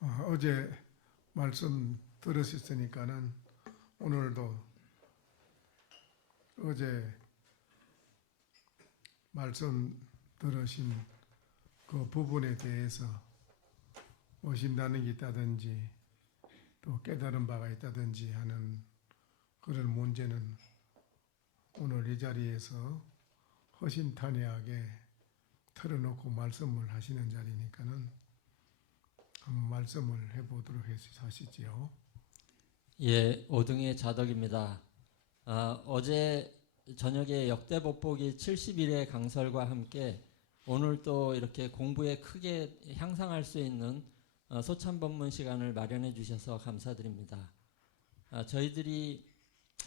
어제 말씀 들으셨으니까는 오늘도 어제 말씀 들으신 그 부분에 대해서 오신다는 게 있다든지 또 깨달은 바가 있다든지 하는 그런 문제는 오늘 이 자리에서 허심탄회하게 털어놓고 말씀을 하시는 자리니까는 한번 말씀을 해보도록 하시지요. 예, 오등의 자덕입니다. 어제 저녁에 역대복보기 70일의 강설과 함께 오늘 또 이렇게 공부에 크게 향상할 수 있는 소참법문 시간을 마련해 주셔서 감사드립니다. 저희들이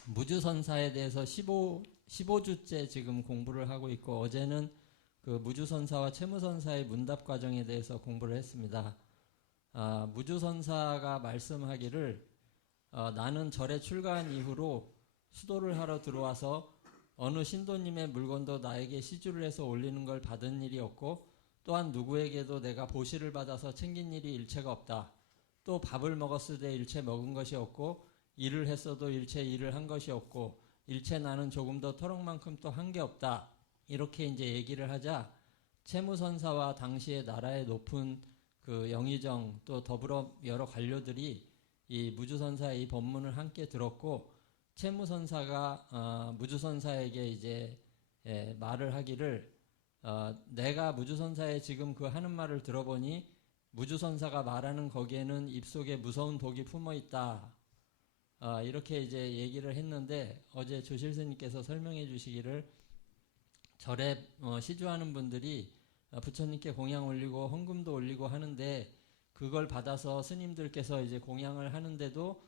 무주선사에 대해서 15주째 지금 공부를 하고 있고, 어제는 그 무주선사와 채무선사의 문답 과정에 대해서 공부를 했습니다. 무주선사가 말씀하기를 나는 절에 출가한 이후로 수도를 하러 들어와서 어느 신도님의 물건도 나에게 시주를 해서 올리는 걸 받은 일이 없고, 또한 누구에게도 내가 보시를 받아서 챙긴 일이 일체가 없다. 또 밥을 먹었을 때 일체 먹은 것이 없고, 일을 했어도 일체 일을 한 것이 없고, 일체 나는 조금도 터럭만큼 또 한 게 없다. 이렇게 이제 얘기를 하자 채무선사와 당시의 나라의 높은 그 영의정 또 더불어 여러 관료들이 이 무주선사의 이 법문을 함께 들었고, 채무선사가 무주선사에게 이제 말을 하기를 내가 무주선사의 지금 그 하는 말을 들어보니 무주선사가 말하는 거기에는 입속에 무서운 독이 품어 있다. 이렇게 이제 얘기를 했는데, 어제 조실스님께서 설명해 주시기를 절에 시주하는 분들이 부처님께 공양 올리고 헌금도 올리고 하는데, 그걸 받아서 스님들께서 이제 공양을 하는데도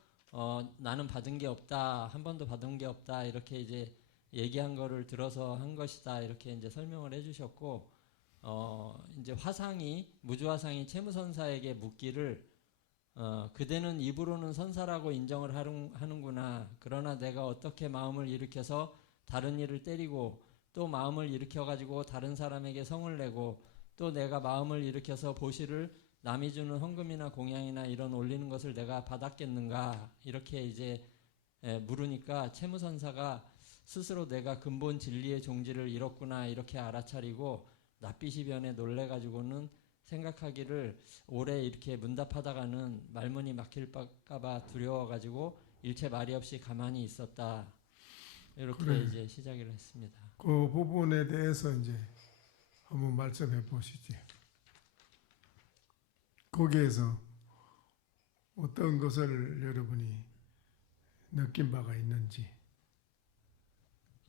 나는 받은 게 없다, 한 번도 받은 게 없다, 이렇게 이제 얘기한 거를 들어서 한 것이다, 이렇게 이제 설명을 해주셨고, 이제 화상이 무주화상이 채무선사에게 묻기를 그대는 입으로는 선사라고 인정을 하는구나. 그러나 내가 어떻게 마음을 일으켜서 다른 일을 때리고, 또 마음을 일으켜가지고 다른 사람에게 성을 내고, 또 내가 마음을 일으켜서 보시를 남이 주는 헌금이나 공양이나 이런 올리는 것을 내가 받았겠는가, 이렇게 이제 물으니까 채무선사가 스스로 내가 근본 진리의 종지를 잃었구나, 이렇게 알아차리고 낯빛이 변해 놀래가지고는 생각하기를 오래 이렇게 문답하다가는 말문이 막힐까봐 두려워가지고 일체 말이 없이 가만히 있었다, 이렇게 그래. 이제 시작을 했습니다. 그 부분에 대해서 이제 한번 말씀해 보시지. 거기에서 어떤 것을 여러분이 느낀 바가 있는지.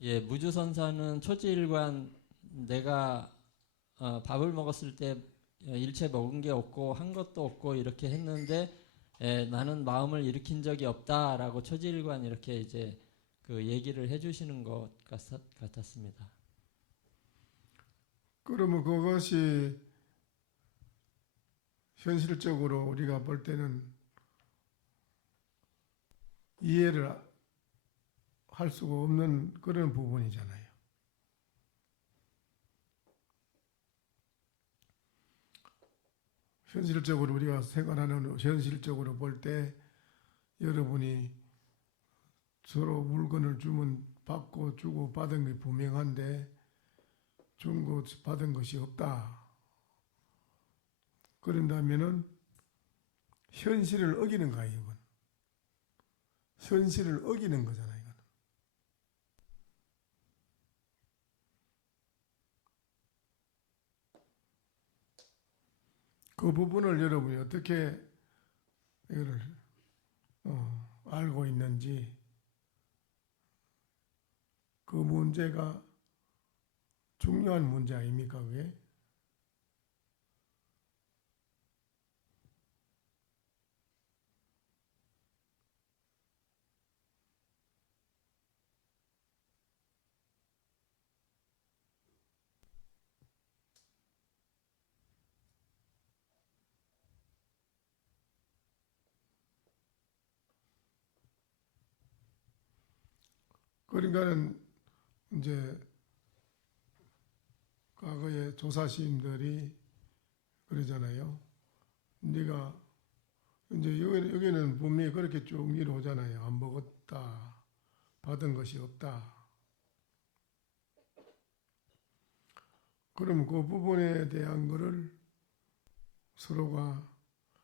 예, 무주선사는 초지일관 내가 밥을 먹었을 때 일체 먹은 게 없고 한 것도 없고 이렇게 했는데 나는 마음을 일으킨 적이 없다라고 초지일관 이렇게 이제 그 얘기를 해주시는 것 같았습니다. 그러면 그것이 현실적으로 우리가 볼 때는 이해를 할 수가 없는 그런 부분이잖아요. 현실적으로 우리가 생활하는 현실적으로 볼 때 여러분이 서로 물건을 주면 받고 주고 받은 게 분명한데 준 것 받은 것이 없다. 그런다면은 현실을 어기는 거야, 이건. 현실을 어기는 거잖아요, 이건. 그 부분을 여러분이 어떻게 이거를 알고 있는지, 그 문제가 중요한 문제 아닙니까, 그게? 그러니까는 이제 과거에 조사시인들이 그러잖아요. 네가 이제 여기는 분명히 그렇게 쭉 이루어오잖아요. 안 먹었다, 받은 것이 없다. 그럼 그 부분에 대한 거를 서로가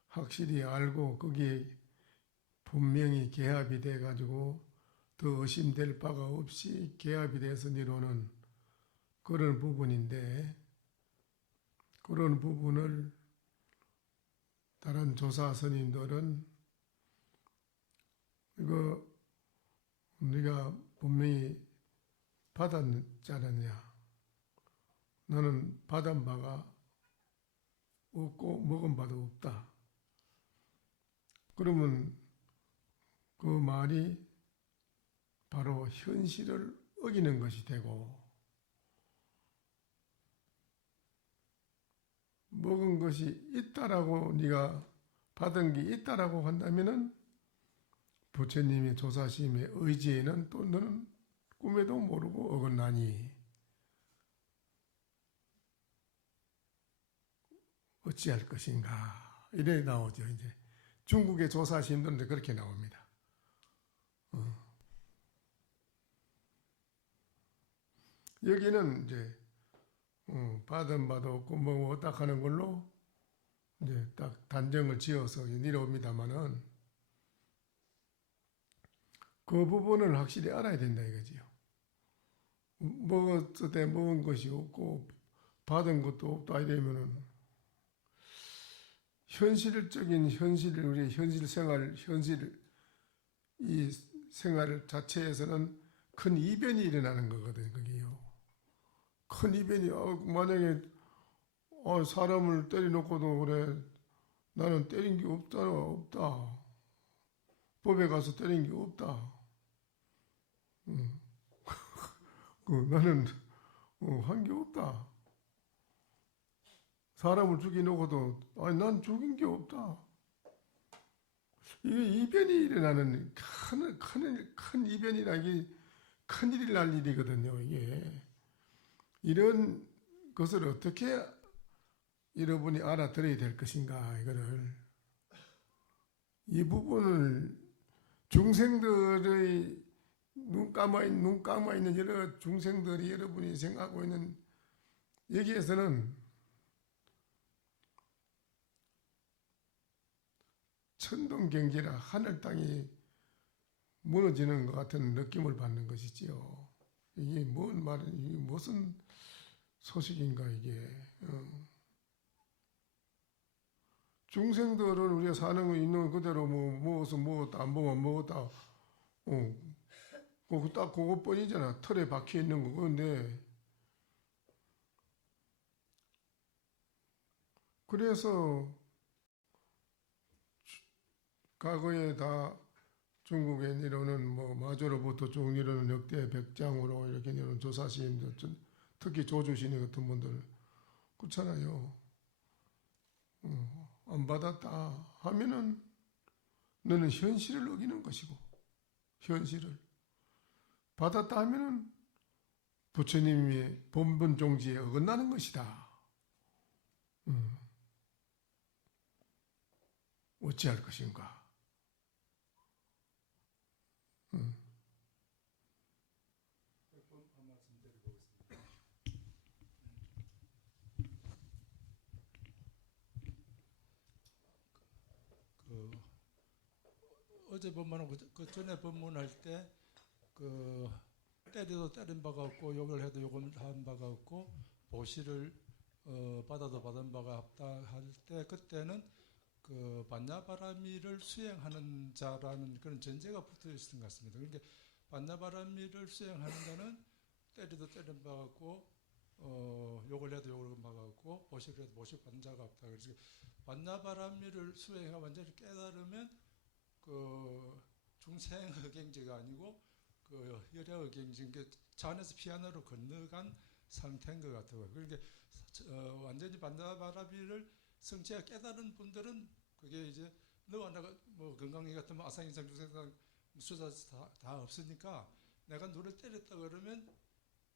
확실히 알고 거기에 분명히 개합이 돼 가지고 더 의심될 바가 없이 개합이 돼서 이루는 그런 부분인데, 그런 부분을 다른 조사 스님들은 이거 네가 분명히 받았지 않았냐, 나는 받은 바가 없고 먹은 바도 없다. 그러면 그 말이 바로 현실을 어기는 것이 되고, 먹은 것이 있다라고 네가 받은 게 있다라고 한다면은 부처님의 조사심의 의지에는 또 너는 꿈에도 모르고 어긋나니 어찌할 것인가, 이래 나오죠. 이제 중국의 조사심들은 그렇게 나옵니다. 여기는 이제 받은 바도 없고 뭐 딱 하는 걸로 이제 딱 단정을 지어서 내려옵니다만은, 그 부분을 확실히 알아야 된다 이거지요. 먹었을 때 먹은 것이 없고 받은 것도 없다 이러면은 현실적인 우리 현실 생활, 이 생활 자체에서는 큰 이변이 일어나는 거거든, 그게요. 큰 이변이, 만약에 사람을 때려놓고도 그래, 나는 때린 게 없다. 법에 가서 때린 게 없다. 나는 한 게 없다. 사람을 죽여놓고도 난 죽인 게 없다. 이게 이변이 일어나는 큰 이변이라, 이게 큰일이 날 일이거든요. 이게 이런 것을 어떻게 여러분이 알아들어야 될 것인가, 이거를, 이 부분을 중생들의 눈 감아 있는 여러 중생들이 여러분이 생각하고 있는 여기에서는 천동경지라 하늘 땅이 무너지는 것 같은 느낌을 받는 것이지요. 이게 뭔 말이, 이게 무슨 소식인가 이게. 중생들은 우리가 사는 거 있는 그대로 먹어서 먹었다, 안 먹으면 먹었다. 딱 그것뿐이잖아. 털에 박혀 있는 거. 그런데 그래서 과거에 다 중국에 이르는 마조로부터 쭉 이르는 역대 백장으로 이렇게 이르는 조사시인들, 특히 조주신이 같은 분들 그렇잖아요. 안 받았다 하면은 너는 현실을 어기는 것이고, 현실을 받았다 하면은 부처님의 본분 종지에 어긋나는 것이다. 어찌할 것인가. 어제 본문은 그 전에 본문할 때 그 때려도 때린 바가 없고 욕을 해도 욕을 한 바가 없고 보시를 받아도 받은 바가 없다 할 때, 그때는 그 반야바라미를 수행하는 자라는 그런 전제가 붙어 있었던 것 같습니다. 그러니까 반야바라미를 수행하는 자는 때려도 때린 바가 없고 욕을 해도 욕을 한 바가 없고 보시를 해도 보시 받은 자가 없다. 그래서 반야바라미를 수행하 완전히 깨달으면 그 중생의경지가 아니고 그 열애의경지, 저 안에서 피아노로 건너간 상태인 것 같아요. 그러니까 완전히 반야바라미를 성취하 깨달은 분들은 그게 이제 너와 내가 건강이 같은 아상인상 중생상 수자 다 없으니까, 내가 누를 때렸다 그러면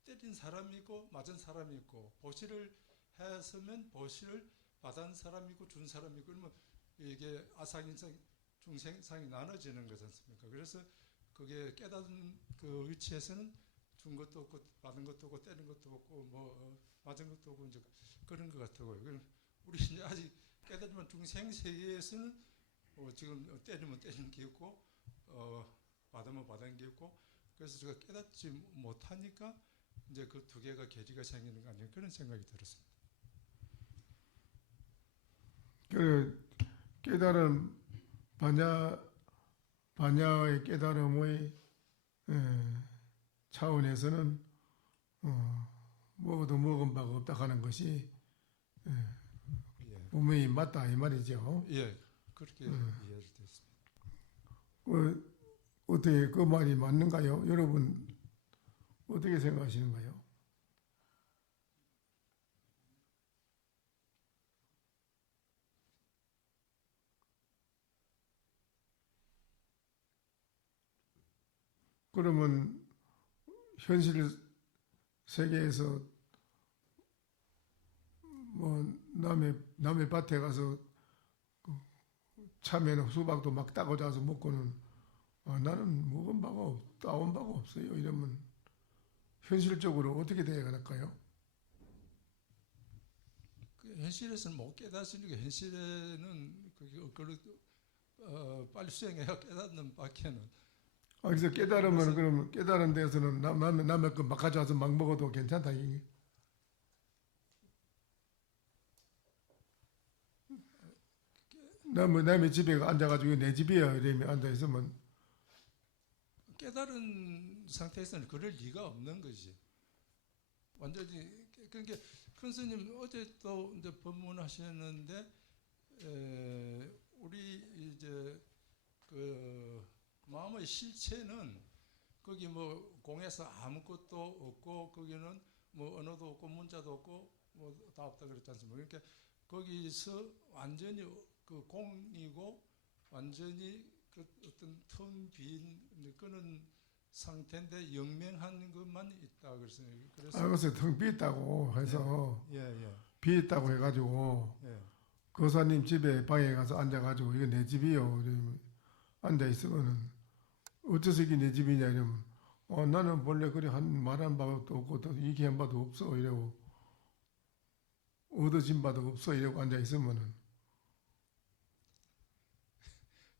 때린 사람이 있고 맞은 사람이 있고, 보시를 했으면 보시를 받은 사람이 있고 준 사람이 있고, 그러면 이게 아상인상 중생상이 나눠지는 거지 않습니까? 그래서 그게 깨닫는 그 위치에서는 준 것도 없고 받은 것도 없고 때린 것도 없고 맞은 것도 없고 이제 그런 것 같아요. 우리 이제 아직 깨닫지만 중생 세계에서는 지금 때리면 때리는 게 있고 받으면 받은 게 있고 그래서 제가 깨닫지 못하니까 이제 그 두 개가 계지가 생기는 거 아니에요? 그런 생각이 들었습니다. 그 깨달음 반야의 깨달음의 차원에서는 먹어도 먹은 바가 없다 하는 것이 예, 분명히 맞다 이 말이죠. 예, 그렇게 이해를 됐습니다. 어떻게 그 말이 맞는가요? 여러분 어떻게 생각하시는가요? 그러면 현실 세계에서 남의 밭에 가서 참외나 수박도 막 따고 자서 먹고는 나는 먹은 바가 따온 바가 없어요. 이러면 현실적으로 어떻게 돼야 할까요? 그 현실에서는 못 깨닫으니까 현실에는 그걸 빨리 수행해야 깨닫는 밖에는 그래서 깨달으면 그러면 깨달은 데서는 남의 거 막 가져와서 막 먹어도 괜찮다 이게. 남의 집에 앉아가지고 내 집이야 이러면 앉아 있으면 깨달은 상태에서는 그럴 리가 없는 거지. 완전히 그러니까 큰 스님 어제 또 이제 법문하셨는데 우리 이제 그 마음의 실체는 거기 뭐 공에서 아무것도 없고 거기는 뭐 언어도 없고 문자도 없고 뭐 다 없다 그랬지 않습니까? 그러니까 거기서 완전히 그 공이고 완전히 그 어떤 텅 빈 그런 상태인데 영맹한 것만 있다 그랬어요. 그래서 텅 비있다고 해서 예. 비있다고 해가지고 예. 거사님 집에 방에 가서 앉아가지고 이거 내 집이요 이러면 앉아 있으면은 어째서 이게 내 집이냐 이러면 나는 본래 그래 말한 바도 없고 또 얘기한 바도 없어 이러고 얻어진 바도 없어 이러고 앉아 있으면은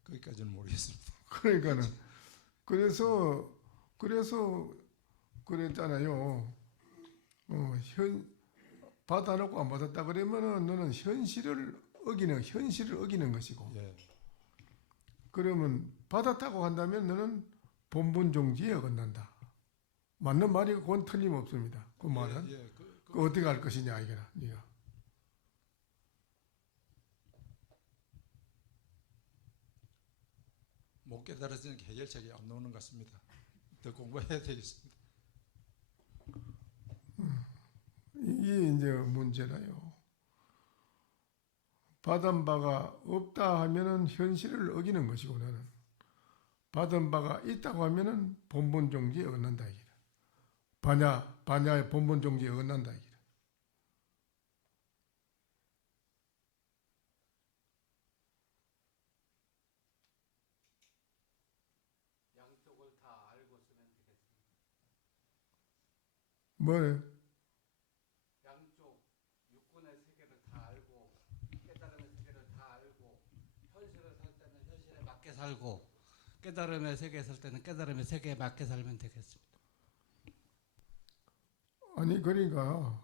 거기까지는 모르겠습니다. 그러니까는 그래서 그랬잖아요. 받아놓고 안 받았다 그러면은 너는 현실을 어기는 것이고 예. 그러면 받았다고 한다면 너는 본분 종지에 어긋난다. 맞는 말이 그건 틀림없습니다. 그 말은 예. 그 어떻게 할 것이냐 이거라 네가. 못 깨달아서는 해결책이 안 나오는 것 같습니다. 더 공부해야 되겠습니다. 이게 이제 문제라요. 받은 바가 없다 하면은 현실을 어기는 것이고 나는 받은 바가 있다고 하면은 본분 종지에 어긋난다 이기라. 반야의 본분 종지에 어긋난다 이기라. 양쪽을 다 알고 쓰면 되겠습니다. 뭐 양쪽 육군의 세계를 다 알고 깨달음의 세계를 다 알고 현실을 살 때는 현실에 맞게 살고 깨달음의 세계에 살 때는 깨달음의 세계에 맞게 살면 되겠습니다. 아니 그러니까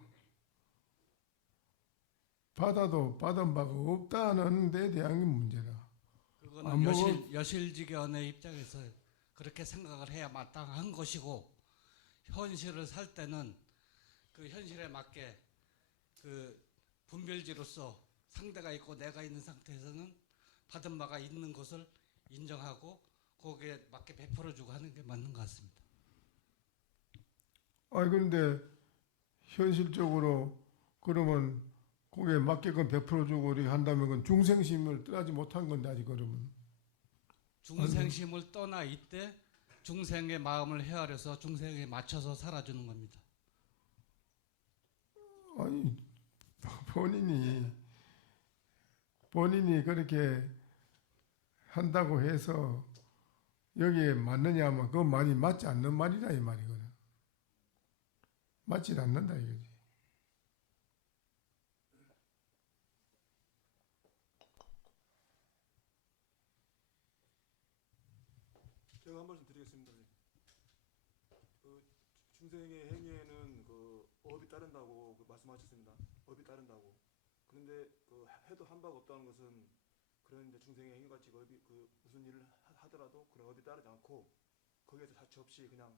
받아도 받은 바가 없다는 데 대한 문제다. 그거는 여실직연의 입장에서 그렇게 생각을 해야 마땅한 것이고 현실을 살 때는 그 현실에 맞게 그 분별지로서 상대가 있고 내가 있는 상태에서는 받은 바가 있는 것을 인정하고 거기에 맞게 베풀어주고 하는 게 맞는 것 같습니다. 그런데 현실적으로 그러면 거기에 맞게끔 베풀어주고 이렇게 한다면 그건 중생심을 떠나지 못한 건데 아직 그러면 중생심을 떠나 이때 중생의 마음을 헤아려서 중생에 맞춰서 살아주는 겁니다. 아니 본인이 본인이 그렇게 한다고 해서 여기에 맞느냐 하면 그 말이 맞지 않는 말이라 이 말이거든. 맞지 않는다 이거지. 제가 한 말씀 드리겠습니다. 그 중생의 행위에는 그 업이 따른다고 그 말씀하셨습니다. 업이 따른다고. 그런데 그 해도 한 바가 없다는 것은 그런데 중생의 행위같이 그 업이 그 무슨 일을 하더라도 그런 업이 따르지 않고 거기에서 자취 없이 그냥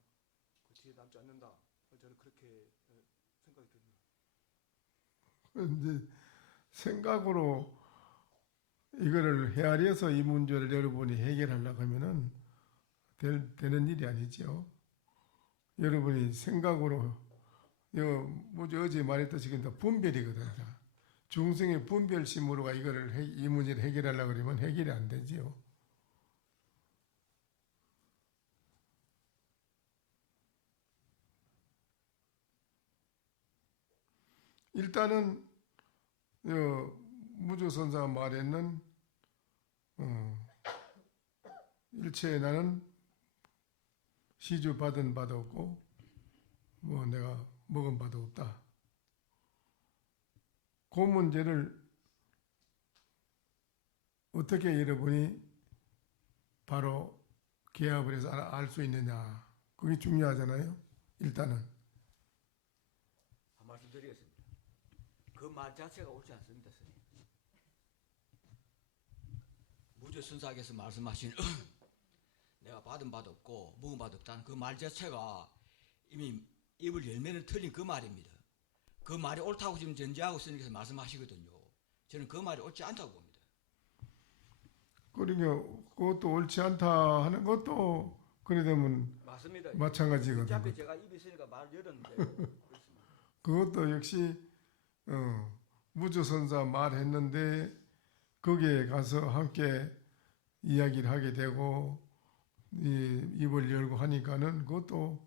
그 뒤에 남지 않는다. 저는 그렇게 생각이 듭니다. 그런데 생각으로 이거를 헤아려서 이 문제를 여러분이 해결하려고 하면은 되는 일이 아니죠. 여러분이 생각으로 어제 말했듯이 분별이거든. 중생의 분별심으로가 이 문제를 해결하려고 그러면 해결이 안 되지요. 일단은 무주선사가 말했는 일체에 나는 시주 받은 바도 없고 뭐 내가 먹은 바도 없다. 그 문제를 어떻게 여러분이 바로 개합을 해서 알 수 있느냐. 그게 중요하잖아요. 일단은. 한 말씀 드리겠습니다. 그 말 자체가 옳지 않습니다, 스님. 무주선사께서 말씀하신 내가 받은 바도 없고 먹은 바도 없다는 그 말 자체가 이미 입을 열매는 틀린 그 말입니다. 그 말이 옳다고 지금 전제하고 스님께서 말씀하시거든요. 저는 그 말이 옳지 않다고 봅니다. 그러니까 그것도 옳지 않다 하는 것도 그래 되면 맞습니다. 마찬가지거든요. 어차피 제가 입이 있으니까 말 열었는데 그렇습니다. 그것도 역시 무주선사 말했는데 거기에 가서 함께 이야기를 하게 되고 입을 열고 하니까는 그것도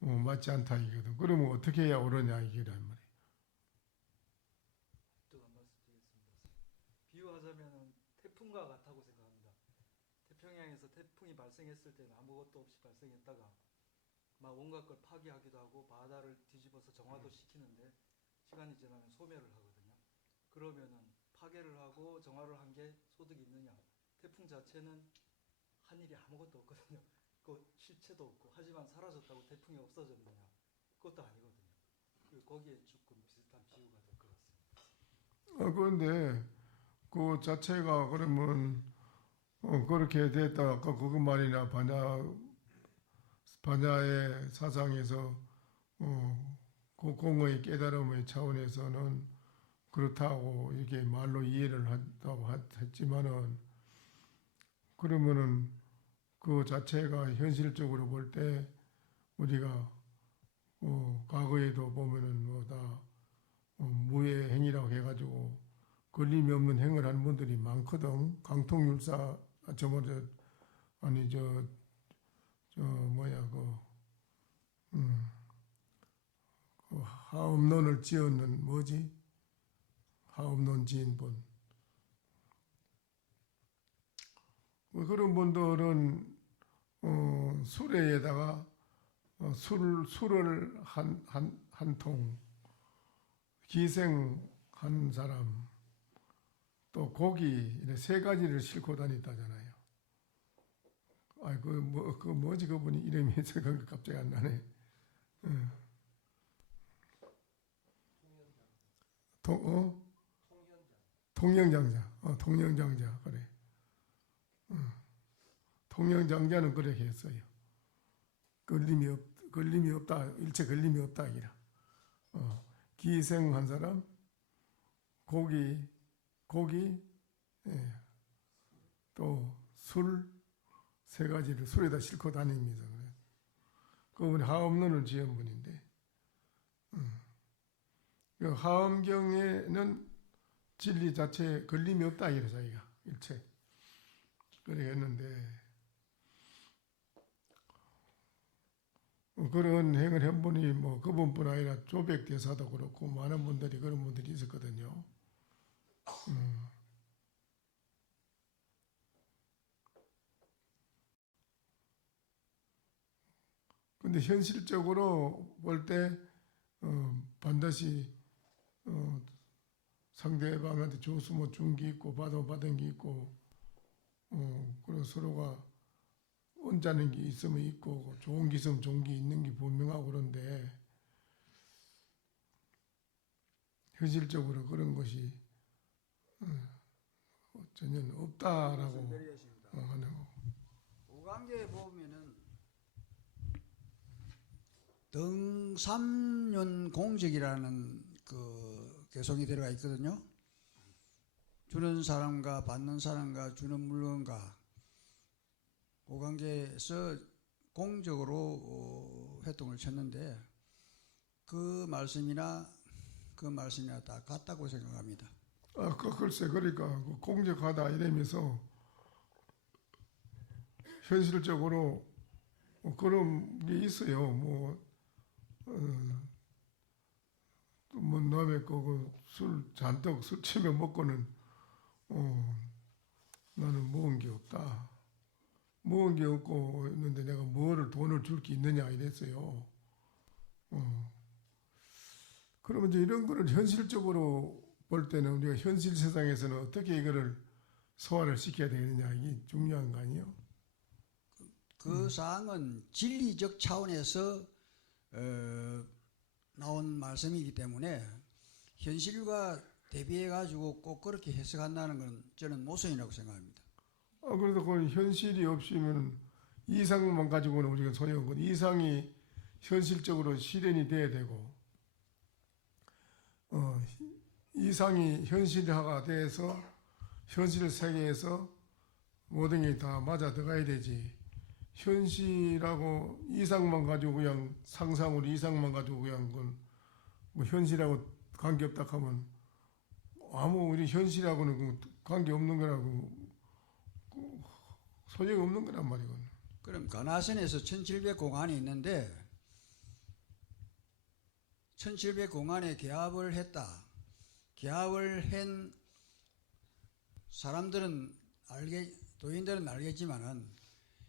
맞지 않다 이거든. 그러면 어떻게 해야 옳으냐 이게란 말이에요. 또 한 말씀 드리겠습니다. 비유하자면 태풍과 같다고 생각합니다. 태평양에서 태풍이 발생했을 때는 아무것도 없이 발생했다가 막 온갖 걸 파괴하기도 하고 바다를 뒤집어서 정화도 시키는데 시간이 지나면 소멸을 하거든요. 그러면은 파괴를 하고 정화를 한 게 소득이 있느냐? 태풍 자체는 한 일이 아무것도 없거든요. 그 실체도 없고 하지만 사라졌다고 태풍이 없어졌느냐? 그것도 아니거든요. 거기에 조금 비슷한 비유가 될 것 같습니다. 그런데 그 자체가 그러면 그렇게 됐다. 아까 그것 말이나 반야의 사상에서 그 공의 깨달음의 차원에서는 그렇다고 이렇게 말로 이해를 한다고 했지만은 그러면은 그 자체가 현실적으로 볼 때 우리가 과거에도 보면은 뭐 다 무의 행위라고 해가지고 걸림이 없는 행을 하는 분들이 많거든. 강통율사 그 하업론을 지었는 뭐지? 하업론 지은 분. 그런 분들은 수레에다가 술을 한 통, 기생 한 사람, 또 고기 이렇게 세 가지를 싣고 다녔다잖아요. 그 뭐지 그분이 이름이 생각이 갑자기 안 나네. 통영장자. 통영장자 그래. 통영장자는 그렇게 했어요. 걸림이 없다. 일체 걸림이 없다 이라. 기생 한 사람, 고기, 또 술 세 가지를 술에다 싣고 다닙니다. 그분이 하엄론을 지은 분인데, 그 하엄경에는 진리 자체에 걸림이 없다 이래 자기가 일체 그래 했는데 그런 행을 한 분이 뭐 그분뿐 아니라 조백대사도 그렇고 많은 분들이 그런 분들이 있었거든요. 근데 현실적으로 볼 때 반드시 상대방한테 줬으면 준 게 있고 받은 게 있고 그리고 서로가 언짢은 게 있으면 있고 좋은 게 있으면 좋은 게 있는 게 분명하고 그런데 현실적으로 그런 것이 전혀 없다라고 내리겠습니다. 하는 거. 오관계에 보면은 등삼륜 공적이라는 그 개성이 들어가 있거든요. 주는 사람과 받는 사람과 주는 물건과 오관계에서 공적으로 회동을 쳤는데 그 말씀이나 다 같다고 생각합니다. 글쎄 그러니까 그 공적하다 이러면서 현실적으로 그런 게 있어요. 뭐 남의 거술 잔뜩 술 치며 먹고는 나는 먹은 게 없다. 먹은 게 없고 있는데 내가 돈을 줄 게 있느냐 이랬어요. 그러면 이제 이런 거를 현실적으로 볼 때는 우리가 현실 세상에서는 어떻게 이거를 소화를 시켜야 되느냐 이게 중요한 거 아니에요? 그 사항은 진리적 차원에서 나온 말씀이기 때문에 현실과 대비해 가지고 꼭 그렇게 해석한다는 건 저는 모순이라고 생각합니다. 그래도 그건 현실이 없으면 이상만 가지고는 우리가 소용없고 이상이 현실적으로 실현이 돼야 되고 이상이 현실화가 돼서 현실 세계에서 모든 게 다 맞아 들어가야 되지. 현실하고 이상만 가지고 그냥 상상으로 이상만 가지고 그냥 그건 뭐 현실하고 관계없다 하면 아무 우리 현실하고는 관계 없는 거라고 소용이 없는 거란 말이거든. 그럼 가나선에서 1700공안이 있는데 1700공안에 개합을 했다. 개합을 한 사람들은 도인들은 알겠지만은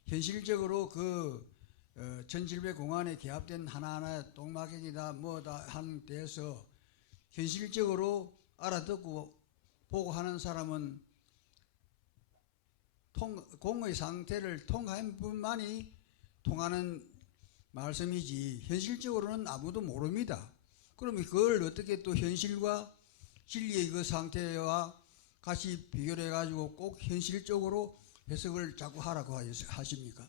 현실적으로 그 1700공안에 개합된 하나하나 똥마객이다 뭐다 한 데서 현실적으로 알아듣고 보고 하는 사람은 공의 상태를 통한 분만이 통하는 말씀이지 현실적으로는 아무도 모릅니다. 그러면 그걸 어떻게 또 현실과 진리의 그 상태와 같이 비교를 해가지고 꼭 현실적으로 해석을 자꾸 하라고 하십니까?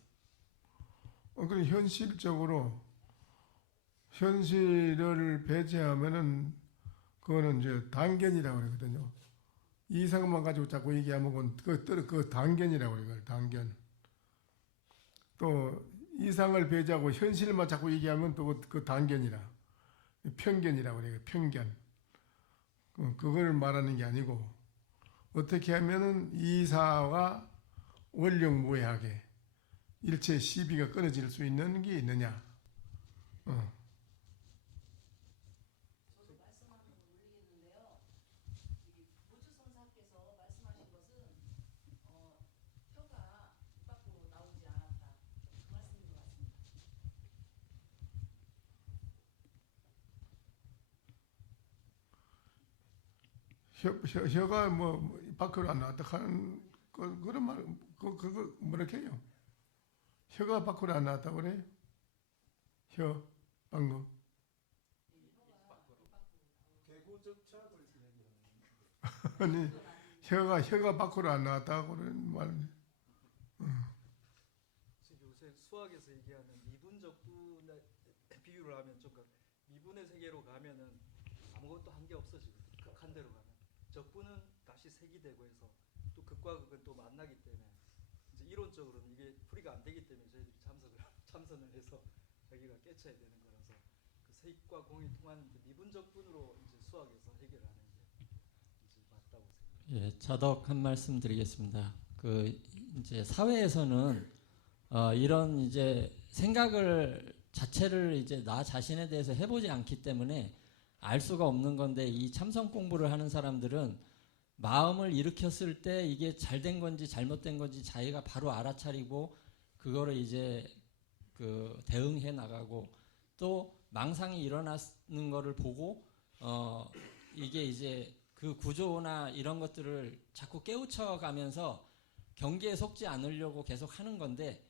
그럼 현실적으로 현실을 배제하면은 그거는 이제 단견이라고 그러거든요. 이상만 가지고 자꾸 얘기하면 그 단견이라고 그래요. 단견. 또 이상을 배제하고 현실만 자꾸 얘기하면 또 그 단견이라 편견이라고 그래요. 편견. 그걸 말하는 게 아니고 어떻게 하면은 이사와 원령무해하게 일체 시비가 끊어질 수 있는 게 있느냐. 저도 말씀하는 걸 올리겠는데요. 이 무주선사께서 말씀하신 것은 혀가 입 밖으로 나오지 않았다. 그 말씀인 것 같습니다. 혀가 뭐 밖으로 안 나왔다 하는 그런 말 그거 뭐렇게 해요? 혀가 밖으로 안 나왔다고 그래요? 혀 방금 아니 혀가 밖으로 안 나왔다고 그런 말. 요새 수학에서 얘기하는 미분적분의 비유를 하면 좀 미분의 세계로 가면은 아무것도 한 게 없어지거든요. 극한 대로 가면 적분은 다시 색이 되고 해서 또 극과 극은 또 만나기 때문에 이제 이론적으로는 이게 풀이가 안 되기 때문에 저희들이 참선을 해서 자기가 깨쳐야 되는 거라서 그 색과 공이 통하는 미분적분으로 이제 수학에서 해결하는 게 이제 맞다고 생각합니다. 예, 자덕 한 말씀 드리겠습니다. 그 이제 사회에서는 이런 이제 생각을 자체를 이제 나 자신에 대해서 해보지 않기 때문에 알 수가 없는 건데 이 참선 공부를 하는 사람들은 마음을 일으켰을 때 이게 잘된 건지 잘못된 건지 자기가 바로 알아차리고 그거를 이제 그 대응해 나가고 또 망상이 일어나는 거를 보고 이게 이제 그 구조나 이런 것들을 자꾸 깨우쳐 가면서 경계에 속지 않으려고 계속 하는 건데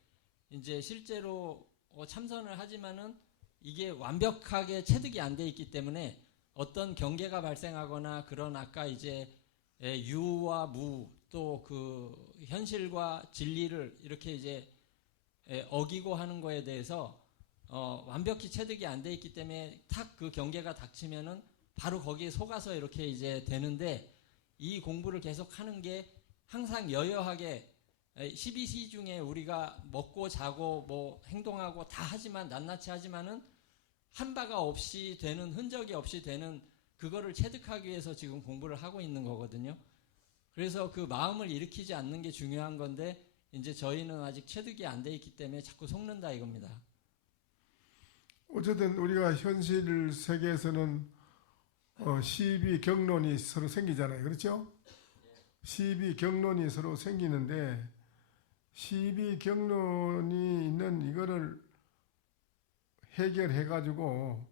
이제 실제로 참선을 하지만은 이게 완벽하게 체득이 안 돼 있기 때문에 어떤 경계가 발생하거나 그런 아까 이제 유와 무 또 그 현실과 진리를 이렇게 이제 어기고 하는 거에 대해서 완벽히 체득이 안 돼 있기 때문에 탁 그 경계가 닥치면은 바로 거기에 속아서 이렇게 이제 되는데 이 공부를 계속 하는 게 항상 여여하게 12시 중에 우리가 먹고 자고 뭐 행동하고 다 하지만 낱낱이 하지만은 한 바가 없이 되는 흔적이 없이 되는 그거를 체득하기 위해서 지금 공부를 하고 있는 거거든요. 그래서 그 마음을 일으키지 않는 게 중요한 건데 이제 저희는 아직 체득이 안 돼 있기 때문에 자꾸 속는다 이겁니다. 어쨌든 우리가 현실 세계에서는 시비 경론이 서로 생기잖아요. 그렇죠? 시비 경론이 서로 생기는데 시비 경론이 있는 이거를 해결해 가지고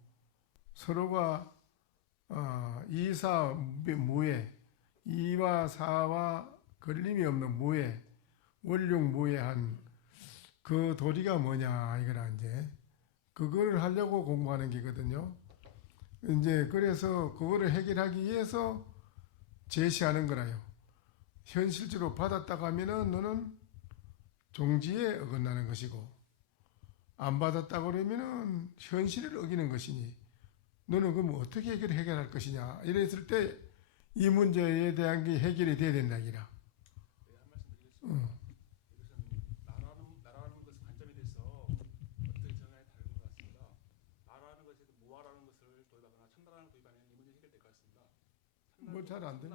서로가 이사무예, 이와 사와 걸림이 없는 무예, 원룡무예한 그 도리가 뭐냐 이거라 이제 그거를 하려고 공부하는 게거든요. 이제 그래서 그거를 해결하기 위해서 제시하는 거라요. 현실적으로 받았다고 하면은 너는 종지에 어긋나는 것이고 안 받았다고 그러면은 현실을 어기는 것이니 너는 그럼 어떻게 해결할 것이냐 이랬을 때 이 문제에 대한 게 해결이 돼야 된다기라. 네, 한 말씀 드리겠습니다. 이것은 나라는 것의 관점에 대해서 어떻게 정하에 다른 것 같습니다. 나라는 것에 무아라는 것을 도입하거나 참나라는 도입하면 이 문제 해결될 것 같습니다. 뭐 잘 안 되네.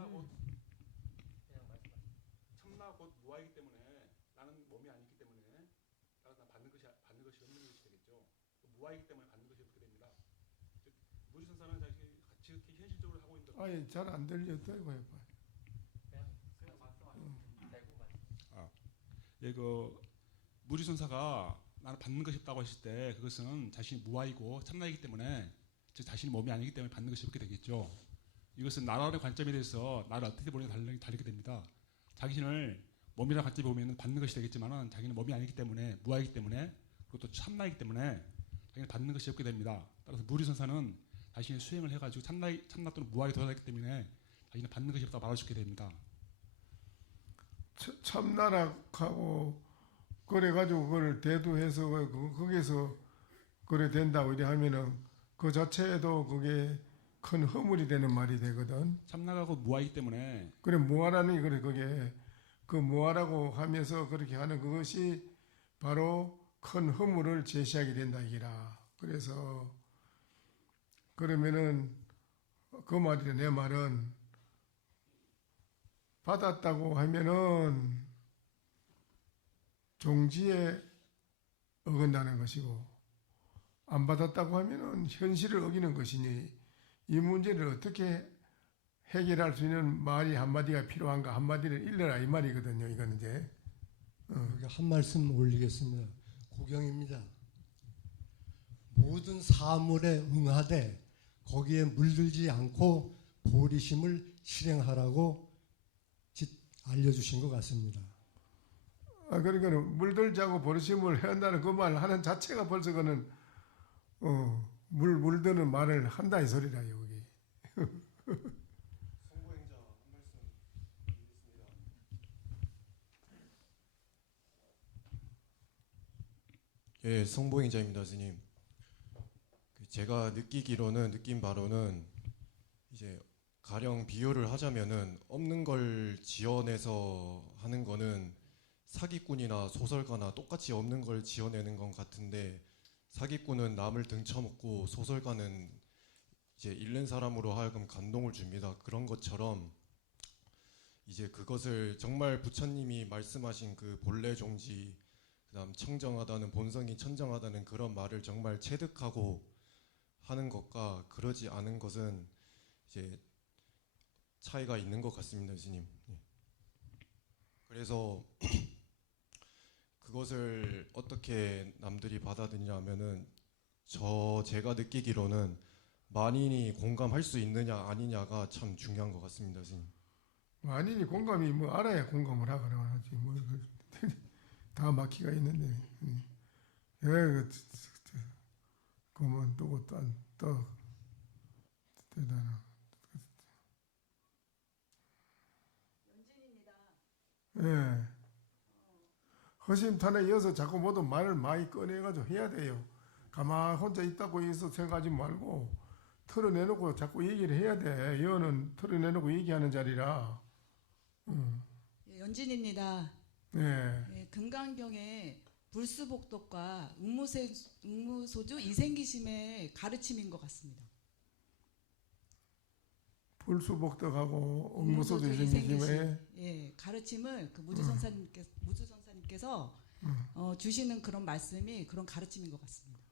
참나 곧 무아이기 때문에 나는 몸이 아니기 때문에 따라서 받는 것이 없는 것이 되겠죠. 또 무아이기 때문에 받는 것이 없게 됩니다. 즉 무리선사는 지극히 현실적으로 하고 있는 것. 아니 잘 안 들렸다 이거 해봐. 예, 그 무리선사가 나는 받는 것이 없다고 했을 때 그것은 자신이 무아이고 참나이기 때문에 즉 자신이 몸이 아니기 때문에 받는 것이 없게 되겠죠. 이것은 나라의 관점에 대해서 나를 어떻게 보느냐 다르게 됩니다. 자신을 몸이라는 관점에 보면 받는 것이 되겠지만은 자기는 몸이 아니기 때문에 무아이기 때문에 그리고 또 참나이기 때문에 자기는 받는 것이 없게 됩니다. 따라서 무리선사는 자신이 수행을 해가지고 참나 또는 무아에 도달했기 때문에 자기는 받는 것이 없다고 말할 수 있게 됩니다. 참나락하고 그래가지고 그걸 대두해서 거기서 그래 된다고 이래 하면은 그 자체에도 그게 큰 허물이 되는 말이 되거든. 참나가고 무아이기 때문에 그래 무아라는 그래 그게 그 무아라고 하면서 그렇게 하는 그것이 바로 큰 허물을 제시하게 된다 이기라. 그래서 그러면은 그 말이래 내 말은 받았다고 하면은 종지에 어긋나는 것이고 안 받았다고 하면은 현실을 어기는 것이니 이 문제를 어떻게 해결할 수 있는 말이 한마디가 필요한가 한마디를 일러라 이 말이거든요. 이거는 이제 여기 한 말씀 올리겠습니다. 고경입니다. 모든 사물에 응하되 거기에 물들지 않고 보리심을 실행하라고 알려주신 것 같습니다. 그러니까 물들자고 버리심을 해야 한다는 그 말 하는 자체가 벌써 그는 물드는 말을 한다 이 소리라 여기. 성보행자 한 말씀 드리겠습니다. 예, 성보행자입니다, 스님. 제가 느낀 바로는 이제 가령 비유를 하자면은 없는 걸 지어내서 하는 거는 사기꾼이나 소설가나 똑같이 없는 걸 지어내는 것 같은데 사기꾼은 남을 등쳐먹고 소설가는 이제 읽는 사람으로 하여금 감동을 줍니다. 그런 것처럼 이제 그것을 정말 부처님이 말씀하신 그 본래 종지 그다음 청정하다는 본성이 천정하다는 그런 말을 정말 체득하고 하는 것과 그러지 않은 것은 이제 차이가 있는 것 같습니다, 스님. 그래서 그것을 어떻게 남들이 받아들이냐면은 제가 느끼기로는 만인이 공감할 수 있느냐 아니냐가 참 중요한 것 같습니다, 스님. 만인이 공감이 뭐 알아야 공감을 하거나 하지 다 막히가 있는데 그만 두고 또 대단한 연진입니다. 예. 허심탄회 이어서 자꾸 모두 말을 많이 꺼내가지고 해야 돼요. 가만 혼자 있다고 해서 생각하지 말고 털어내놓고 자꾸 얘기를 해야 돼. 여는 털어내놓고 얘기하는 자리라. 예, 연진입니다. 네. 예, 금강경의 불수복독과 응무소주 이생기심의 가르침인 것 같습니다. 불수복덕하고 응무소주 이생기심의 예, 가르침을 그 무주선사님께서 주시는 그런 말씀이 그런 가르침인 것 같습니다.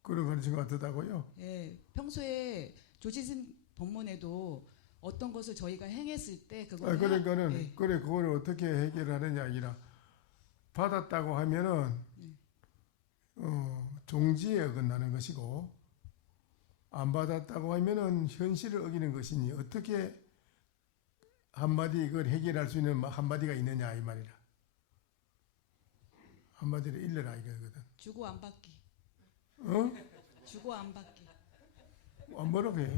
그런 가르침 같다고요? 예, 평소에 조지신 법문에도 어떤 것을 저희가 행했을 때 그걸 그러니까는 예. 그래 그걸 어떻게 해결하느냐 아니라 받았다고 하면은 종지에 어긋나는 것이고 안 받았다고 하면은 현실을 어기는 것이니 어떻게 한마디 이걸 해결할 수 있는 한마디가 있느냐 이 말이라. 한마디를 일러라 이거거든. 주고 안 받기. 어? 주고 안 받기. 뭐라고 해?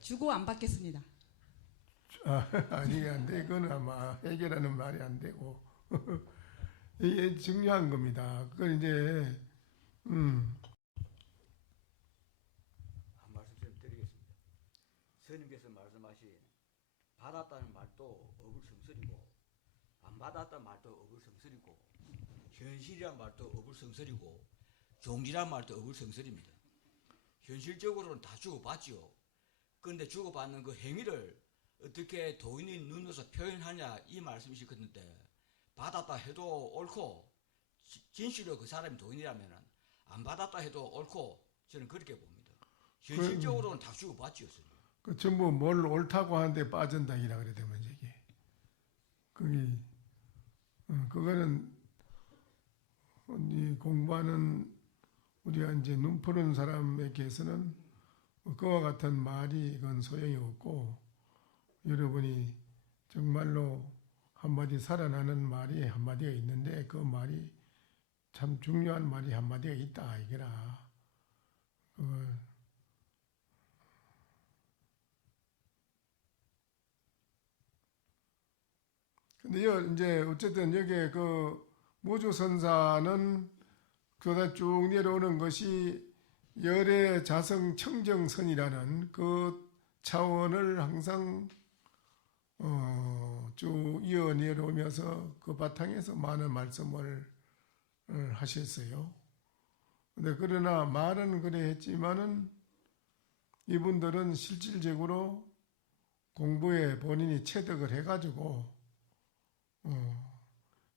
주고 안 받겠습니다. 아니 안 돼. 그건 아마 해결하는 말이 안 되고 이게 중요한 겁니다. 그걸 이제 한 말씀 좀 드리겠습니다. 스님께서 말씀하신 받았다는 말도 어불성설이고 안 받았다는 말도 어불성설이고 현실이란 말도 어불성설이고 종지란 말도 어불성설입니다. 현실적으로는 다 주고받지요. 그런데 주고받는 그 행위를 어떻게 도인의 눈으로서 표현하냐 이 말씀이시겠는데 받았다 해도 옳고 진실로 그 사람이 도인이라면 안 받았다 해도 옳고 저는 그렇게 봅니다. 현실적으로는 다 주고받지요. 그 전부 뭘 옳다고 하는데 빠진다이라 그래 되면 이게 그거는 이 공부하는 우리가 이제 눈 푸른 사람에게서는 그와 같은 말이 이건 소용이 없고 여러분이 정말로 한마디 살아나는 말이 한마디가 있는데 그 말이 참 중요한 말이 한마디가 있다 이게라. 근데 이제 어쨌든 여기에 그 무주선사는 그러다 쭉 내려오는 것이 열의 자성 청정선이라는 그 차원을 항상 쭉 이어 내려오면서 그 바탕에서 많은 말씀을 하셨어요. 근데 그러나 말은 그래 했지만은 이분들은 실질적으로 공부에 본인이 체득을 해가지고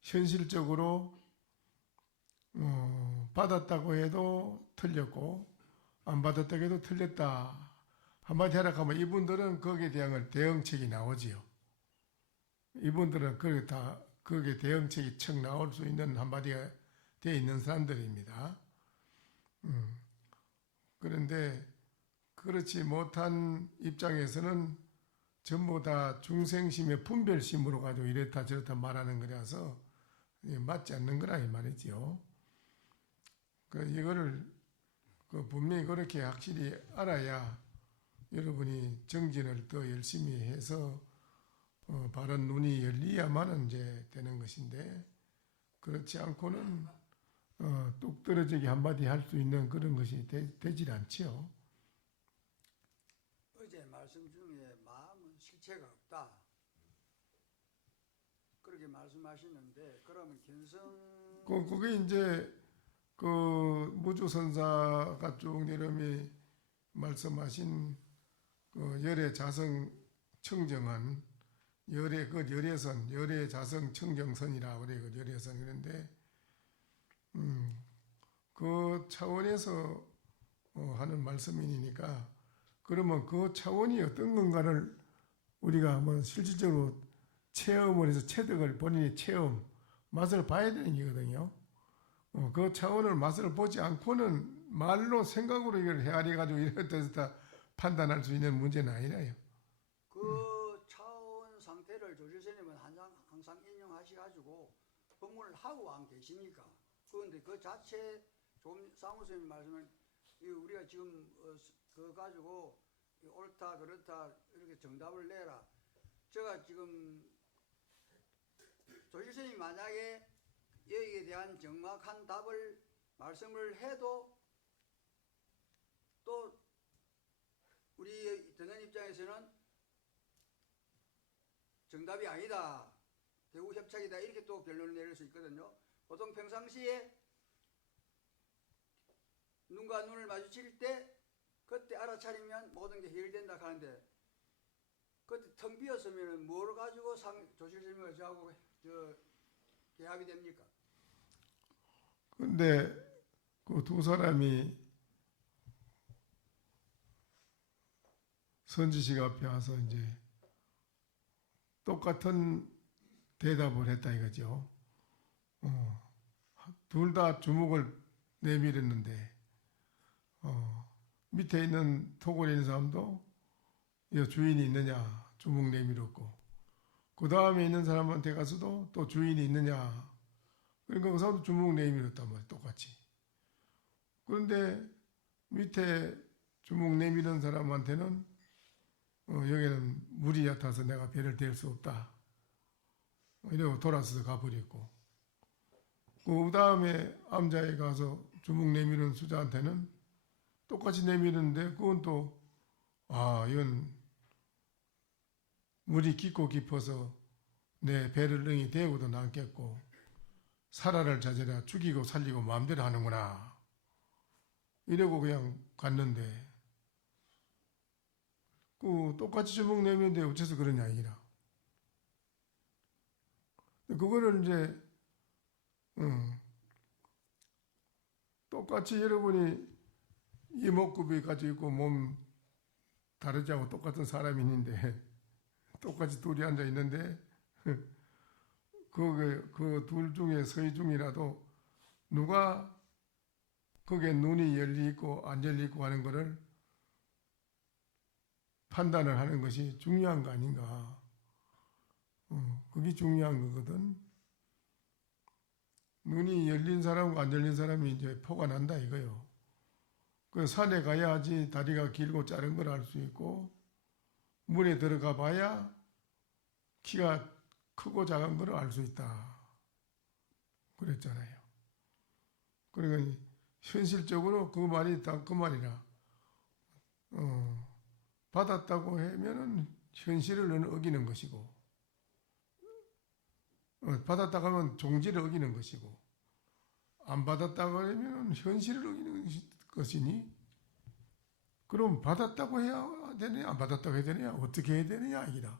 현실적으로 받았다고 해도 틀렸고 안 받았다고 해도 틀렸다. 한마디 하라 하면 이분들은 거기에 대한 대응책이 나오지요. 이분들은 거기에 대응책이 척 나올 수 있는 한마디가 되어 있는 사람들입니다. 그런데 그렇지 못한 입장에서는 전부 다 중생심의 분별심으로 가지고 이랬다 저랬다 말하는 거라서 맞지 않는 거라 이 말이죠. 이거를 분명히 그렇게 확실히 알아야 여러분이 정진을 더 열심히 해서 바른 눈이 열리야만은 이제 되는 것인데 그렇지 않고는 뚝 떨어지게 한마디 할 수 있는 그런 것이 되질 않지요. 어제 말씀 중에 마음은 실체가 없다. 그렇게 말씀하시는데 그러면 견성 그게 이제 그 무주선사가 쭉 내려미 말씀하신 그 열의 자성 청정한 열의 그 열애선 열의 자성 청정선이라 그래 그 열애선 그런데 그 차원에서 하는 말씀이니까 그러면 그 차원이 어떤 건가를 우리가 한번 실질적으로 체험을 해서 체득을 본인이 체험 맛을 봐야 되는 거거든요. 그 차원을 맛을 보지 않고는 말로 생각으로 이걸 헤아려 가지고 이렇다 판단할 수 있는 문제는 아니라요. 그 차원 상태를 조실스님은 항상 인용하셔가지고 법문을 하고 안 계십니까? 그런데 그 자체 좀 사무소님 말씀은 우리가 지금 그거 가지고 옳다 그렇다 이렇게 정답을 내라. 제가 지금 조실스님이 만약에 여기에 대한 정확한 답을 말씀을 해도 또 우리 듣는 입장에서는 정답이 아니다, 대우 협착이다 이렇게 또 결론을 내릴 수 있거든요. 보통 평상시에 눈과 눈을 마주칠 때 그때 알아차리면 모든 게 해결된다 하는데 그때 텅 비었으면 뭘 가지고 조실스님과 저하고 개합이 됩니까? 근데 그 두 사람이 선지식 앞에 와서 이제 똑같은 대답을 했다 이거죠. 둘 다 주먹을 내밀었는데 밑에 있는 토굴에 있는 사람도 이 주인이 있느냐 주먹 내밀었고 그 다음에 있는 사람한테 가서도 또 주인이 있느냐 그러니까 그 사람도 주먹 내밀었단 말이야 똑같이. 그런데 밑에 주먹 내밀은 사람한테는 여기는 물이 얕아서 내가 배를 댈 수 없다 이러고 돌아서서 가버렸고 그 다음에 암자에 가서 주먹 내미는 수자한테는 똑같이 내미는데 그건 또 이건 물이 깊고 깊어서 내 배를 능히 대고도 남겠고 살아를 찾으라 죽이고 살리고 마음대로 하는구나 이러고 그냥 갔는데 그 똑같이 주먹 내미는데 어째서 그러냐 이기라. 그거를 이제 똑같이 여러분이 이목구비 가지고 있고 몸 다르지 않고 똑같은 사람이 있는데 똑같이 둘이 앉아 있는데 그 둘 중에 서희 중이라도 누가 거기에 눈이 열리 있고 안 열리 있고 하는 거를 판단을 하는 것이 중요한 거 아닌가. 그게 중요한 거거든. 눈이 열린 사람과 안 열린 사람이 이제 표가 난다 이거요. 그 산에 가야지 다리가 길고 짧은 걸 알 수 있고 물에 들어가 봐야 키가 크고 작은 걸 알 수 있다. 그랬잖아요. 그러니까 현실적으로 그 말이 다 그 말이라. 받았다고 하면은 현실을 어기는 것이고 받았다고 하면 종지를 어기는 것이고 안 받았다고 하면 현실을 어기는 것이니 그럼 받았다고 해야 되느냐 안 받았다고 해야 되느냐 어떻게 해야 되느냐 이기라.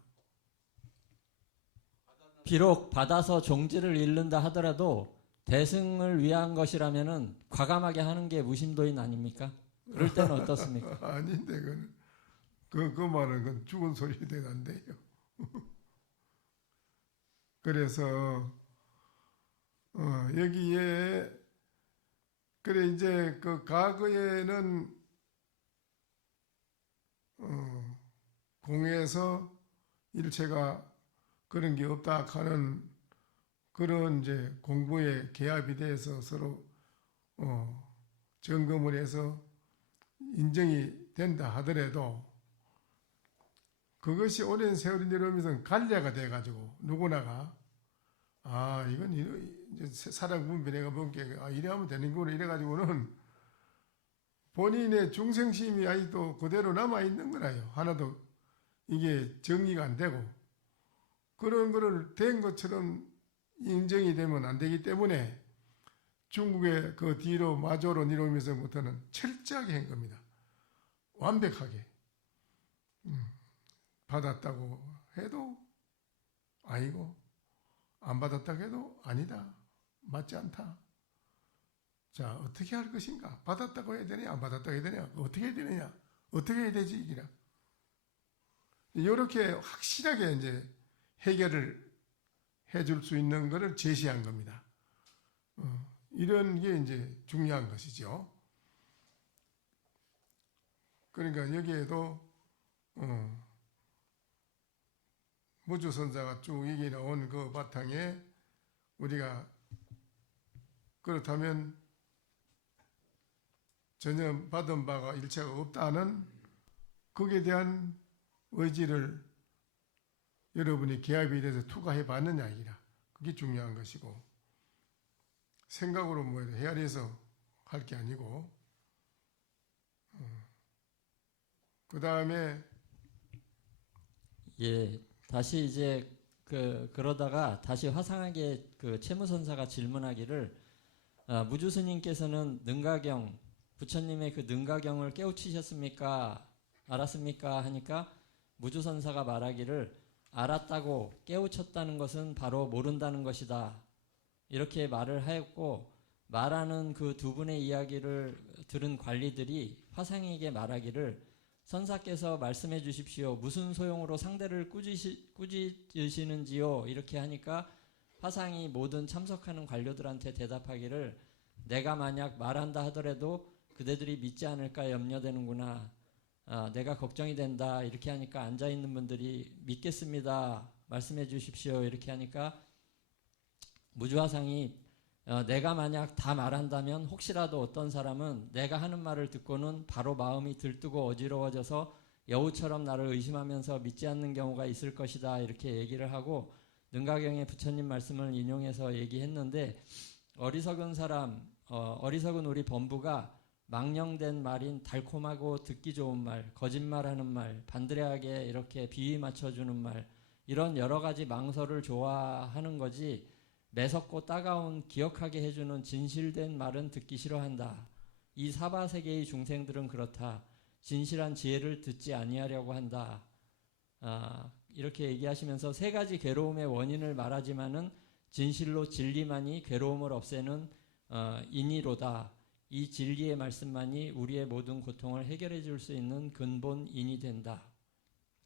비록 받아서 종지를 잃는다 하더라도 대승을 위한 것이라면은 과감하게 하는 게 무심도인 아닙니까? 그럴 때는 어떻습니까? 아닌데 그 말은 그건 죽은 소리 되는데요. 그래서 여기에 그래 이제 그 과거에는 공에서 일체가 그런 게 없다 하는 그런 이제 공부의 개합이 돼서 서로 점검을 해서 인정이 된다 하더라도 그것이 오랜 세월이 내려오면서 관례가 돼가지고 누구나가 이건 이제 사랑 분별해가 뭔게 이래 하면 되는구나 이래가지고는 본인의 중생심이 아직도 그대로 남아있는 거라요. 하나도 이게 정리가 안 되고 그런 거를 된 것처럼 인정이 되면 안 되기 때문에 중국의 그 뒤로 마조로 내려오면서부터는 철저하게 한 겁니다. 완벽하게. 받았다고 해도 아니고 안 받았다고 해도 아니다. 맞지 않다. 자, 어떻게 할 것인가? 받았다고 해야 되냐? 안 받았다고 해야 되냐? 어떻게 해야 되느냐? 어떻게 해야 되지? 이기라. 이렇게 확실하게 이제 해결을 해줄 수 있는 것을 제시한 겁니다. 이런 게 이제 중요한 것이죠. 그러니까 여기에도 무주선사가 쭉 얘기 나온 그 바탕에 우리가 그렇다면 전혀 받은 바가 일체가 없다는 거기에 대한 의지를 여러분이 계약에 대해서 투과해 봤느냐 이라 그게 중요한 것이고 생각으로 뭐 헤아려서 할 게 아니고 그 다음에 예, 다시 이제 그러다가 다시 화상하게 그 채무선사가 질문하기를 무주 스님께서는 능가경 부처님의 그 능가경을 깨우치셨습니까? 알았습니까? 하니까 무주선사가 말하기를 알았다고 깨우쳤다는 것은 바로 모른다는 것이다. 이렇게 말을 하였고 말하는 그 두 분의 이야기를 들은 관리들이 화상에게 말하기를 선사께서 말씀해 주십시오. 무슨 소용으로 상대를 꾸짖으시는지요? 이렇게 하니까 화상이 모든 참석하는 관료들한테 대답하기를 내가 만약 말한다 하더라도 그대들이 믿지 않을까 염려되는구나. 내가 걱정이 된다. 이렇게 하니까 앉아있는 분들이 믿겠습니다. 말씀해 주십시오. 이렇게 하니까 무주화상이 내가 만약 다 말한다면 혹시라도 어떤 사람은 내가 하는 말을 듣고는 바로 마음이 들뜨고 어지러워져서 여우처럼 나를 의심하면서 믿지 않는 경우가 있을 것이다. 이렇게 얘기를 하고 능가경의 부처님 말씀을 인용해서 얘기했는데 어리석은 사람, 어리석은 우리 범부가 망령된 말인 달콤하고 듣기 좋은 말, 거짓말하는 말, 반드레하게 이렇게 비위 맞춰주는 말 이런 여러 가지 망설을 좋아하는 거지 매섭고 따가운 기억하게 해주는 진실된 말은 듣기 싫어한다. 이 사바세계의 중생들은 그렇다. 진실한 지혜를 듣지 아니하려고 한다. 이렇게 얘기하시면서 세 가지 괴로움의 원인을 말하지만은 진실로 진리만이 괴로움을 없애는 인이로다. 이 진리의 말씀만이 우리의 모든 고통을 해결해 줄 수 있는 근본인이 된다.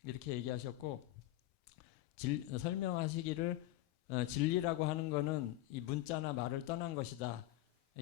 이렇게 얘기하셨고 설명하시기를 진리라고 하는 것은 이 문자나 말을 떠난 것이다.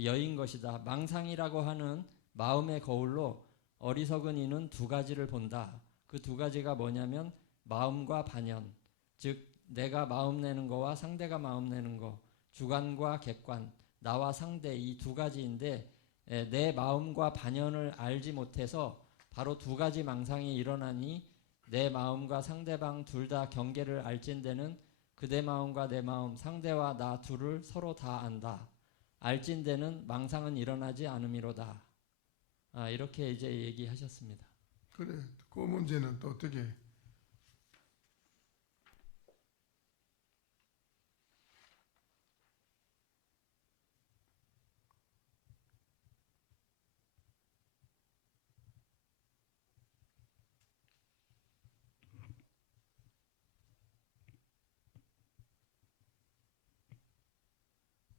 여인 것이다. 망상이라고 하는 마음의 거울로 어리석은 이는 두 가지를 본다. 그 두 가지가 뭐냐면 마음과 반연, 즉 내가 마음 내는 거와 상대가 마음 내는 거, 주관과 객관, 나와 상대 이 두 가지인데 내 마음과 반연을 알지 못해서 바로 두 가지 망상이 일어나니 내 마음과 상대방 둘 다 경계를 알진대는 그대 마음과 내 마음, 상대와 나 둘을 서로 다 안다. 알진대는 망상은 일어나지 않음이로다. 이렇게 이제 얘기하셨습니다. 그래, 그 문제는 또 어떻게?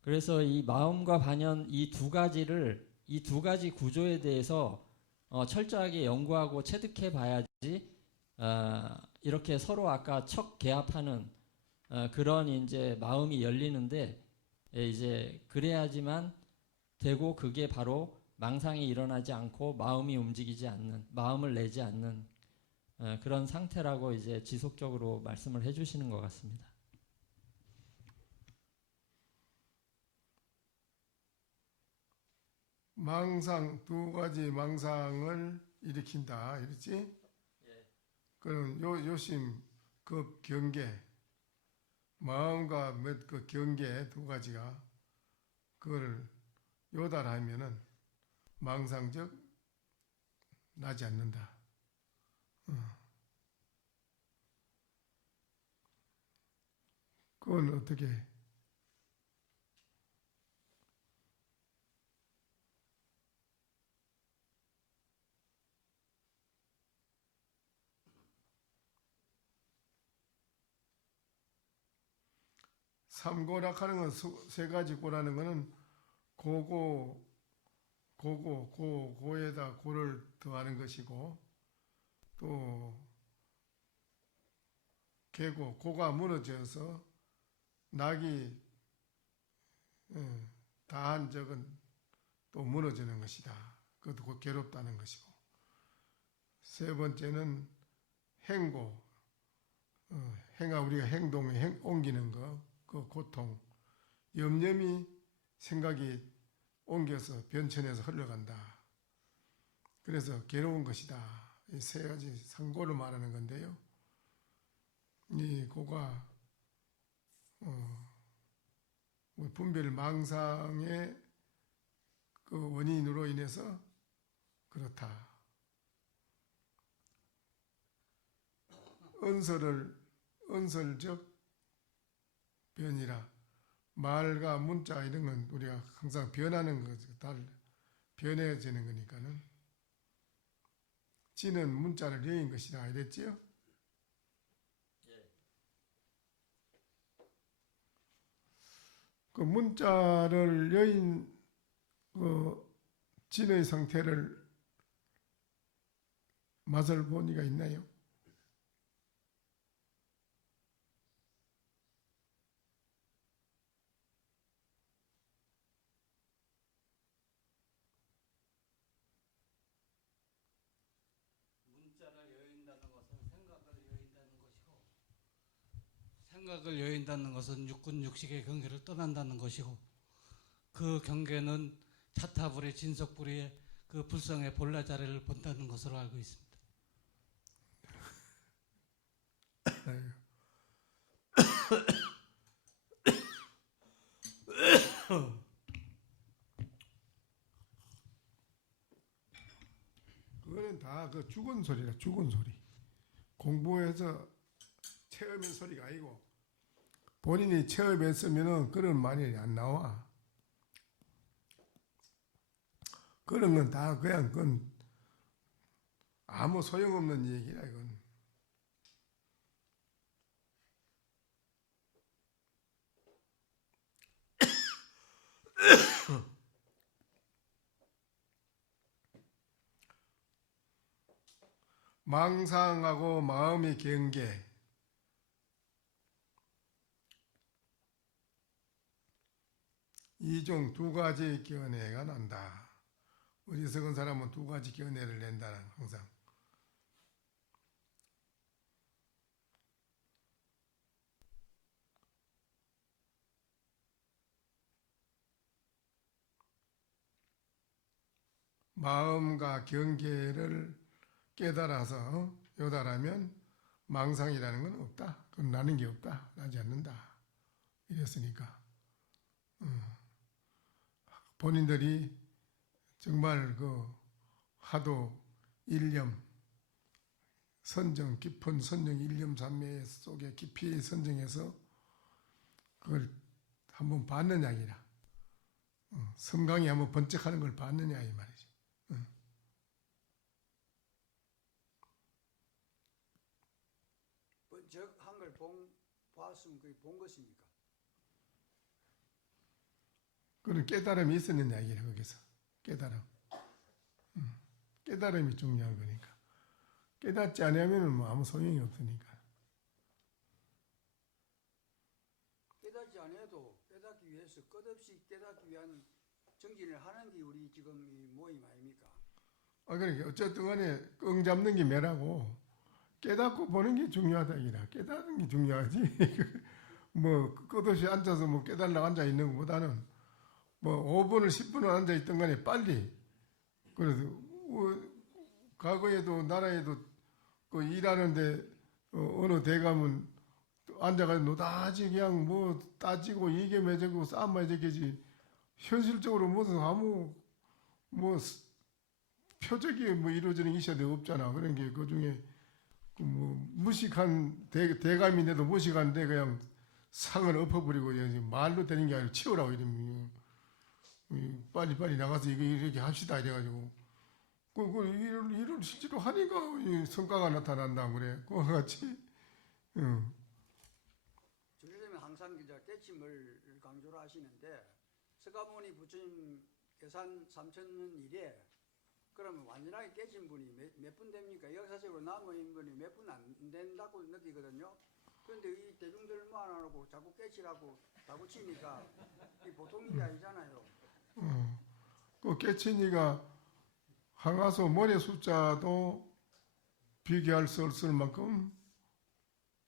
그래서 이 마음과 반연 이 두 가지 구조에 대해서 철저하게 연구하고 체득해 봐야지 이렇게 서로 아까 척 개합하는 그런 이제 마음이 열리는데 이제 그래야지만 되고 그게 바로 망상이 일어나지 않고 마음이 움직이지 않는 마음을 내지 않는 그런 상태라고 이제 지속적으로 말씀을 해주시는 것 같습니다. 망상 두 가지 망상을 일으킨다 이랬지? 예. 그럼 요심 그 경계 마음과 그 경계 두 가지가 그걸 요달하면은 망상적 나지 않는다. 그건 어떻게? 삼고락하는 건 세 가지 고라는 거는 고에다 고를 더하는 것이고 또 고가 무너져서 낙이 다한 적은 또 무너지는 것이다. 그것도 곧 괴롭다는 것이고, 세 번째는 행고, 우리가 행동에 옮기는 거, 그 고통, 염려이 생각이 옮겨서 변천해서 흘러간다. 그래서 괴로운 것이다. 이 세 가지 상고를 말하는 건데요. 이 고가 분별 망상의 그 원인으로 인해서 그렇다. 언설적 변이라, 말과 문자 이런 건 우리가 항상 변하는 거죠. 다 변해지는 거니까는. 지는 문자를 여인 것이다 이랬지요. 그 문자를 여인 진의 상태를 맛을 본 이가 있나요? 생각을 여인다는 것은 육군 육식의 경계를 떠난다는 것이고, 그 경계는 차타불의 진석불의 그 불성의 본래자리를 본다는 것으로 알고 있습니다. 그거는 다 그 죽은 소리라, 죽은 소리. 공부해서 체험한 소리가 아니고, 본인이 체험했으면은 그런 말이 안 나와. 그런 건 다 그냥 그건 아무 소용없는 얘기라 이건. 망상하고 마음의 경계, 이 중 두 가지 견해가 난다. 어리석은 사람은 두 가지 견해를 낸다는, 항상. 마음과 경계를 깨달아서 요달하면 망상이라는 건 없다. 그건 나는 게 없다. 나지 않는다. 이랬으니까. 본인들이 정말 그 하도 일념, 선정, 깊은 선정 일념 삼매 속에 깊이 선정해서 그걸 한번 봤느냐 이라. 섬광이 한번 번쩍하는 걸 봤느냐 이 말이죠. 번쩍한 걸 봤으면 그게 본 것입니까? 그런 깨달음이 있었느냐 이라, 거기서. 깨달음. 깨달음이 중요한 거니까. 깨닫지 않으면 뭐 아무 소용이 없으니까. 깨닫지 않아도 깨닫기 위해서 끝없이 깨닫기 위한 정진을 하는 게 우리 지금 이 모임 아닙니까? 그러니까 어쨌든 간에 끙 잡는 게 매라고, 깨닫고 보는 게 중요하다 이라. 깨닫는 게 중요하지. 뭐 끝없이 앉아서 뭐 깨달으려고 앉아 있는 것보다는 뭐 5분을 10분을 앉아 있던 간에 빨리. 그래서 과거에도 나라에도 그 일하는데 어느 대감은 앉아가지고 노다지 그냥 뭐 따지고 이게 매저고 싸움 매저기지, 현실적으로 무슨 아무 뭐 표적이 뭐 이루어지는 것이 없잖아. 그런 게 그 중에 그 뭐 무식한 대감인데도 무식한데 그냥 상을 엎어버리고 말로 되는 게 아니라 치우라고 이러면 빨리 나가서 이거 이렇게 합시다 이래가지고 일을 실제로 하니까 성과가 나타난다 그래. 그와 같이. 주님은 항상 깨침을 강조를 하시는데, 서가모니 부처님 계산 3,000년 이래 그러면 완전하게 깨진 분이 몇 분 됩니까? 역사적으로 남은 분이 몇 분 안 된다고 느끼거든요. 그런데 이 대중들만 안 하고 자꾸 깨치라고 다고 치니까 이 보통 일이 아니잖아요. 그 깨친이가 항아소 모래 숫자도 비교할 수 없을 만큼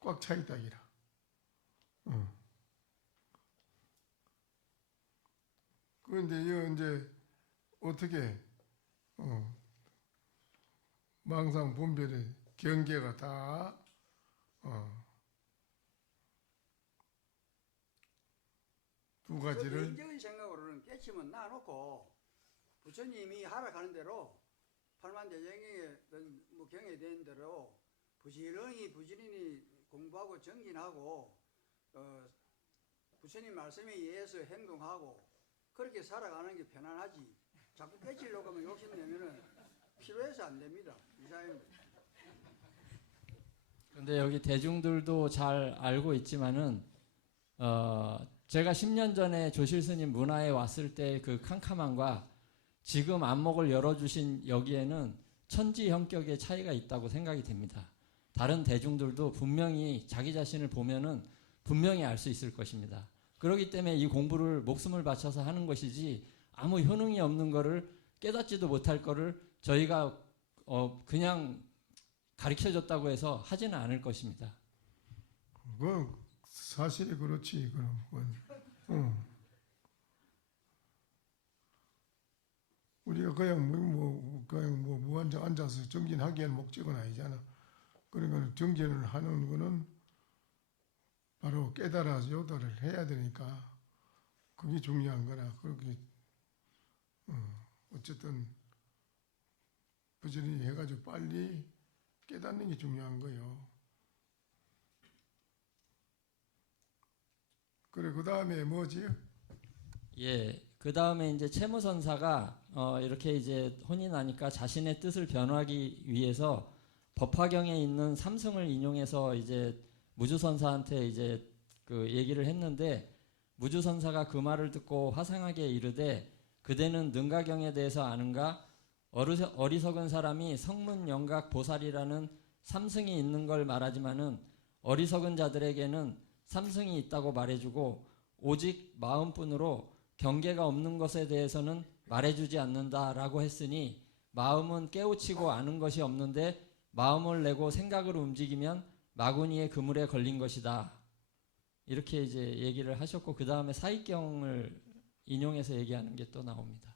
꽉 차 있다 이라. 그런데 이제 어떻게 망상 분별의 경계가 다 두 가지를 개인적인 생각으로는 깨치면 놔놓고 부처님이 하락하는 대로 팔만대장경이든 뭐 경에 대로 부지런히 공부하고 정진하고 부처님 말씀에 의해서 행동하고 그렇게 살아가는 게 편안하지. 자꾸 깨치려고 하면 욕심내면은 필요해서 안 됩니다. 이사입니다. 근데 여기 대중들도 잘 알고 있지만은 제가 10년 전에 조실 스님 문화에 왔을 때 그 캄캄함과 지금 안목을 열어주신 여기에는 천지 형격의 차이가 있다고 생각이 됩니다. 다른 대중들도 분명히 자기 자신을 보면은 분명히 알 수 있을 것입니다. 그렇기 때문에 이 공부를 목숨을 바쳐서 하는 것이지 아무 효능이 없는 거를 깨닫지도 못할 거를 저희가 그냥 가르쳐줬다고 해서 하지는 않을 것입니다. 그 사실이 그렇지. 그럼 우리가 그냥 무한정 앉아서 정진하기 위한 목적은 아니잖아. 그러니까 정진을 하는 거는 바로 깨달아 요도를 해야 되니까 그게 중요한 거라. 그렇게 어쨌든 부지런히 해가지고 빨리 깨닫는 게 중요한 거요. 그래, 그 다음에 뭐지? 예, 그 다음에 이제 채무선사가 이렇게 이제 혼이 나니까 자신의 뜻을 변호하기 위해서 법화경에 있는 삼승을 인용해서 이제 무주선사한테 이제 그 얘기를 했는데 무주선사가 그 말을 듣고 화상하게 이르되 그대는 능가경에 대해서 아는가? 어리석은 사람이 성문영각 보살이라는 삼승이 있는 걸 말하지만은 어리석은 자들에게는 삼승이 있다고 말해주고 오직 마음뿐으로 경계가 없는 것에 대해서는 말해주지 않는다라고 했으니 마음은 깨우치고 아는 것이 없는데 마음을 내고 생각을 움직이면 마구니의 그물에 걸린 것이다. 이렇게 이제 얘기를 하셨고 그 다음에 사익경을 인용해서 얘기하는 게 또 나옵니다.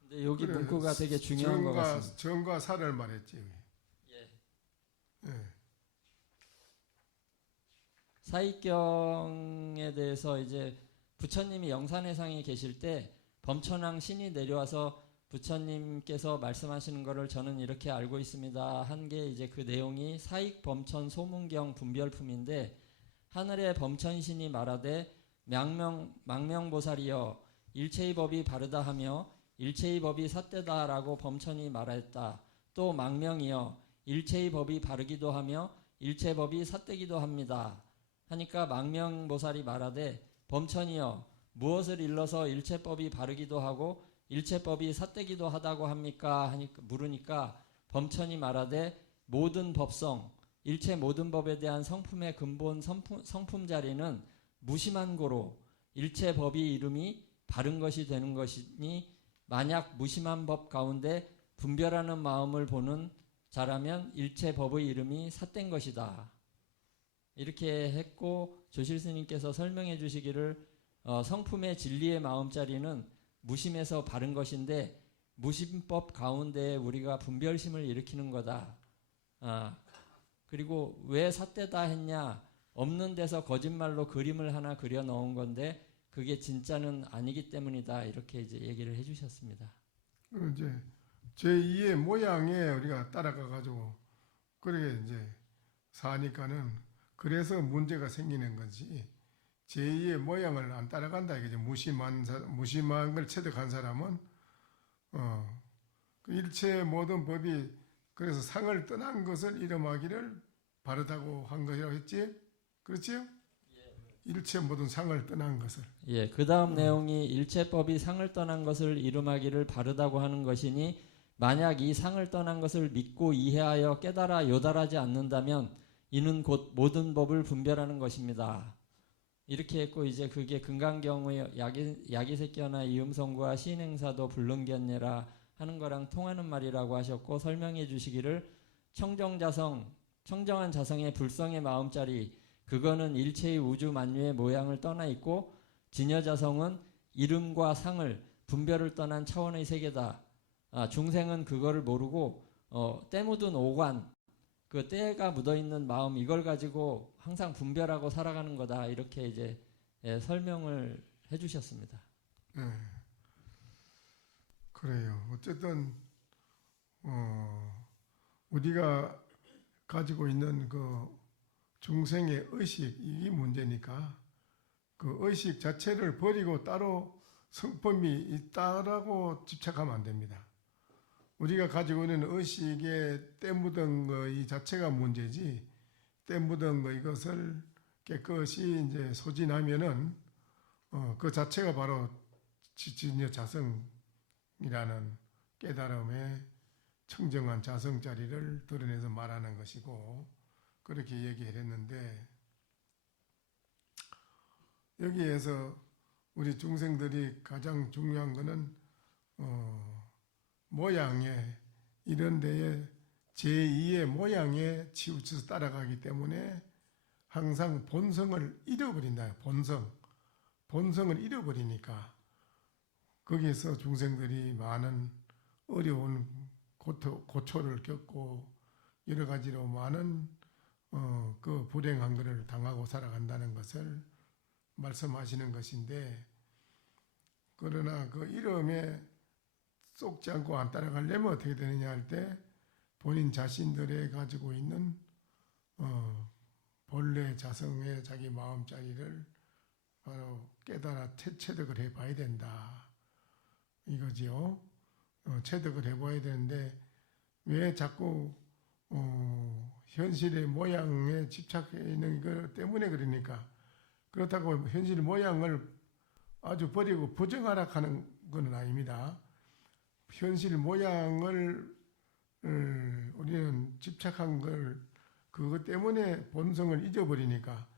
근데 여기 그래, 문구가 되게 중요한 것 같습니다. 정과 사를 말했지. 예. 예. 사익경에 대해서 이제 부처님이 영산회상에 계실 때 범천왕 신이 내려와서 부처님께서 말씀하시는 거를 저는 이렇게 알고 있습니다. 한 게 이제 그 내용이 사익범천 소문경 분별품인데 하늘의 범천신이 말하되 망명보살이여 일체의 법이 바르다 하며 일체의 법이 삿되다라고 범천이 말했다. 또 망명이여 일체의 법이 바르기도 하며 일체법이 삿되기도 합니다. 하니까 망명보살이 말하되 범천이여 무엇을 일러서 일체법이 바르기도 하고 일체법이 삿되기도 하다고 합니까? 하니까 물으니까 범천이 말하되 모든 법성 일체 모든 법에 대한 성품의 근본 성품 자리는 무심한 고로 일체 법이 이름이 바른 것이 되는 것이니 만약 무심한 법 가운데 분별하는 마음을 보는 자라면 일체 법의 이름이 삿된 것이다. 이렇게 했고 조실 스님께서 설명해 주시기를 성품의 진리의 마음자리는 무심에서 바른 것인데 무심법 가운데 우리가 분별심을 일으키는 거다. 그리고 왜 삿되다 했냐? 없는 데서 거짓말로 그림을 하나 그려 넣은 건데 그게 진짜는 아니기 때문이다. 이렇게 이제 얘기를 해주셨습니다. 이제 제2의 모양에 우리가 따라가 가지고 그렇게 이제 사니까는 그래서 문제가 생기는 거지. 제2의 모양을 안 따라간다 이게 무심한 걸 체득한 사람은 그 일체 모든 법이 그래서 상을 떠난 것을 이름하기를 바르다고 한 것이라고 했지, 그렇지요? 일체 모든 상을 떠난 것을. 예, 그 다음 내용이 일체법이 상을 떠난 것을 이름하기를 바르다고 하는 것이니 만약 이 상을 떠난 것을 믿고 이해하여 깨달아 요달하지 않는다면 이는 곧 모든 법을 분별하는 것입니다. 이렇게 했고 이제 그게 금강경의 야기새끼어나 이음성과 시인행사도 불능견예라 하는 거랑 통하는 말이라고 하셨고 설명해 주시기를 청정한 자성의 불성의 마음자리 그거는 일체의 우주 만유의 모양을 떠나 있고 진여자성은 이름과 상을 분별을 떠난 차원의 세계다. 중생은 그거를 모르고 때 묻은 오관 그 때가 묻어있는 마음 이걸 가지고 항상 분별하고 살아가는 거다 이렇게 이제 설명을 해주셨습니다. 네. 그래요. 어쨌든 우리가 가지고 있는 그 중생의 의식 이 문제니까 그 의식 자체를 버리고 따로 성품이 있다라고 집착하면 안 됩니다. 우리가 가지고 있는 의식에 때 묻은 거 이 자체가 문제지 때 묻은 거 이것을 깨끗이 이제 소진하면은 그 자체가 바로 진여 자성이라는 깨달음의 청정한 자성자리를 드러내서 말하는 것이고 그렇게 얘기를 했는데 여기에서 우리 중생들이 가장 중요한 것은 모양에 이런 데에 제2의 모양에 치우쳐서 따라가기 때문에 항상 본성을 잃어버린다. 본성을 잃어버리니까 거기에서 중생들이 많은 어려운 고초를 겪고 여러 가지로 많은 그 불행한 것을 당하고 살아간다는 것을 말씀하시는 것인데 그러나 그 이름에 쏙지 않고 안 따라가려면 어떻게 되느냐 할 때 본인 자신들의 가지고 있는 본래 자성의 자기 마음자리를 바로 깨달아 체득을 해봐야 된다 이거지요. 체득을 해봐야 되는데 왜 자꾸 현실의 모양에 집착해 있는 것 때문에 그러니까 그렇다고 현실 모양을 아주 버리고 부정하라 하는 건 아닙니다. 현실 모양을 우리는 집착한 걸 그것 때문에 본성을 잊어버리니까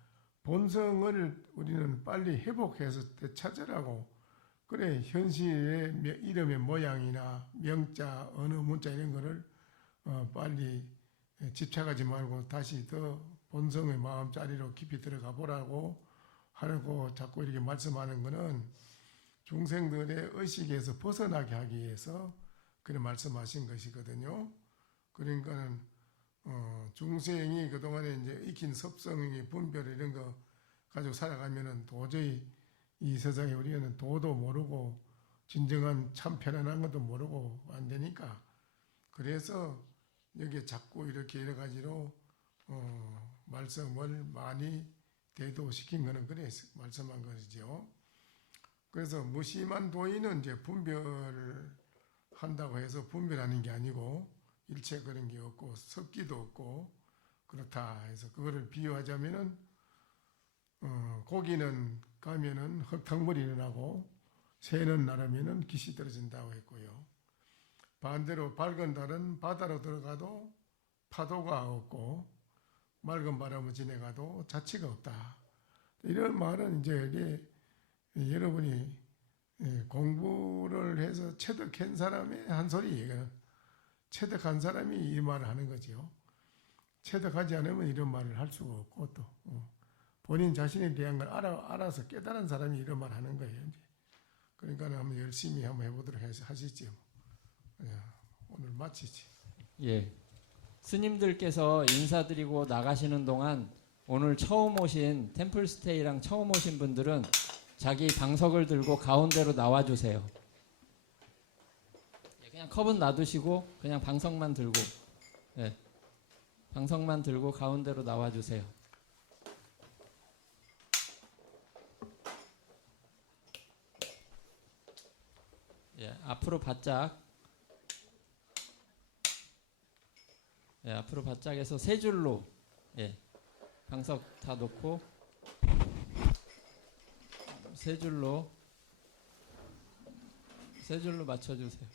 본성을 우리는 빨리 회복해서 되찾으라고 그래 현실의 이름의 모양이나 명자 어느 문자 이런 거를 빨리 집착하지 말고 다시 더 본성의 마음자리로 깊이 들어가 보라고 하려고 자꾸 이렇게 말씀하는 것은 중생들의 의식에서 벗어나게 하기 위해서 그런 말씀하신 것이거든요. 그러니까는 중생이 그동안에 이제 익힌 섭성의 분별 이런 거 가지고 살아가면은 도저히 이 세상에 우리는 도도 모르고 진정한 참 편안한 것도 모르고 안 되니까 그래서 여기에 자꾸 이렇게 여러 가지로 말씀을 많이 대도시킨 거는 그래 말씀한 것이죠. 그래서 무심한 도인은 이제 분별한다고 해서 분별하는 게 아니고 일체 그런 게 없고 섭기도 없고 그렇다 해서 그거를 비유하자면은 고기는 가면은 흙탕물이 일어나고 새는 나르면은 깃이 떨어진다고 했고요. 반대로 밝은 달은 바다로 들어가도 파도가 없고 맑은 바람을 지나가도 자취가 없다. 이런 말은 이제 이게 여러분이 공부를 해서 체득한 사람의 한 소리예요. 체득한 사람이 이 말을 하는 거죠. 체득하지 않으면 이런 말을 할 수가 없고 또 본인 자신에 대한 걸 알아서 깨달은 사람이 이런 말 하는 거예요. 이제. 그러니까 한번 열심히 한번 해보도록 하시죠. 오늘 마치지. 예. 스님들께서 인사드리고 나가시는 동안 오늘 처음 오신 템플스테이랑 처음 오신 분들은 자기 방석을 들고 가운데로 나와주세요. 그냥 컵은 놔두시고 그냥 방석만 들고 방석만 들고 가운데로 나와주세요. 앞으로 바짝 앞으로 바짝해서 세 줄로 방석 다 놓고 세 줄로 맞춰주세요.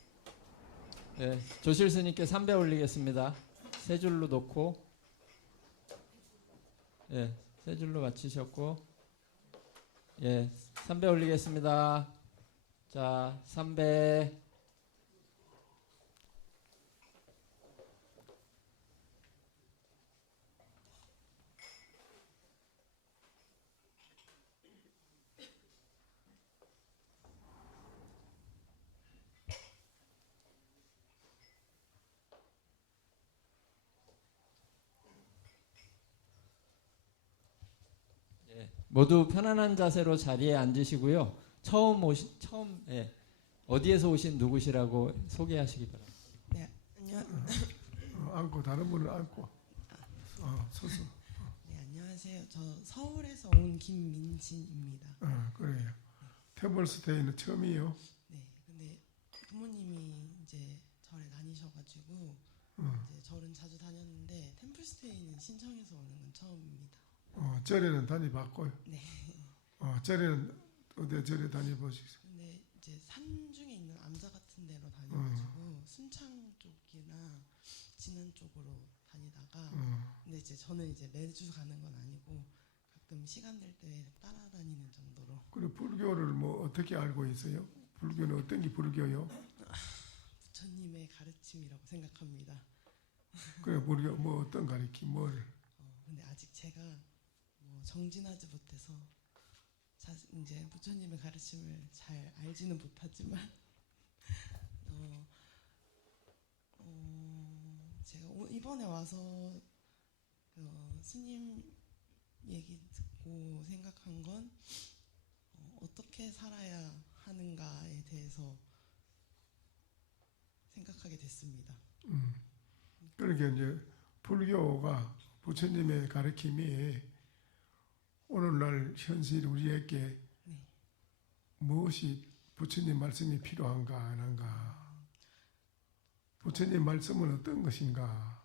예, 조실 스님께 3배 올리겠습니다. 세 줄로 놓고, 예, 세 줄로 맞추셨고, 예, 3배 올리겠습니다. 자, 3배. 모두 편안한 자세로 자리에 앉으시고요. 예, 어디에서 오신 누구시라고 소개하시기 바랍니다. 네, 앉고 다른 분을 앉고 서서. 네, 안녕하세요. 저 서울에서 온 김민진입니다. 그래요. 테이블스테이는 처음이에요. 네, 근데 부모님이 이제 절에 다니셔가지고 이제 절은 자주 다녔는데 템플스테이는 신청해서 오는 건 처음입니다. 절에는 다녀봤고요. 네. 절에는 어디 절에 다녀보시죠. 근데 이제 산 중에 있는 암사 같은 데로 다녀가지고 순창 쪽이나 진안 쪽으로 다니다가 근데 이제 저는 이제 매주 가는 건 아니고 가끔 시간 될 때 따라다니는 정도로. 그리고 불교를 뭐 어떻게 알고 있어요? 불교는 어떤 게 불교요? 부처님의 가르침이라고 생각합니다. 그래 불교 뭐 어떤 가르침 뭘? 근데 아직 제가 뭐 정진하지 못해서 이제 부처님의 가르침을 잘 알지는 못하지만 제가 이번에 와서 스님 얘기 듣고 생각한 건 어떻게 살아야 하는가에 대해서 생각하게 됐습니다. 그러니까 이제 불교가 부처님의 가르침이 오늘날 현실 우리에게 무엇이 부처님 말씀이 필요한가 안 한가, 부처님 말씀은 어떤 것인가,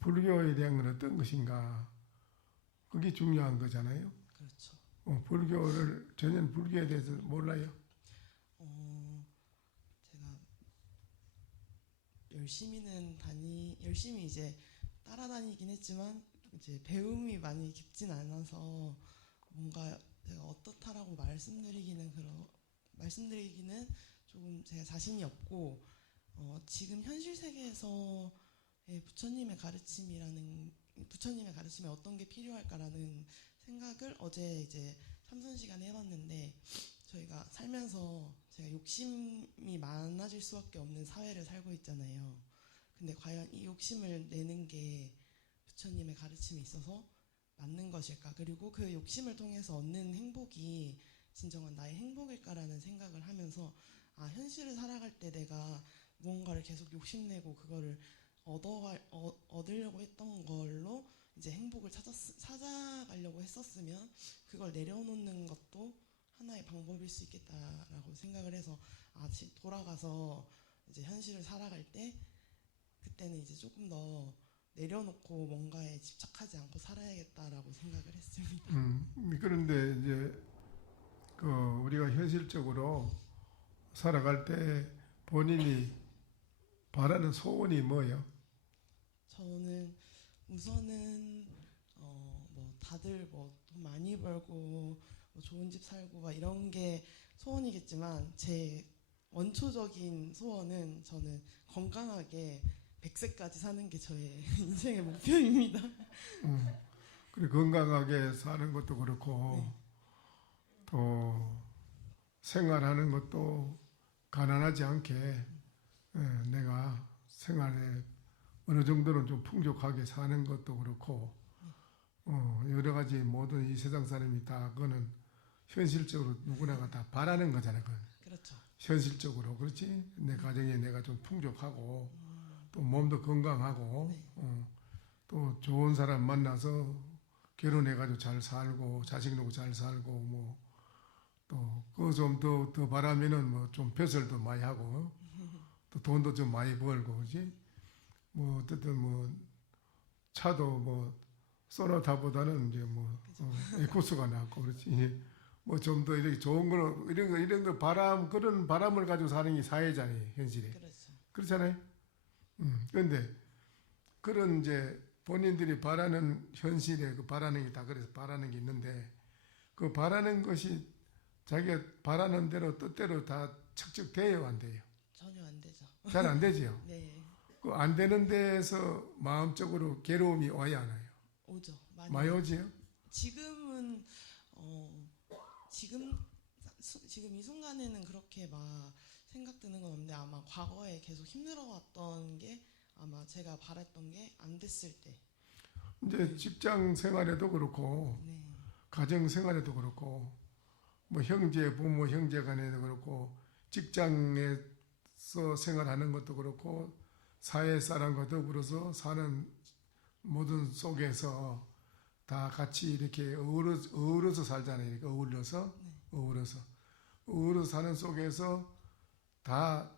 불교에 대한 건 어떤 것인가, 그게 중요한 거잖아요. 그렇죠. 불교를 전혀 불교에 대해서 몰라요. 제가 열심히 이제 따라다니긴 했지만 이제 배움이 많이 깊진 않아서 뭔가 제가 어떻다라고 말씀드리기는 조금 제가 자신이 없고 지금 현실 세계에서의 부처님의 가르침이 어떤 게 필요할까라는 생각을 어제 이제 참선 시간에 해봤는데 저희가 살면서 제가 욕심이 많아질 수밖에 없는 사회를 살고 있잖아요. 근데 과연 이 욕심을 내는 게 부처님의 가르침에 있어서 맞는 것일까? 그리고 그 욕심을 통해서 얻는 행복이 진정한 나의 행복일까라는 생각을 하면서 현실을 살아갈 때 내가 무언가를 계속 욕심내고 그거를 얻으려고 했던 걸로 이제 행복을 찾아가려고 했었으면 그걸 내려놓는 것도 하나의 방법일 수 있겠다라고 생각을 해서 돌아가서 이제 현실을 살아갈 때 그때는 이제 조금 더 내려놓고 뭔가에 집착하지 않고 살아야겠다라고 생각을 했습니다. 그런데 이제 우리가 현실적으로 살아갈 때 본인이 바라는 소원이 뭐예요? 저는 우선은 뭐 다들 뭐 돈 많이 벌고 뭐 좋은 집 살고 막 이런 게 소원이겠지만 제 원초적인 소원은 저는 건강하게 100세까지 사는 게 저의 인생의 목표입니다. 그래 건강하게 사는 것도 그렇고 또 생활하는 것도 가난하지 않게 내가 생활에 어느 정도는 좀 풍족하게 사는 것도 그렇고 여러 가지 모든 이 세상 사람이 다 그거는 현실적으로 누구나가 다 바라는 거잖아요. 그렇죠. 현실적으로 그렇지. 내 가정에 내가 좀 풍족하고 또 몸도 건강하고 또 좋은 사람 만나서 결혼해가지고 잘 살고 자식 놓고 잘 살고 뭐 또 그거 좀 더 바라면은 뭐 좀 벼슬도 많이 하고 또 돈도 좀 많이 벌고 그렇지. 뭐 어쨌든 뭐 차도 뭐 소나타보다는 이제 뭐 에코스가 낫고 그렇지. 뭐 좀 더 이렇게 좋은 거는 이런 거 그런 바람을 가지고 사는 게 사회잖아요 현실에. 그렇죠. 그렇잖아요. 그런데 그런 이제 본인들이 바라는 현실에 그 바라는 게 다 그래서 바라는 게 있는데 그 바라는 것이 자기가 바라는 대로 뜻대로 다 척척돼요, 안 돼요? 전혀 안 되죠. 잘 안 되지요. 네, 그 안 되는 데에서 마음적으로 괴로움이 와야 하나요? 오죠. 많이 오지요? 지금은 지금 이 순간에는 그렇게 막 생각 드는 건 없는데 아마 과거에 계속 힘들어왔던 게 아마 제가 바랬던 게 안 됐을 때. 이제 직장 생활에도 그렇고 네. 가정 생활에도 그렇고 뭐 형제 부모 형제 간에도 그렇고 직장에서 생활하는 것도 그렇고 사회 사람과 더불어서 사는 모든 속에서 다 같이 이렇게 어우러서 살잖아요. 이렇게 어울려서 어우러서 사는 속에서 다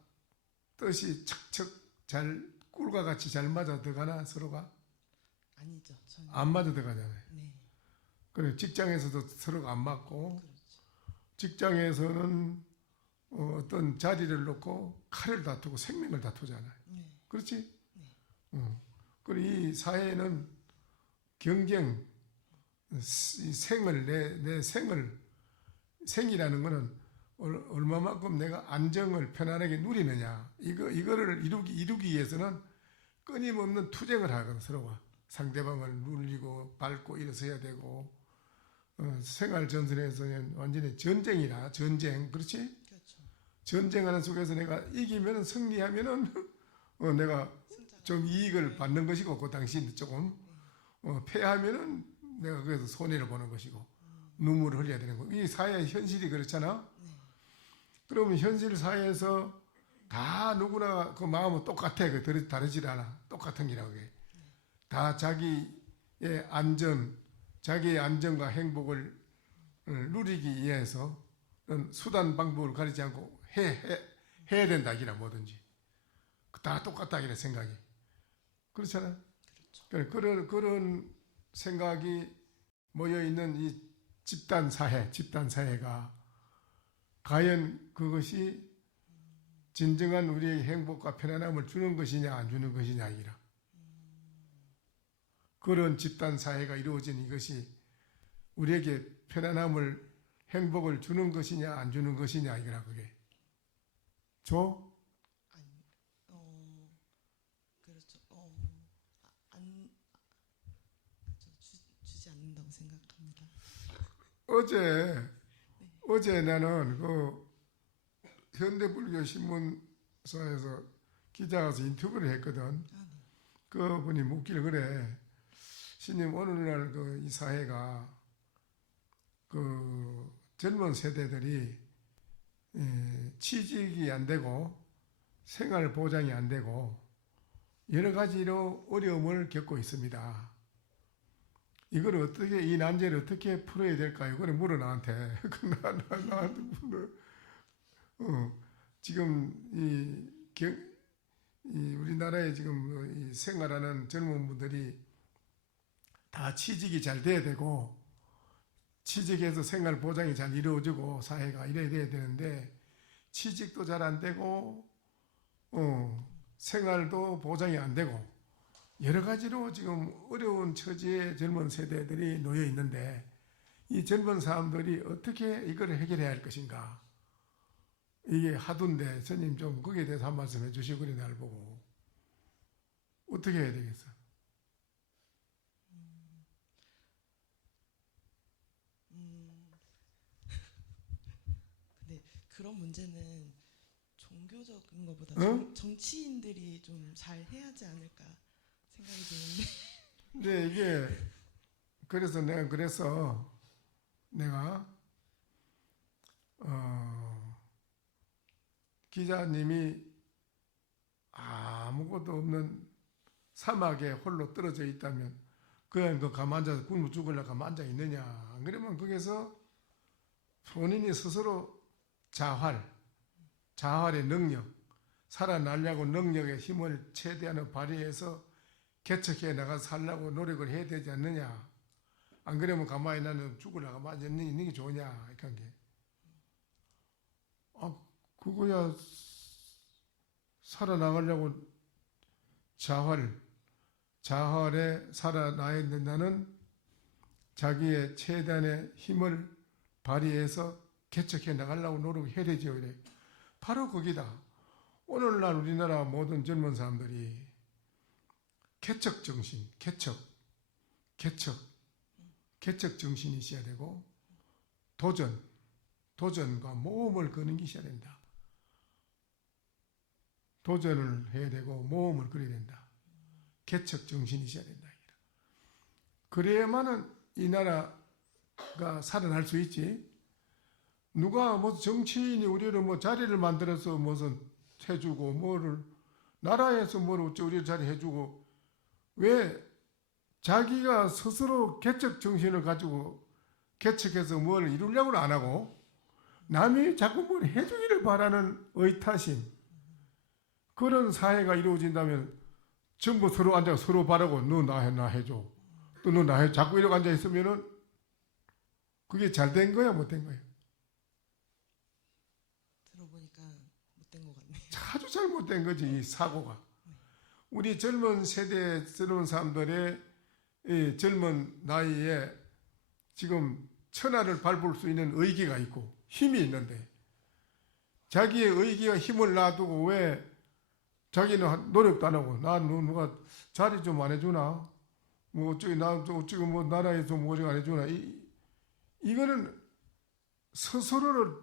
뜻이 척척 잘 꿀과 같이 잘 맞아 들어가나 서로가? 아니죠. 전혀. 안 맞아 들어가잖아요. 네. 그래 직장에서도 서로가 안 맞고 그렇죠. 직장에서는 어떤 자리를 놓고 칼을 다투고 생명을 다투잖아요. 네. 그렇지? 네. 그리고 이 사회는 경쟁, 이 생을 내 생이라는 거는 얼마만큼 내가 안정을 편안하게 누리느냐 이거를 이루기 위해서는 끊임없는 투쟁을 하거든. 서로가 상대방을 눌리고 밟고 일어서야 되고 생활 전선에서는 완전히 전쟁이라 전쟁 그렇지? 그렇죠. 전쟁하는 속에서 내가 이기면 승리하면은 내가 좀 이익을 받는 것이고 그 당시 조금 패하면은 내가 그래서 손해를 보는 것이고 눈물을 흘려야 되는 거. 이 사회의 현실이 그렇잖아. 그러면 현실 사회에서 다 누구나 그 마음은 똑같아. 그 다르질 않아. 똑같은 기라고 해. 다 자기의 안전과 행복을 누리기 위해서 수단 방법을 가리지 않고 해야 된다 기라 뭐든지 다 똑같다 기라 생각이 그렇잖아. 그런 생각이 모여 있는 이 집단 사회가 과연 그것이 진정한 우리의 행복과 편안함을 주는 것이냐 안 주는 것이냐 이라. 그런 집단 사회가 이루어진 이것이 우리에게 편안함을 행복을 주는 것이냐 안 주는 것이냐 이거라 그게. 줘? 그렇죠. 주지 않는다고 생각합니다. 어제 나는 그 현대불교 신문사에서 기자가 와서 인터뷰를 했거든. 그분이 묻기를 그래. 스님 오늘날 그 이 사회가 그 젊은 세대들이 취직이 안 되고 생활 보장이 안 되고 여러 가지로 어려움을 겪고 있습니다. 이걸 어떻게 이 난제를 어떻게 풀어야 될까요? 그래 물어 나한테. 나한테 물어. 지금 이 우리나라에 지금 이 생활하는 젊은 분들이 다 취직이 잘 돼야 되고 취직해서 생활 보장이 잘 이루어지고 사회가 이래야 돼야 되는데 취직도 잘 안 되고 생활도 보장이 안 되고 여러 가지로 지금 어려운 처지에 젊은 세대들이 놓여 있는데 이 젊은 사람들이 어떻게 이걸 해결해야 할 것인가 이게 하던데 스님 좀 거기에 대해서 한 말씀 해주시고 그래 날 보고 어떻게 해야 되겠어? 근데 그런 문제는 종교적인 것보다 정치인들이 좀 잘 해야 하지 않을까 생각이 드는데. 근데 이게 그래서 내가 기자님이 아무것도 없는 사막에 홀로 떨어져 있다면 그냥 그 가만 앉아서 굶어 죽으려고 가만 앉아 있느냐. 안 그러면 거기서 본인이 스스로 자활의 능력, 살아나려고 능력의 힘을 최대한 발휘해서 개척해 나가 살려고 노력을 해야 되지 않느냐. 안 그러면 가만히 나는 죽으려고 가만히 있는 게 좋으냐. 이렇게 한 게. 그거야 살아나가려고 자활에 살아나야 된다는 자기의 최대한의 힘을 발휘해서 개척해 나가려고 노력해야 되죠. 그래. 바로 거기다. 오늘날 우리나라 모든 젊은 사람들이 개척 정신, 개척 정신이 있어야 되고 도전과 모험을 거는 게 있어야 된다. 도전을 해야 되고 모험을 걸어야 된다. 개척 정신이 있어야 된다. 그래야만은 이 나라가 살아날 수 있지. 누가 뭐 정치인이 우리를 뭐 자리를 만들어서 무슨 해주고 뭐를 나라에서 뭘 어째 우리 자리 해주고 왜 자기가 스스로 개척 정신을 가지고 개척해서 뭘 이루려고는 안 하고 남이 자꾸 뭘 해주기를 바라는 의타심 그런 사회가 이루어진다면 전부 서로 앉아 서로 바라고 너 나 해줘 또 너 나 해 자꾸 이러고 앉아 있으면은 그게 잘 된 거야 못 된 거야? 들어보니까 못된 것 같네요. 아주 잘못된 거지 이 사고가. 우리 젊은 세대스러운 사람들의 이 젊은 나이에 지금 천하를 밟을 수 있는 의기가 있고 힘이 있는데 자기의 의기와 힘을 놔두고 왜 자기는 노력도 안 하고 나 누가 자리 좀 안 해주나 뭐 어쩌고 뭐 나라에서 뭐 안 해주나 이거는 스스로를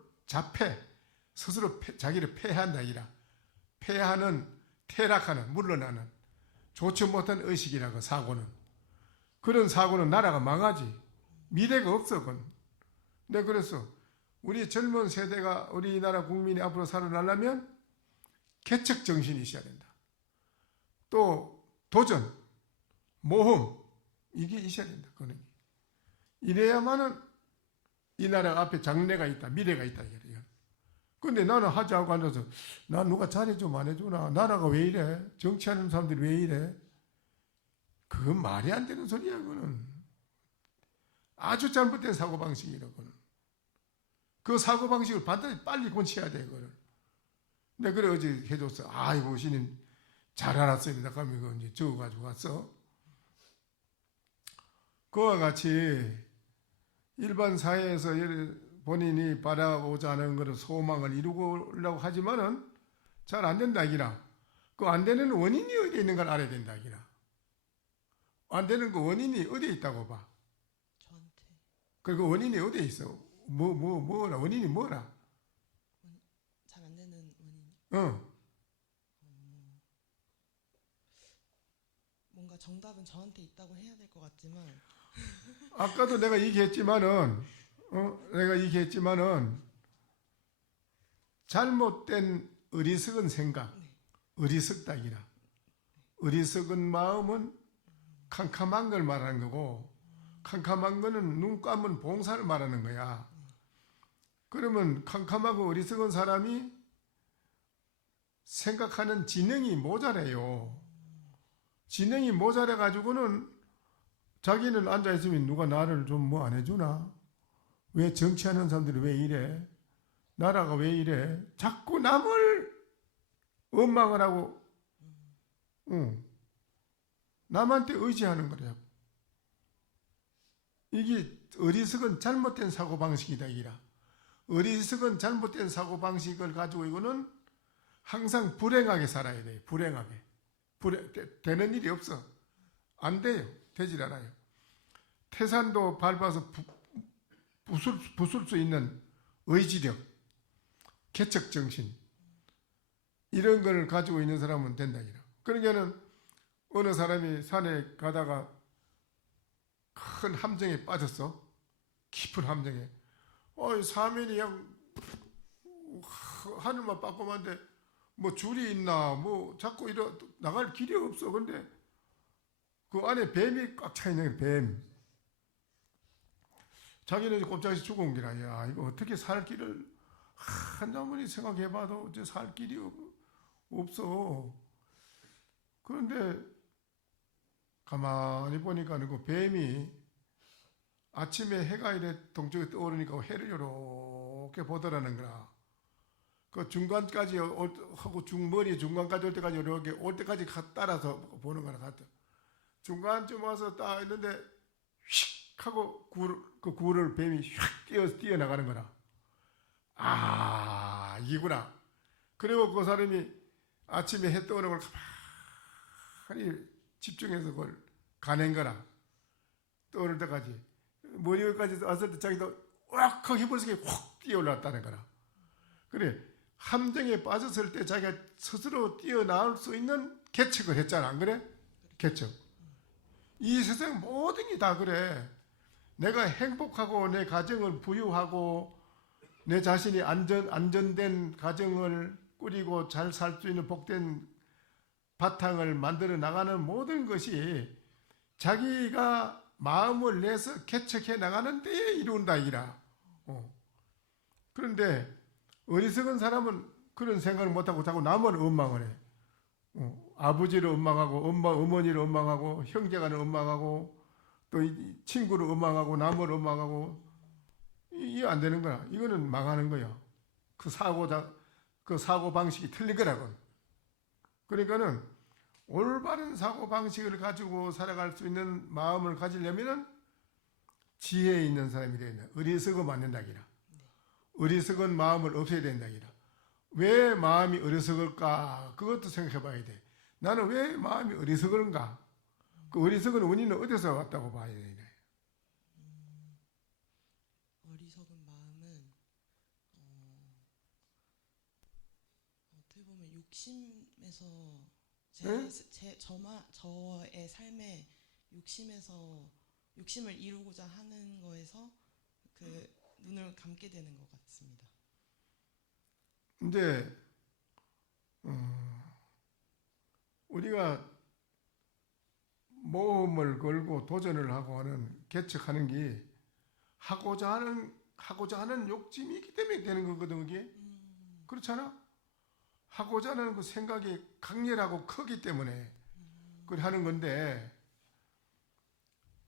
스스로 자기를 폐한다 이라 폐하는 퇴락하는 물러나는 좋지 못한 의식이라고 사고는 그런 사고는 나라가 망하지 미래가 없어 그건. 근데 그래서 우리 젊은 세대가 우리나라 국민이 앞으로 살아나려면 개척 정신이 있어야 된다. 또 도전, 모험 이게 있어야 된다. 그는 이래야만은 이 나라 앞에 장래가 있다, 미래가 있다 이거예요. 근데 나는 하지 않고 앉아서 나 누가 자리 좀 안 해주나 나라가 왜 이래? 정치하는 사람들이 왜 이래? 그건 말이 안 되는 소리야 그거는. 아주 잘못된 사고방식이라고는. 그 사고방식을 반드시 빨리 고쳐야 돼 그거를. 근데 그래 어제 해줬어. 아이고 신임 잘 알았습니다. 그럼 이거 이제 적어가지고 갔어. 그와 같이 일반 사회에서 본인이 바라보자 하는 것을 소망을 이루려고 하지만은 잘 안 된다 이기라. 그 안 되는 원인이 어디에 있는 걸 알아야 된다 이기라. 안 되는 그 원인이 어디에 있다고 봐. 저한테. 그 원인이 어디에 있어? 뭐라 원인이 뭐라? 잘 안 되는 원인. 뭔가 정답은 저한테 있다고 해야 될 것 같지만. 아까도 내가 얘기했지만은 잘못된 어리석은 생각, 어리석다기라. 어리석은 마음은 캄캄한 걸 말하는 거고, 캄캄한 거는 눈 감은 봉사를 말하는 거야. 그러면 캄캄하고 어리석은 사람이 생각하는 지능이 모자라요. 지능이 모자라 가지고는 자기는 앉아있으면 누가 나를 좀 뭐 안 해주나? 왜 정치하는 사람들이 왜 이래? 나라가 왜 이래? 자꾸 남을 원망을 하고 남한테 의지하는 거래요. 이게 어리석은 잘못된 사고방식이다 이라. 어리석은 잘못된 사고방식을 가지고 이거는 항상 불행하게 살아야 돼요. 불행하게. 되는 일이 없어. 안 돼요. 되질 않아요. 태산도 밟아서 부술 수 있는 의지력, 개척정신 이런 걸 가지고 있는 사람은 된다. 그러니까는 어느 사람이 산에 가다가 큰 함정에 빠졌어. 깊은 함정에. 사면이 그냥 하늘만 빠꼼한데 뭐 줄이 있나 뭐 자꾸 나갈 길이 없어. 근데 그 안에 뱀이 꽉 차 있는 뱀. 자기는 꼼짝이 죽은 기라. 야 이거 어떻게 살 길을 한자문이 생각해봐도 이제 살 길이 없어. 그런데 가만히 보니까 그 뱀이 아침에 해가 이래 동쪽에 떠오르니까 해를 이렇게 보더라는 거라. 그 중간까지 하고 머리 중간까지 올 때까지 이렇게 올 때까지 따라서 보는 거나 같아. 중간쯤 와서 딱 있는데 휙 하고 그 굴을 뱀이 휙 뛰어나가는 거라. 아, 이구나. 그리고 그 사람이 아침에 해 떠오르는 걸 가만히 집중해서 그걸 가낸 거라. 떠오를 때까지. 머리 위까지 왔을 때 자기도 왁 하고 힘을 쓰게 확 뛰어 올랐다는 거라. 그래. 함정에 빠졌을 때 자기가 스스로 뛰어나올 수 있는 개척을 했잖아. 안 그래? 개척. 이 세상 모든 게 다 그래. 내가 행복하고 내 가정을 부유하고 내 자신이 안전된 가정을 꾸리고 잘 살 수 있는 복된 바탕을 만들어 나가는 모든 것이 자기가 마음을 내서 개척해 나가는 데에 이룬다 이라. 그런데 어리석은 사람은 그런 생각을 못하고 자꾸 남을 원망을 해. 아버지를 원망하고 어머니를 원망하고 형제간을 원망하고 또 친구를 원망하고 남을 원망하고 이게 안 되는 거야. 이거는 망하는 거야. 그 사고 방식이 틀린 거라고. 그러니까는 올바른 사고 방식을 가지고 살아갈 수 있는 마음을 가지려면은 지혜 있는 사람이 되야 된다. 어리석으면 안 된다기라. 어리석은 마음을 없애야 된다기라. 왜 마음이 어리석을까? 그것도 생각해 봐야 돼. 나는 왜 마음이 어리석은가? 그 어리석은 원인은 어디서 왔다고 봐야 되냐? 어리석은 마음은 어떻게 보면 욕심에서 저의 삶에 욕심을 이루고자 하는 거에서 그 눈을 감게 되는 것 같습니다. 근데 우리가 모험을 걸고 도전을 하고 하는 개척하는 게 하고자 하는 욕심이 있기 때문에 되는 거거든. 그게 그렇잖아. 하고자 하는 그 생각이 강렬하고 크기 때문에 그걸 하는 건데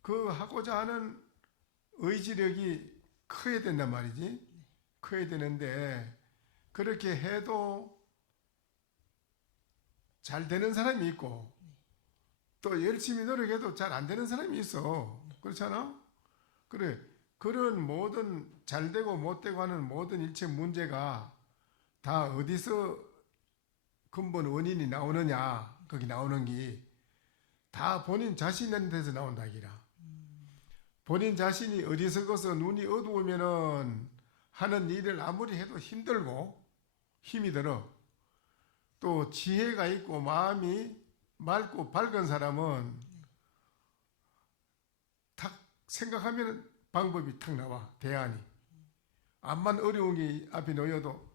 그 하고자 하는 의지력이 커야 된단 말이지. 커야 되는데 그렇게 해도 잘 되는 사람이 있고 또 열심히 노력해도 잘 안 되는 사람이 있어. 그렇잖아? 그래. 그런 모든 잘 되고 못 되고 하는 모든 일체 문제가 다 어디서 근본 원인이 나오느냐. 거기 나오는 게 다 본인 자신한테서 나온다 기라. 본인 자신이 어리석어서 눈이 어두우면은 하는 일을 아무리 해도 힘들고 힘이 들어. 또 지혜가 있고 마음이 맑고 밝은 사람은 탁 생각하면 방법이 탁 나와. 대안이. 암만 어려운 게 앞에 놓여도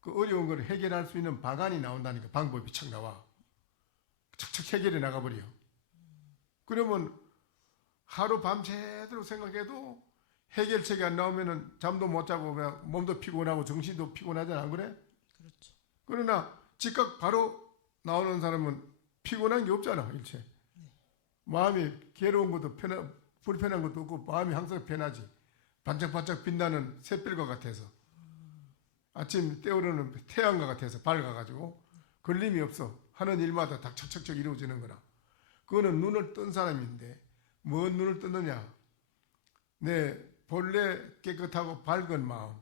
그 어려운 걸 해결할 수 있는 방안이 나온다니까. 방법이 착 나와. 척척 해결해 나가버려. 그러면 하루 밤새도록 생각해도 해결책이 안 나오면은 잠도 못 자고 몸도 피곤하고 정신도 피곤하잖아. 안 그래? 그렇죠. 그러나 즉각 바로 나오는 사람은 피곤한 게 없잖아. 일체. 마음이 괴로운 것도 불편한 것도 없고 마음이 항상 편하지. 반짝반짝 빛나는 샛별과 같아서. 아침 떼오르는 태양과 같아서 밝아가지고 걸림이 없어. 하는 일마다 다 척척척 이루어지는 거라. 그거는 눈을 뜬 사람인데 뭔 눈을 떴느냐. 내 본래 깨끗하고 밝은 마음.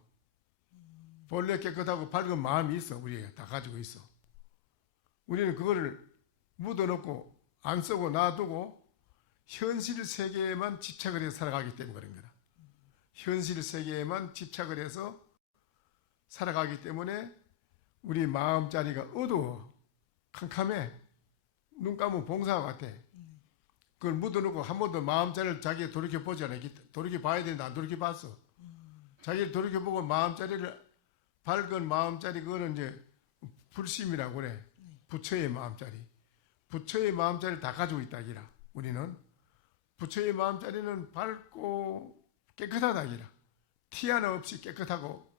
본래 깨끗하고 밝은 마음이 있어. 우리가 다 가지고 있어. 우리는 그거를 묻어놓고 안 쓰고 놔두고 현실 세계에만 집착을 해서 살아가기 때문에 그런 거라. 현실 세계에만 집착을 해서 살아가기 때문에 우리 마음자리가 어두워. 캄캄해. 눈 감으면 봉사와 같아. 그걸 묻어놓고 한 번도 마음자리를 자기가 돌이켜보지 않아. 돌이켜봐야 되는데 안 돌이켜봤어. 자기를 돌이켜보고 마음자리를 밝은 마음자리 그거는 이제 불심이라고 그래. 부처의 마음자리. 부처의 마음자리를 다 가지고 있다기라. 우리는 부처의 마음자리는 밝고 깨끗하다기라. 티 하나 없이 깨끗하고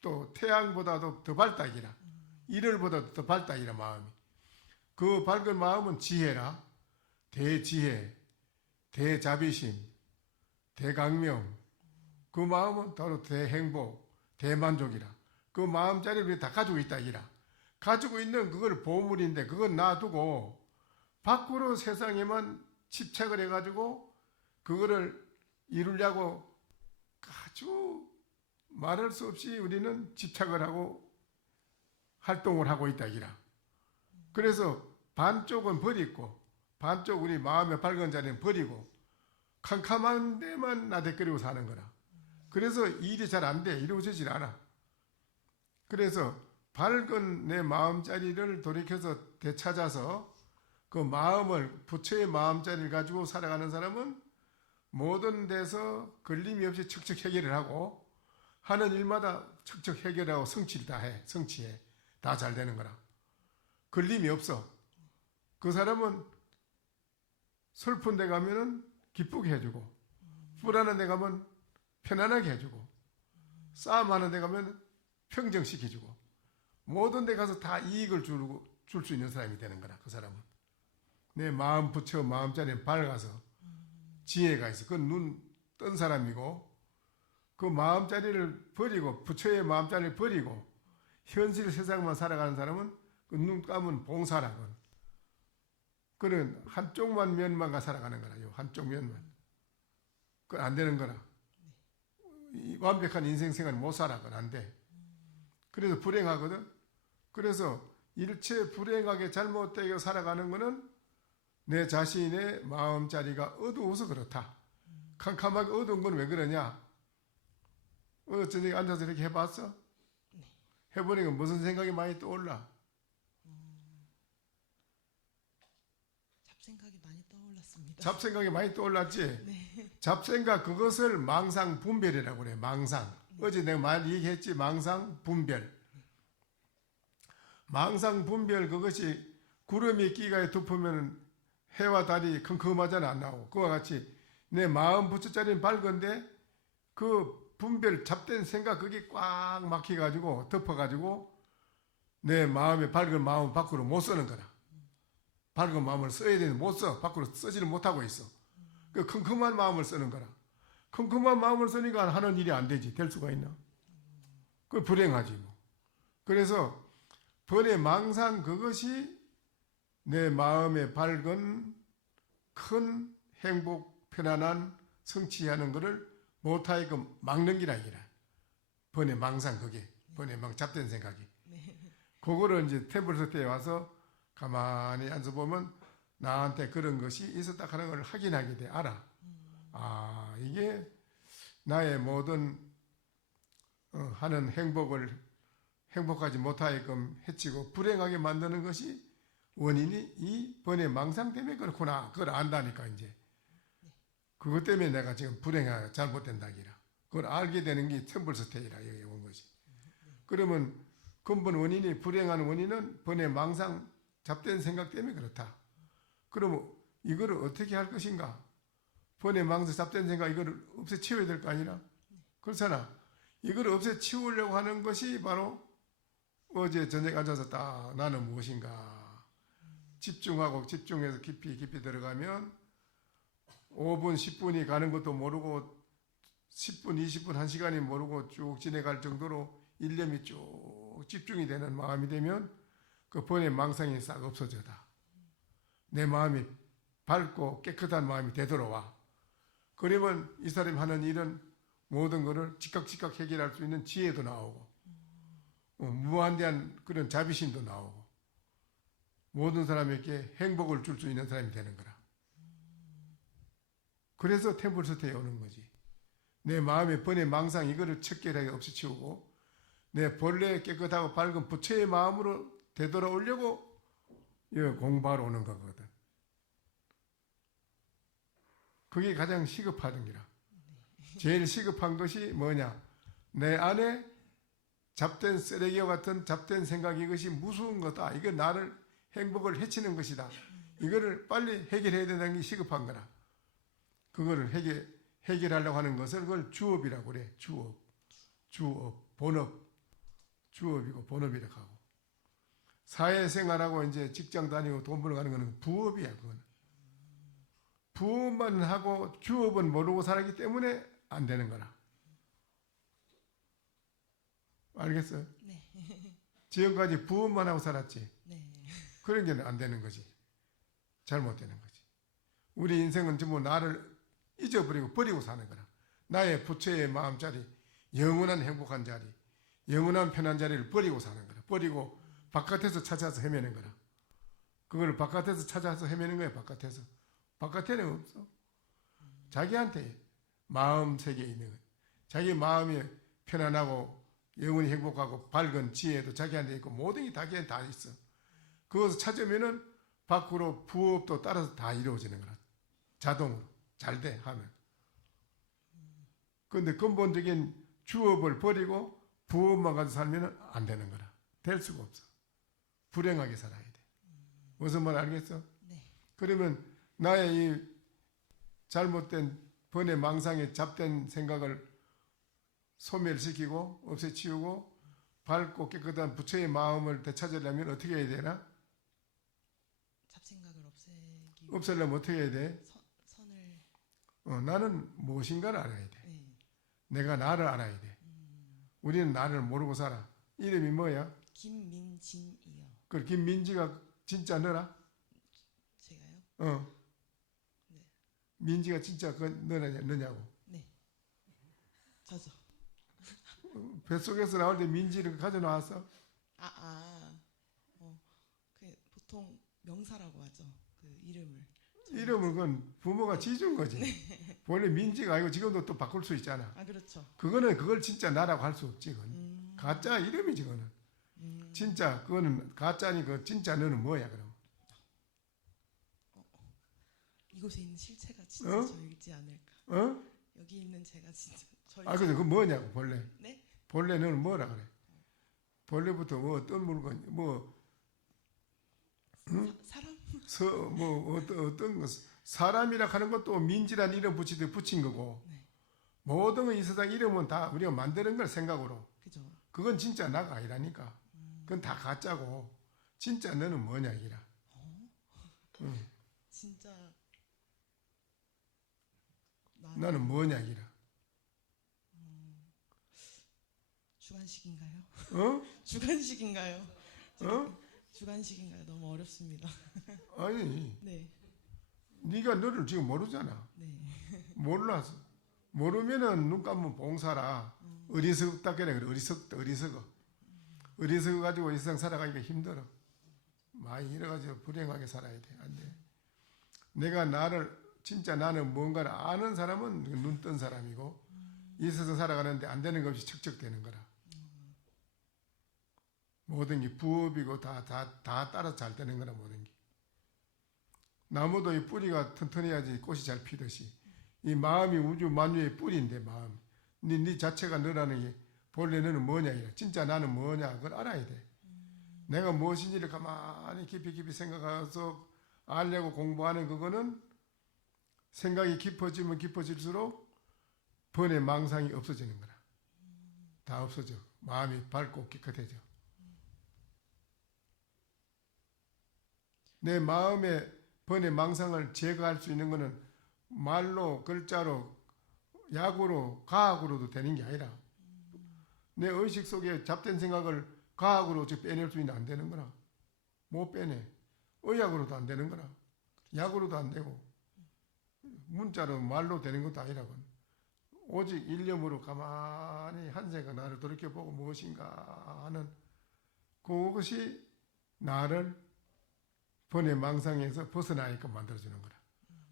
또 태양보다도 더 밝다기라. 일월보다도 더 밝다기라. 마음이. 그 밝은 마음은 지혜라. 대지혜, 대자비심, 대강명. 그 마음은 바로 대행복, 대만족이라. 그 마음자리를 우리 다 가지고 있다 이라. 가지고 있는 그걸 보물인데 그건 놔두고 밖으로 세상에만 집착을 해가지고 그거를 이루려고 아주 말할 수 없이 우리는 집착을 하고 활동을 하고 있다 이라. 그래서 반쪽은 버리고 반쪽 우리 마음의 밝은 자리는 버리고 캄캄한 데만 나대거리고 사는 거라. 그래서 일이 잘 안 돼. 이루어지질 않아. 그래서 밝은 내 마음자리를 돌이켜서 되찾아서 그 마음을 부처의 마음자리를 가지고 살아가는 사람은 모든 데서 걸림이 없이 척척 해결을 하고 하는 일마다 척척 해결하고 성취를 다 해. 성취해. 다 잘 되는 거라. 걸림이 없어. 그 사람은 슬픈 데 가면은 기쁘게 해주고 불안한 데 가면 편안하게 해주고 싸움하는 데 가면 평정시켜주고 모든 데 가서 다 이익을 줄 수 있는 사람이 되는 거라. 그 사람은 내 마음 부처 마음자리에 밝아서 지혜가 있어. 그건 눈 뜬 사람이고 그 마음자리를 버리고 부처의 마음자리를 버리고 현실 세상만 살아가는 사람은 그 눈 감은 봉사라건 그는 한쪽만 면만 살아가는 거라. 한쪽 면만. 그건 안 되는 거라. 이 완벽한 인생생활을 못 살아. 그건 안 돼. 그래서 불행하거든. 그래서 일체 불행하게 잘못되게 살아가는 거는 내 자신의 마음자리가 어두워서 그렇다. 캄캄하게 어두운 건 왜 그러냐? 저녁에 앉아서 이렇게 해봤어? 해보니까 무슨 생각이 많이 떠올라? 잡생각이 많이 떠올랐습니다. 잡생각이 많이 떠올랐지? 네. 잡생각 그것을 망상 분별이라고 그래. 망상. 어제 내가 많이 얘기했지. 망상 분별. 망상 분별 그것이 구름이 끼가에 덮으면 해와 달이 컴컴하잖아. 안 나오고. 그와 같이 내 마음 부처자리는 밝은데 그 분별 잡된 생각 그게 꽉 막혀가지고 덮어가지고 내 마음의 밝은 마음 밖으로 못 쓰는 거라. 밝은 마음을 써야 되는데 못 써. 밖으로 쓰지를 못하고 있어. 그 컴컴한 마음을 쓰는 거라. 컴컴한 마음을 쓰니까 하는 일이 안 되지. 될 수가 있나? 그 불행하지 뭐. 그래서 번의 망상 그것이 내 마음의 밝은 큰 행복 편안한 성취하는 것을 못하게끔 막는 기라 이라. 번의 망상 그게 번의 잡된 생각이. 그거를 이제 템플스테이에 와서 가만히 앉아보면 나한테 그런 것이 있었다 하는 걸 확인하게 돼. 알아. 아 이게 나의 모든 하는 행복하지 못하게끔 해치고 불행하게 만드는 것이 원인이 이 번의 망상 때문에 그렇구나. 그걸 안다니까 이제. 그것 때문에 내가 지금 불행하게 잘못된다기라. 그걸 알게 되는 게 템플스테이라 여기 온 것이. 그러면 근본 원인이 불행한 원인은 번의 망상 잡된 생각 때문에 그렇다. 그러면 이거를 어떻게 할 것인가? 번의 망상 잡된 생각 이거를 없애치워야 될 거 아니라? 그렇잖아. 이걸 없애치우려고 하는 것이 바로 어제 저녁에 앉아서 딱 나는 무엇인가 집중하고 집중해서 깊이 들어가면 5분 10분이 가는 것도 모르고 10분 20분 1시간이 모르고 쭉 지내갈 정도로 일념이 쭉 집중이 되는 마음이 되면 그 번의 망상이 싹 없어져다. 내 마음이 밝고 깨끗한 마음이 되돌아와. 그러면 이 사람이 하는 일은 모든 것을 즉각 해결할 수 있는 지혜도 나오고 무한대한 그런 자비심도 나오고 모든 사람에게 행복을 줄 수 있는 사람이 되는 거라. 그래서 템플스테이에 오는 거지. 내 마음의 번의 망상 이거를 척결하게 없애치우고 내 본래 깨끗하고 밝은 부처의 마음으로 되돌아오려고 공부하러 오는 거거든. 그게 가장 시급한 기라. 제일 시급한 것이 뭐냐? 내 안에 잡된 쓰레기와 같은 잡된 생각 이것이 무서운 거다. 이거 나를 행복을 해치는 것이다. 이거를 빨리 해결해야 된다는 게 시급한 거라. 그거를 해결하려고 하는 것을 그걸 주업이라고 그래. 주업, 본업. 주업이고 본업이라고 하고. 사회생활하고 이제 직장 다니고 돈 벌어가는 거는 부업이야. 그거는. 부업만 하고 주업은 모르고 살았기 때문에 안 되는 거라. 알겠어요? 네. 지금까지 부업만 하고 살았지. 네. 그런 게 안 되는 거지. 잘못되는 거지. 우리 인생은 전부 나를 잊어버리고 버리고 사는 거라. 나의 부처의 마음자리, 영원한 행복한 자리, 영원한 편한 자리를 버리고 사는 거라. 버리고 바깥에서 찾아서 헤매는 거라. 그걸 바깥에서 찾아서 헤매는 거야. 바깥에서. 바깥에는 없어. 자기한테 마음 세계에 있는 거야. 자기 마음이 편안하고 영원히 행복하고 밝은 지혜도 자기한테 있고 모든 게 자기한테 다 있어. 그것을 찾으면은 밖으로 부업도 따라서 다 이루어지는 거라. 자동으로. 잘 돼, 하면. 그런데 근본적인 주업을 버리고 부업만 가지고 살면 안 되는 거라. 될 수가 없어. 불행하게 살아야 돼. 무슨 말 알겠어? 네. 그러면 나의 이 잘못된 번뇌 망상의 잡된 생각을 소멸시키고 없애치우고 밝고 깨끗한 부처의 마음을 되찾으려면 어떻게 해야 되나? 잡생각을 없애기 없애려면 어떻게 해야 돼? 선을 나는 무엇인가를 알아야 돼. 네. 내가 나를 알아야 돼. 우리는 나를 모르고 살아. 이름이 뭐야? 김민진이요. 그 김민지가 진짜 너라? 제가요? 네. 민지가 진짜 너냐고. 네. 저죠. 뱃속에서 나올 때 민지를 가져 나왔어? 그 보통 명사라고 하죠. 그 이름을. 이름을 그건 부모가 지어준 거지. 원래 민지가 아니고 지금도 또 바꿀 수 있잖아. 그렇죠. 그걸 진짜 나라고 할 수 없지. 그건. 가짜 이름이지 그거는. 진짜 그거는 가짜니 그 진짜 너는 뭐야 그럼? 이곳에 있는 실체가 진짜 저이지 않을까? 여기 있는 제가 진짜 저이지. 근데 그 뭐냐고 본래? 네? 본래 너는 뭐라 그래? 본래부터 뭐 어떤 물건 사람? 어떤 거 사람이라 하는 것도 민지란 이름 붙인 거고 네. 모든 이 세상 이름은 다 우리가 만드는 걸 생각으로. 그죠. 그건 진짜 나가 아니라니까. 그건 다 가짜고 진짜 너는 뭐냐 이라. 진짜 나는 뭐냐 이라. 주관식인가요? 주관식인가요? 주관식인가요? 너무 어렵습니다. 아니. 네. 네가 너를 지금 모르잖아. 네. 몰라서. 모르면은 눈 감으면 봉사라. 어리석다 그래. 어리석어. 어리석어 가지고 이 세상 살아가기가 힘들어. 많이 이래가지고 불행하게 살아야 돼. 안 돼. 내가 진짜 나는 뭔가를 아는 사람은 눈 뜬 사람이고 이 세상 살아가는데 안 되는 것이 척척되는 거라. 모든 게 부업이고 다 따라서 잘 되는 거라 모든 게. 나무도 이 뿌리가 튼튼해야지 꽃이 잘 피듯이 이 마음이 우주 만유의 뿌리인데 마음. 네 자체가 너라는 게 본래 너는 뭐냐 이래. 진짜 나는 뭐냐 그걸 알아야 돼. 내가 무엇인지를 가만히 깊이 생각해서 알려고 공부하는 그거는 생각이 깊어지면 깊어질수록 번뇌 망상이 없어지는 거라. 다 없어져. 마음이 밝고 깨끗해져. 내 마음의 번뇌 망상을 제거할 수 있는 것은 말로, 글자로, 약으로, 과학으로도 되는 게 아니라 내 의식 속에 잡된 생각을 과학으로 빼낼 수 있는 안 되는 거라. 못 빼내. 의학으로도 안 되는 거라. 약으로도 안 되고 문자로 말로 되는 것도 아니라고. 오직 일념으로 가만히 한생각 나를 돌이켜보고 무엇인가 하는 그것이 나를 번뇌 망상에서 벗어나게끔 만들어주는 거라.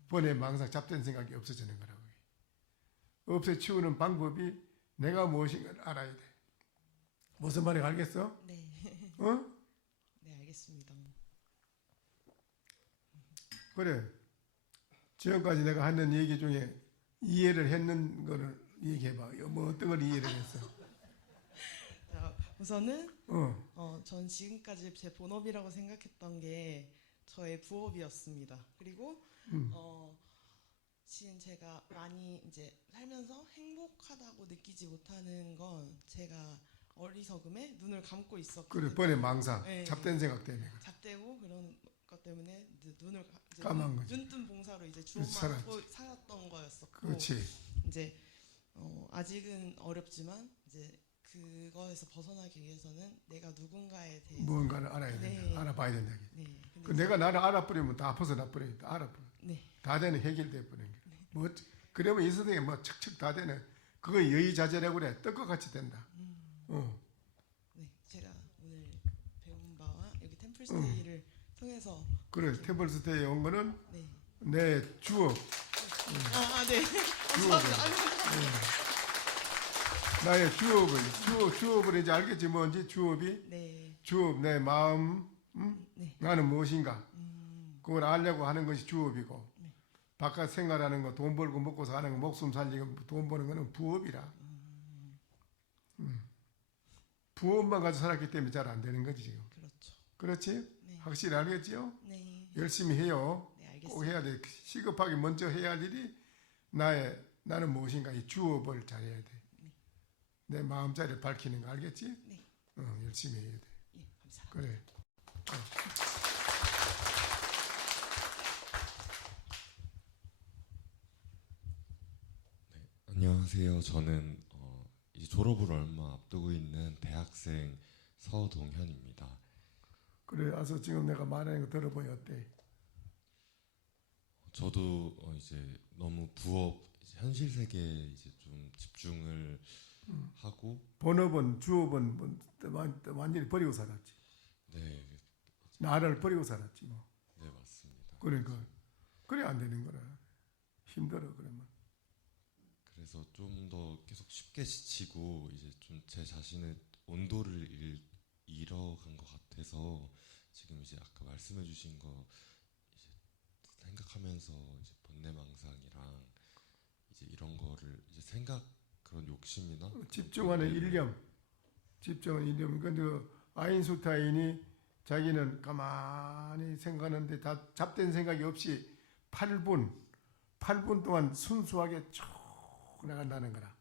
번뇌 망상 잡된 생각이 없어지는 거라고. 없애치우는 방법이 내가 무엇인가를 알아야 돼. 무슨 말인지 알겠어? 네. 네, 알겠습니다. 그래. 지금까지 내가 하는 얘기 중에 이해를 했는 거를 얘기해봐. 뭐 어떤 걸 이해를 했어? 자, 우선은 전 지금까지 제 본업이라고 생각했던 게 저의 부업이었습니다. 그리고 지금 제가 많이 이제 살면서 행복하다고 느끼지 못하는 건 제가 어리석음에 눈을 감고 있었거든요. 그래, 번뇌 망상, 네. 잡된 생각 때문에. 잡되고 그런 것 때문에 눈을 까만 거지. 눈뜬 봉사로 이제 주업만 살았던 거였었고. 그렇지. 이제 아직은 어렵지만 이제 그거에서 벗어나기 위해서는 내가 누군가에 대해서 무언가를 알아야 된다. 네. 알아봐야 된다. 네. 근데 그 내가 나를 알아버리면 다 벗어나버려. 다 알아버려. 네. 다 되는 해결돼 버리는 게. 뭐 그러면 이 세상에 뭐 척척 다 되는 그거 여의자재라고 그래. 떡과 같이 된다. 네, 제가 오늘 배운 바와 여기 템플스테이를 통해서 그래. 템플스테이에 온 거는 네. 내 주업. 네. 감사합니다. 나의 주업을 이제 알겠지 뭔지 주업이 네. 주업 내 마음 네. 나는 무엇인가 그걸 알려고 하는 것이 주업이고 바깥 생활하는 거 돈 벌고 먹고 사는 거 목숨 살리고 돈 버는 거는 부업이라 부업만 가지고 살았기 때문에 잘 안 되는 거지 지금. 그렇죠. 그렇지? 네. 확실히 알겠지요? 네. 열심히 해요. 네, 알겠습니다. 꼭 해야 돼. 시급하게 먼저 해야 할 일이 나는 무엇인가 이 주업을 잘해야 돼. 내 마음자리를 밝히는 거 알겠지? 네. 열심히 해야 돼. 예, 감사합니다. 그래. 안녕하세요. 저는 이제 졸업을 얼마 앞두고 있는 대학생 서동현입니다. 그래, 와서 지금 내가 말하는 거 들어보니 어때? 저도 이제 너무 부업, 이제 현실 세계에 이제 좀 집중을 하고 본업은 주업은 완전히 버리고 살았지. 네, 나를 버리고 살았지 뭐. 네 맞습니다. 그러니까 그래 안 되는 거라. 힘들어 그러면. 그래서 좀 더 계속 쉽게 지치고 이제 좀 제 자신의 온도를 잃어간 것 같아서 지금 이제 아까 말씀해주신 거 이제 생각하면서 이제 번뇌망상이랑 이제 이런 거를 이제 그런 욕심이나 집중하는 일념. 근데 아인슈타인이 자기는 가만히 생각하는데 다 잡된 생각이 없이 8분 동안 순수하게 쭉 나간다는 거라.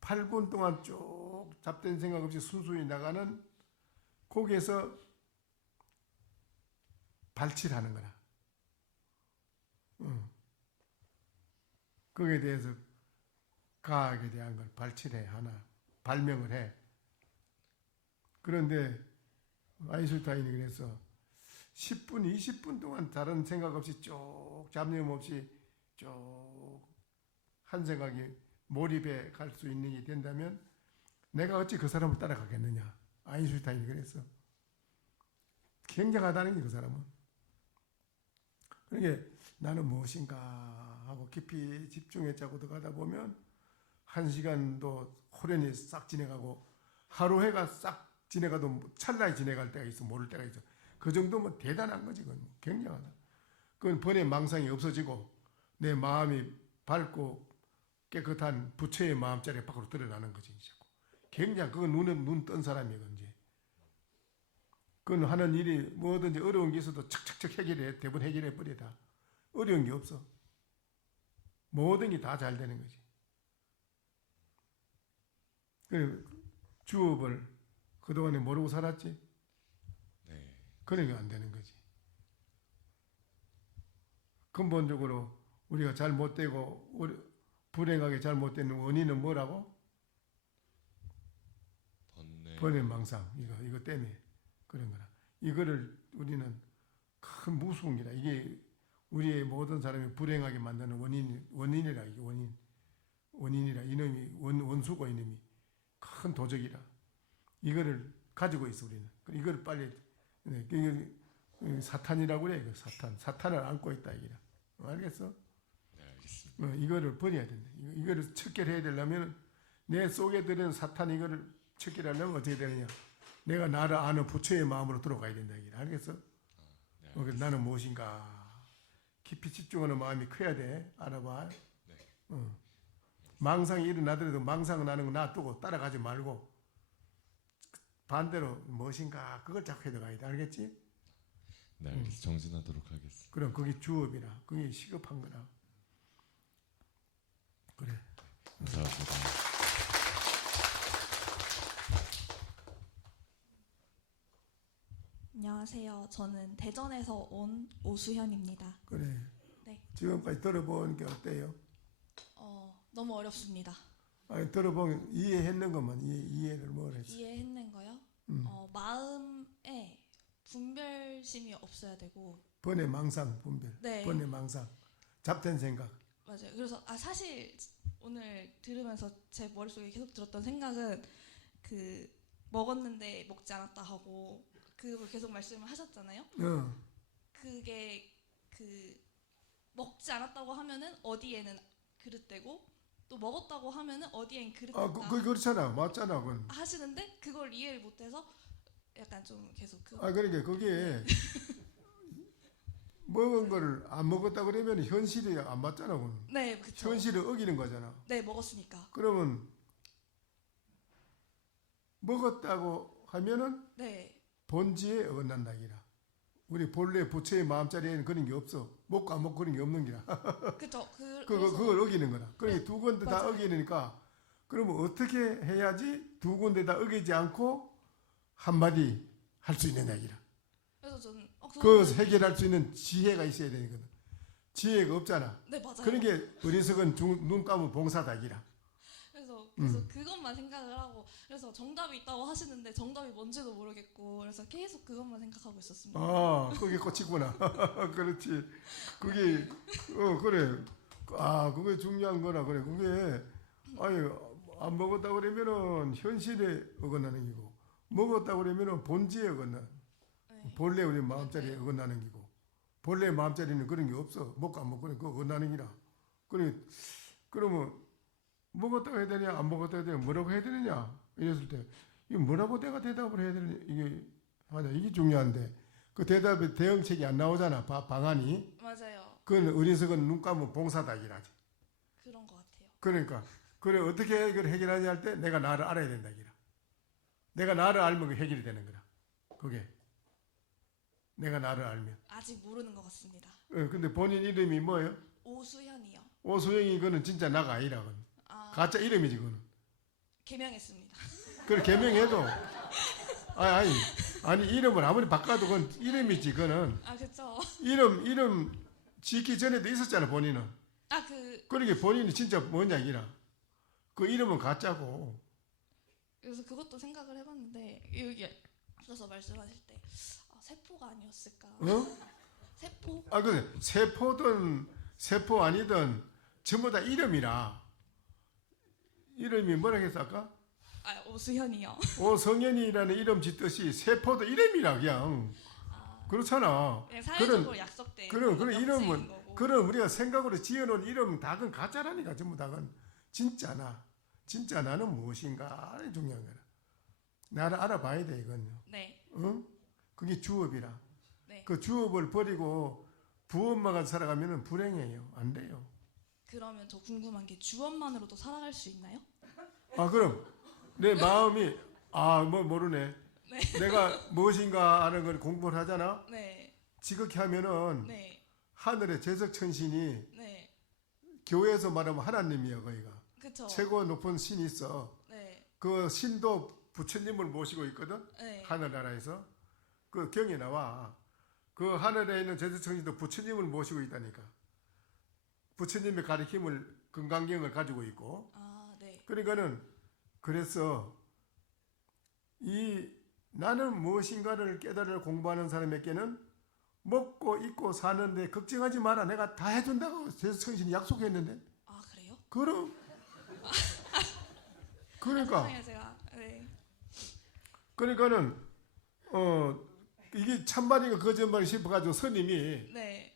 8분 동안 쭉 잡된 생각 없이 순수히 나가는 거기에서 발치하는 거라. 거기에 대해서 과학에 대한 걸 발치해 하나 발명을 해. 그런데 아인슈타인이 그래서 10분, 20분 동안 다른 생각 없이 쭉 잡념 없이 쭉 한 생각이 몰입해 갈 수 있는 게 된다면 내가 어찌 그 사람을 따라가겠느냐. 아인슈타인이 그랬어. 굉장하다는 게 그 사람은. 그러니까 나는 무엇인가 하고 깊이 집중했자고 들어가다 보면 1시간도 호련히 싹 지나가고 하루 해가 싹 지나가도 찰나에 지나갈 때가 있어. 모를 때가 있어. 그 정도면 대단한 거지. 그건 굉장하다. 그건 번뇌 망상이 없어지고 내 마음이 밝고 깨끗한 부처의 마음자리 밖으로 드러나는 거지. 굉장히 그건 눈 뜬 사람이야. 이제. 그건 하는 일이 뭐든지 어려운 게 있어도 척척척 대부분 해결해 버리다. 어려운 게 없어. 모든 게 다 잘 되는 거지. 주업을 그동안에 모르고 살았지? 네. 그러니까 안 되는 거지. 근본적으로 우리가 잘못되고 불행하게 잘못되는 원인은 뭐라고? 번뇌망상. 이거 때문에 그런 거라. 이거를 우리는 큰 무서운 게라. 이게 우리의 모든 사람이 불행하게 만드는 원인이라. 이게 원인이라. 이놈이 원수고 이놈이 큰 도적이라. 이거를 가지고 있어 우리는. 이걸 빨리 사탄이라고 그래. 이거 사탄을 안고 있다 이기라. 알겠어? 네, 알겠습니다. 이거를 버려야 된다. 이거를 척결해야 되려면 내 속에 들은 사탄 이거를 척결하려면 어떻게 되느냐? 내가 나를 아는 부처의 마음으로 들어가야 된다 이기라. 알겠어? 네, 나는 무엇인가? 깊이 집중하는 마음이 커야 돼. 알아봐. 네. 망상이 일어나더라도 망상은 나는 거 놔두고 따라가지 말고 반대로 무엇인가 그걸 자꾸 해나가야 돼. 알겠지? 네, 알겠습니다. 정진하도록 하겠습니다. 그럼 그게 주업이라. 그게 시급한 거라. 그래. 감사합니다. 안녕하세요. 저는 대전에서 온 오수현입니다. 그래. 네. 지금까지 들어본 게 어때요? 너무 어렵습니다. 아니 들어보면 이해했는 것만 이해를 뭘 했어? 이해했는 거요? 마음에 분별심이 없어야 되고. 번외 망상 분별. 네. 번외 망상. 잡된 생각. 맞아요. 그래서 사실 오늘 들으면서 제 머릿속에 계속 들었던 생각은 그 먹었는데 먹지 않았다 하고 그걸 계속 말씀을 하셨잖아요. 그게 그 먹지 않았다고 하면은 어디에는 그릇되고 또 먹었다고 하면은 어디엔 그릇됐다. 그렇잖아. 맞잖아. 그건. 하시는데 그걸 이해를 못해서 약간 좀 계속 그러니까 그게 먹은 거를 안 먹었다 그러면 현실이 안 맞잖아. 그건. 네, 그렇죠. 현실을 어기는 거잖아. 네, 먹었으니까. 그러면 먹었다고 하면은 네. 본지에 어긋난다 기라. 우리 본래 부처의 마음자리에는 그런 게 없어. 먹고 안 먹고 그런 게 없는 기라. 그렇죠. 그걸 어기는 거라. 그러니까 두 군데 다 맞아요. 어기니까 그러면 어떻게 해야지 두 군데 다 어기지 않고 한마디 할 수 있느냐 기라. 그래서 저는 그 해결할 수 있는 지혜가 있어야 되거든. 지혜가 없잖아. 네, 맞아요. 그런 게 어리석은 눈 감은 봉사다기라. 그래서 그것만 생각을 하고 그래서 정답이 있다고 하시는데 정답이 뭔지도 모르겠고 그래서 계속 그것만 생각하고 있었습니다. 그게 꽃이구나. 그렇지. 그게 그래. 그게 중요한 거라 그래. 그게 안 먹었다 그러면은 현실에 어긋나는 기고 먹었다 그러면은 본지에 어긋나. 본래 우리 마음자리에 어긋나는 기고 본래 마음자리는 그런 게 없어. 먹고 안 먹고 그거 어긋나는 기라. 그러면 먹었다고 해야 되냐 안 먹었다고 해야 되냐 뭐라고 해야 되느냐 이랬을 때 이게 뭐라고 내가 대답을 해야 되느냐 이게 중요한데 그 대답에 대응책이 안 나오잖아. 방안이. 맞아요. 그건 어리석은 눈 감은 봉사다기라지. 그런 것 같아요. 그러니까 그래 어떻게 이걸 해결하냐 할 때 내가 나를 알아야 된다 기라. 내가 나를 알면 그 해결이 되는 거라. 그게 내가 나를 알면. 아직 모르는 것 같습니다. 근데 본인 이름이 뭐예요? 오수현이요. 오수영이 그는 진짜 나가 아니라 그건. 가짜 이름이지 그거는. 개명했습니다. 그래 개명해도 아니 이름을 아무리 바꿔도 그건 이름이지 그거는. 그렇죠. 이름 짓기 전에도 있었잖아 본인은. 그러게 본인이 진짜 뭐냐 이라. 그 이름은 가짜고. 그래서 그것도 생각을 해봤는데 여기 앞서서 말씀하실 때 세포가 아니었을까. 세포? 그래 세포든 세포 아니든 전부 다 이름이라. 이름이 뭐라 했어 아까? 오수현이요. 오성현이라는 이름 짓듯이 세포도 이름이라 그냥. 그렇잖아. 사회적으로 약속된 그런 이름은 그런 우리가 생각으로 지어놓은 이름 다 그건 가짜라니까 전부 다 그건 진짜 나는 무엇인가 중요한 거라. 나를 알아봐야 돼 이건요. 네. 그게 주업이라. 네. 그 주업을 버리고 부업만 살아가면은 불행해요. 안 돼요. 그러면 저 궁금한 게 주업만으로도 살아갈 수 있나요? 그럼 내 마음이 모르네. 네. 내가 무엇인가 하는 걸 공부를 하잖아. 네. 지극히 하면은 네. 하늘의 제석천신이 네. 교회에서 말하면 하나님이야 거기가. 그쵸. 최고 높은 신이 있어. 네. 그 신도 부처님을 모시고 있거든. 네. 하늘나라에서 그 경에 나와. 그 하늘에 있는 제석천신도 부처님을 모시고 있다니까. 부처님의 가르침을 건강경을 가지고 있고. 네. 그러니까는 그래서 나는 무엇인가를 깨달을 공부하는 사람에게는 먹고 입고 사는데 걱정하지 마라. 내가 다 해준다고 제석천신이 약속했는데. 그래요? 그럼. 그러니까. 제가. 네. 그러니까는 이게 참말인가 거짓말이 싶어가지고 스님이 네.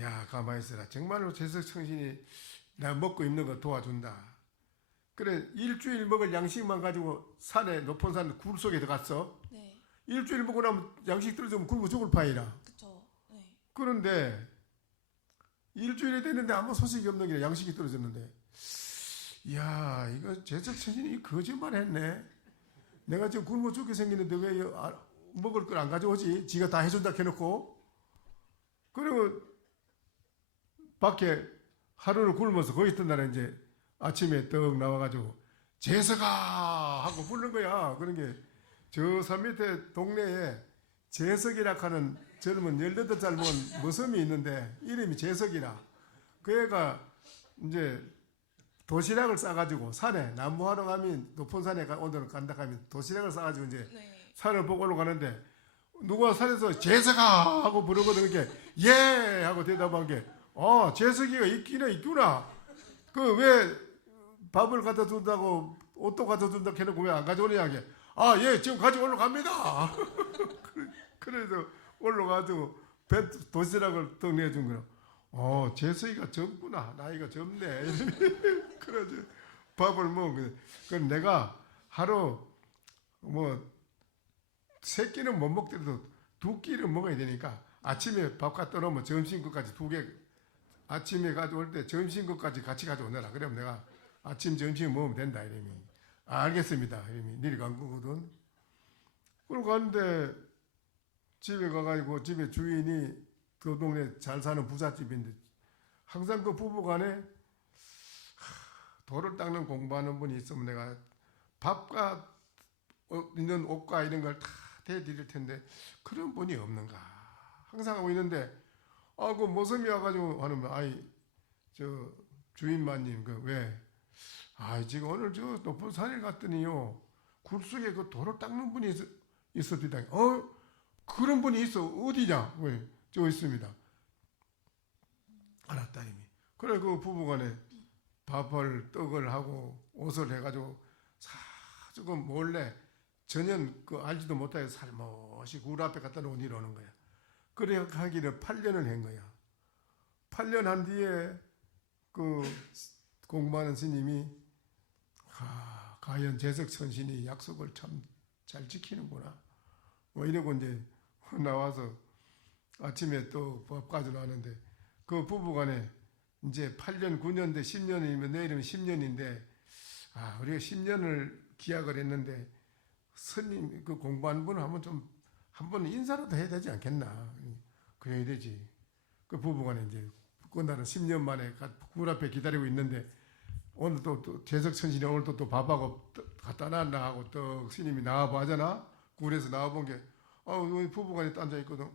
야 가만히 있어라. 정말로 제석천신이 나 먹고 입는 거 도와준다. 그래 일주일 먹을 양식만 가지고 산에 높은 산 굴 속에 들어갔어. 네. 일주일 먹고 나면 양식 떨어지면 굶어 죽을 판이라. 그쵸. 네. 그런데 일주일이 됐는데 아무 소식이 없는 게 양식이 떨어졌는데 이야 이거 제석천신이 거짓말 했네. 내가 지금 굶어 죽게 생기는데 왜 먹을 걸 안 가져오지? 지가 다 해준다 해놓고. 그리고 밖에 하루를 굶어서 거기 있던 날에 이제 아침에 떡 나와가지고 재석아 하고 부르는 거야. 그런 게 저 산 밑에 동네에 재석이라 하는 젊은 18살 먹은 머슴이 있는데 이름이 재석이라. 그 애가 이제 도시락을 싸가지고 산에 나무하러 가면 높은 산에 오늘은 간다 하면 도시락을 싸가지고 이제 네. 산을 보고 올라가는데 누가 산에서 재석아 하고 부르거든. 게 예 하고 대답한 게 재석이가 있구나. 그 왜 밥을 갖다 준다고 옷도 갖다 준다고 해놓고 왜 안 가져오냐 하게 예 지금 가지고 올라갑니다. 그래서 올라가지고 도시락을 또 내준 거야. 재석이가 젊구나. 나이가 젊네. 그래서 밥을 먹은 그럼 내가 하루 세 끼는 못 먹더라도 두 끼를 먹어야 되니까 아침에 밥 갖다 놓으면 점심 것까지 두 개 아침에 가져올 때 점심 것까지 같이 가져오느라. 그러면 내가 아침 점심 먹으면 된다 이름이. 알겠습니다. 이름이 내려간 거거든. 그러고 갔는데 집에 가가지고 집에 주인이 그 동네 잘 사는 부잣집인데 항상 그 부부간에 돌을 닦는 공부하는 분이 있으면 내가 밥과 있는 옷과 이런 걸 다 대드릴 텐데 그런 분이 없는가 항상 하고 있는데 그 모섬이 와가지고 하는 저 주인마님 왜 지금 오늘 저 높은 산에 갔더니요 굴 속에 그 돌을 닦는 분이 있었더니 그런 분이 있어 어디냐 왜 저 있습니다. 알았다 이미. 그래 그 부부간에 밥을 떡을 하고 옷을 해가지고 조금 몰래 전혀 알지도 못하게 살며시 굴 앞에 갖다 놓고 이러는 거야. 그래 하기를 8년을 한 거야. 8년 한 뒤에 그 공부하는 스님이 과연 재석천신이 약속을 참 잘 지키는구나. 이러고 이제 나와서 아침에 또 밥 가져나왔는데 그 부부간에 이제 8년, 9년 돼 10년이면 내일이면 10년인데 우리가 10년을 기약을 했는데 스님 그 공부하는 분은 한번 인사라도 해야 되지 않겠나. 그래야 되지. 그 부부간에 이제 그날은 10년 만에 굴 앞에 기다리고 있는데 오늘 또 재석천신이 오늘 또 밥하고 갖다 놨나 하고 또 스님이 나와봐 하잖아. 굴에서 나와본 게 우리 부부간에 앉아 있거든.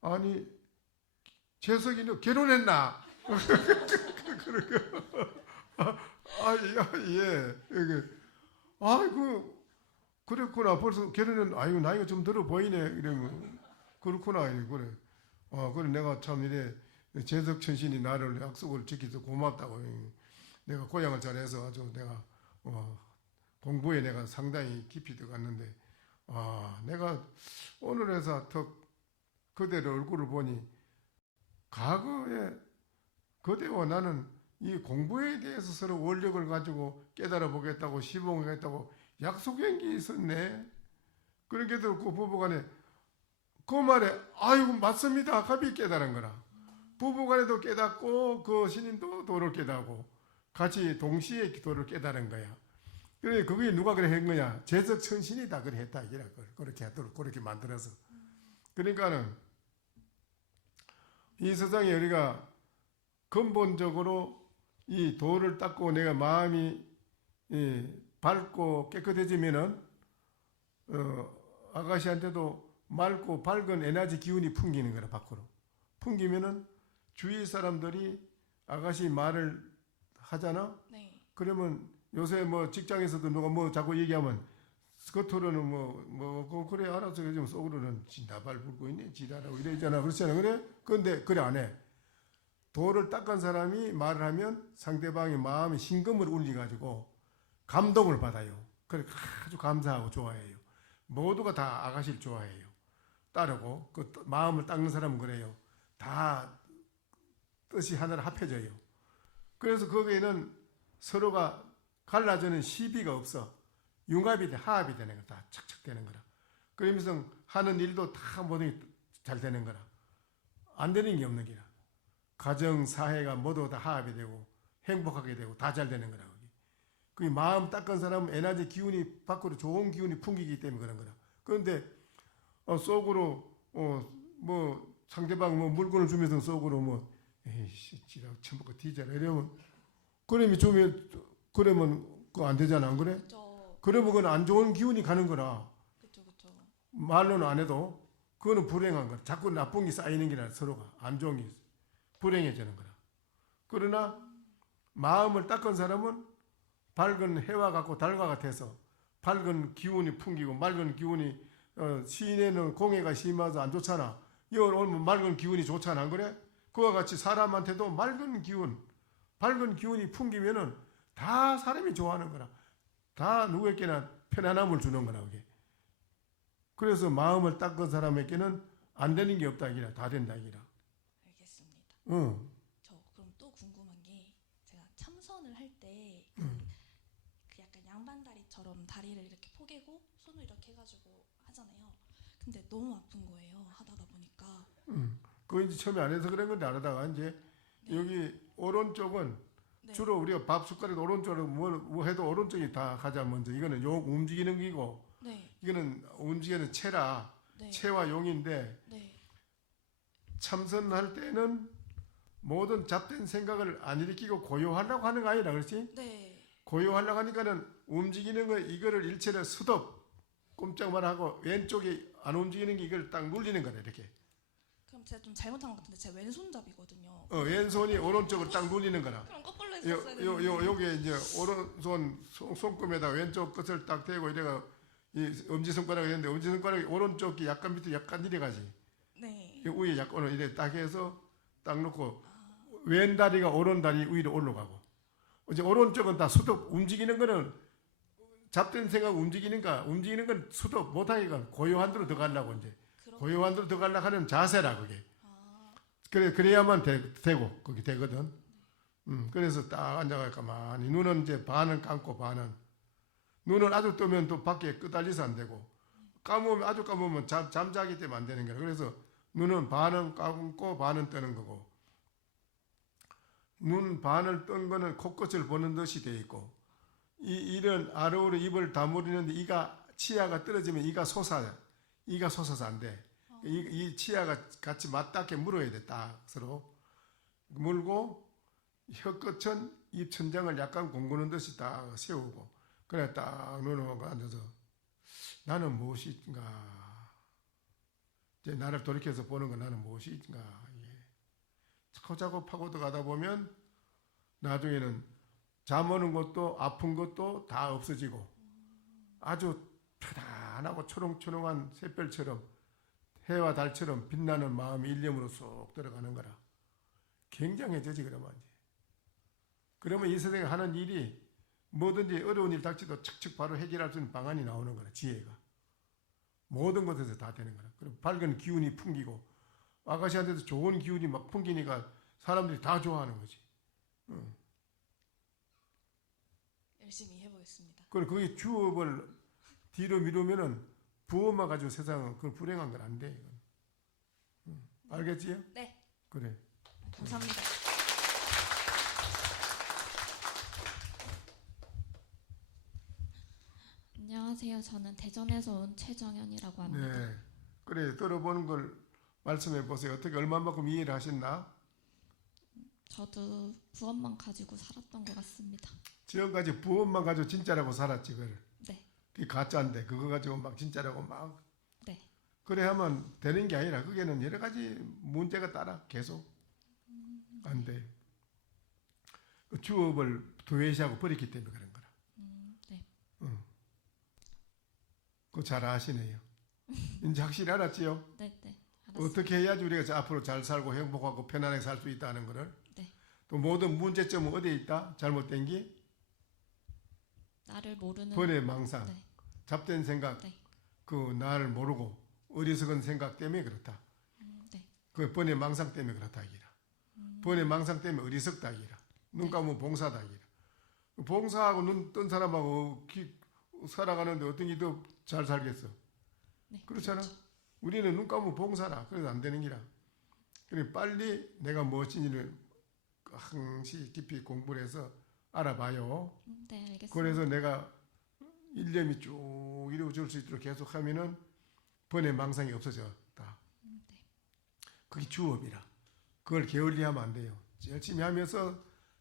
아니 재석이는 결혼했나? 예. 그랬구나. 벌써 결혼은 나이가 좀 들어 보이네. 이러면 그렇구나. 그래. 그래 내가 참 이래 재석천신이 나를 약속을 지켜서 고맙다고. 내가 고향을 잘해서 아주 내가 공부에 내가 상당히 깊이 들어갔는데 내가 오늘에서 더 그대의 얼굴을 보니 과거에 그대와 나는 이 공부에 대해서 서로 원력을 가지고 깨달아 보겠다고 시봉하겠다고 약속한 게 있었네. 그렇게도 그 부부간에 그 말에 맞습니다. 합의 깨달은 거라. 부부간에도 깨닫고 그 스님도 도를 깨닫고 같이 동시에 도를 깨달은 거야. 그래 그게 누가 그래 한 거냐? 재석천신이 다 그래 했다. 그렇게 하도록 그렇게 만들어서. 그러니까는 이 세상에 우리가 근본적으로 이 도를 닦고 내가 마음이 밝고 깨끗해지면은 아가씨한테도 맑고 밝은 에너지 기운이 풍기는 거라. 밖으로 풍기면은 주위 사람들이 아가씨 말을 하잖아. 네. 그러면 요새 직장에서도 누가 자꾸 얘기하면 겉으로는 그래 알아서 요즘 속으로는 진다발 불고 있네 지랄하고 이러잖아. 그렇잖아. 그래? 근데 그래 안 해. 도를 닦은 사람이 말을 하면 상대방의 마음이 심금을 울려가지고 감동을 받아요. 그래 아주 감사하고 좋아해요. 모두가 다 아가씨를 좋아해요. 따르고 그 마음을 닦는 사람은 그래요. 다 뜻이 하나로 합해져요. 그래서 거기에는 서로가 갈라지는 시비가 없어. 융합이 돼, 하합이 되는 거다. 착착 되는 거라. 그러면서 하는 일도 다 모두 잘 되는 거라. 안 되는 게 없는 거라. 가정, 사회가 모두 다 하합이 되고 행복하게 되고 다 잘 되는 거라. 그 마음 닦은 사람은 에너지 기운이 밖으로 좋은 기운이 풍기기 때문에 그런 거라. 그런데 속으로 상대방 물건을 주면서 속으로 에이씨 지랄 처먹고 뒤져라 이러면 그러면 그거 안 되잖아. 안 그래? 그쵸. 그러면 그건 안 좋은 기운이 가는 거라. 그쵸. 말로는 안 해도 그거는 불행한 거라. 자꾸 나쁜 게 쌓이는 게 아니라 서로가 안 좋은 게 불행해지는 거라. 그러나 마음을 닦은 사람은 밝은 해와 같고 달과 같아서 밝은 기운이 풍기고 맑은 기운이 시인에는 공해가 심해서 안 좋잖아. 여기 오면 맑은 기운이 좋잖아. 안 그래? 그와 같이 사람한테도 맑은 기운, 밝은 기운이 풍기면은 다 사람이 좋아하는 거라. 다 누구에게나 편안함을 주는 거라. 그게. 그래서 마음을 닦은 사람에게는 안 되는 게 없다. 이기라. 다 된다. 이기라. 알겠습니다. 응. 저 그럼 또 궁금한 게 제가 참선을 할 때 그 약간 양반다리처럼 다리를 이렇게 포개고 손을 이렇게 해가지고 하잖아요. 근데 너무 아픈 거예요. 하다가 보니까. 그거 이제 처음에 안 해서 그런 건데 안 하다가 이제 여기 오른쪽은 주로 우리가 밥 숟가락 오른쪽으로 뭐 해도 오른쪽이 다 가자 먼저. 이거는 용 움직이는 기고 이거는 움직이는 체라. 체와 용인데 참선할 때는 모든 잡된 생각을 안 일으키고 고요하려고 하는 거 아니라 그렇지? 고요하려고 하니까는 움직이는 거 이거를 일체를 스톱 꼼짝만 하고 왼쪽이 안 움직이는 게 이걸 딱 눌리는 거래 이렇게. 그럼 제가 좀 잘못한 것 같은데 제 왼손잡이거든요. 왼손이 오른쪽을 딱 눌리는 거라. 그럼 거꾸로 했었어야 되는데. 요게 이제 오른손 손금에다 왼쪽 끝을 딱 대고 이래가 이 엄지손가락이 있는데 엄지손가락이 오른쪽이 약간 밑에 약간 내려가지. 이 위에 약간 이래 딱 해서 딱 놓고 왼 다리가 오른 다리 위로 올라가고. 이제 오른쪽은 다 수도 움직이는 거는 잡된 생각 움직이는 건 수도 못하니까 고요한 데로 들어가려고 이제 고요한 데로 들어가려고 하는 자세라 그게. 그래야만 되고 거기 되거든. 그래서 딱 앉아가 가만히 눈은 이제 반은 감고 반은 눈을 아주 뜨면 또 밖에 끄달려서 안 되고 감으면 아주 감으면 잠자기 때문에 안 되는 거야. 그래서 눈은 반은 감고 반은 뜨는 거고 눈 반을 뜬 거는 코끝을 보는 듯이 돼 있고 이런 아래로 입을 다물이는데 이가 치아가 떨어지면 이가 솟아서 안 돼. 이 치아가 같이 맞닿게 물어야 돼. 딱 서로 물고 혀끝은 입 천장을 약간 공구는 듯이 딱 세우고 그래 딱 눈을 앉아서 나는 무엇인가 이제 나를 돌이켜서 보는 건 나는 무엇인가 자꾸 파고도 가다 보면 나중에는 잠 오는 것도 아픈 것도 다 없어지고 아주 편안하고 초롱초롱한 샛별처럼 해와 달처럼 빛나는 마음이 일념으로 쏙 들어가는 거라. 굉장해지지 그러면 이 세상에 하는 일이 뭐든지 어려운 일 닥치도 척척 바로 해결할 수 있는 방안이 나오는 거라. 지혜가. 모든 것에서 다 되는 거라. 그럼 밝은 기운이 풍기고 아가씨한테도 좋은 기운이 막 풍기니까 사람들이 다 좋아하는 거지. 열심히 해보겠습니다. 그리고 그게 주업을 뒤로 미루면은 부업만 가지고 세상은 그걸 불행한 건 안 돼. 알겠지요? 네. 그래. 감사합니다. 안녕하세요. 저는 대전에서 온 최정현이라고 합니다. 네. 그래 들어보는 걸 말씀해 보세요. 어떻게 얼마만큼 이해를 하셨나? 저도 부업만 가지고 살았던 것 같습니다. 지금까지 부업만 가지고 진짜라고 살았지 그걸. 네. 그게 가짜인데 그거 가지고 막 진짜라고 막. 네. 그래 하면 되는 게 아니라 그게는 여러 가지 문제가 따라 계속 안 돼. 그 주업을 도외시하고 버렸기 때문에 그런 거라. 네. 그거 잘 아시네요. 이제 확실히 알았지요? 네, 네. 알았습니다. 어떻게 해야지 우리가 앞으로 잘 살고 행복하고 편안하게 살 수 있다는 거를. 네. 또 모든 문제점은 어디에 있다? 잘못된 게 나를 모르는 번외 망상, 네. 잡된 생각, 네. 그 나를 모르고 어리석은 생각 때문에 그렇다. 네. 그 번외 망상 때문에 그렇다 이기라. 번외 망상 때문에 어리석다 이기라. 눈 감으면 봉사다 이기라. 봉사하고 눈 뜬 사람하고 살아가는데 어떤 게 더 잘 살겠어? 네, 그렇잖아. 그렇죠. 우리는 눈 감으면 봉사라. 그래도 안 되는 기라. 그래 빨리 내가 무엇인지를 항시 깊이 공부를 해서 알아봐요. 네, 알겠습니다. 그래서 내가 일념이 쭉 이루어질 수 있도록 계속 하면은 번외 망상이 없어졌다. 네. 그게 주업이라. 그걸 게을리하면 안 돼요. 열심히 하면서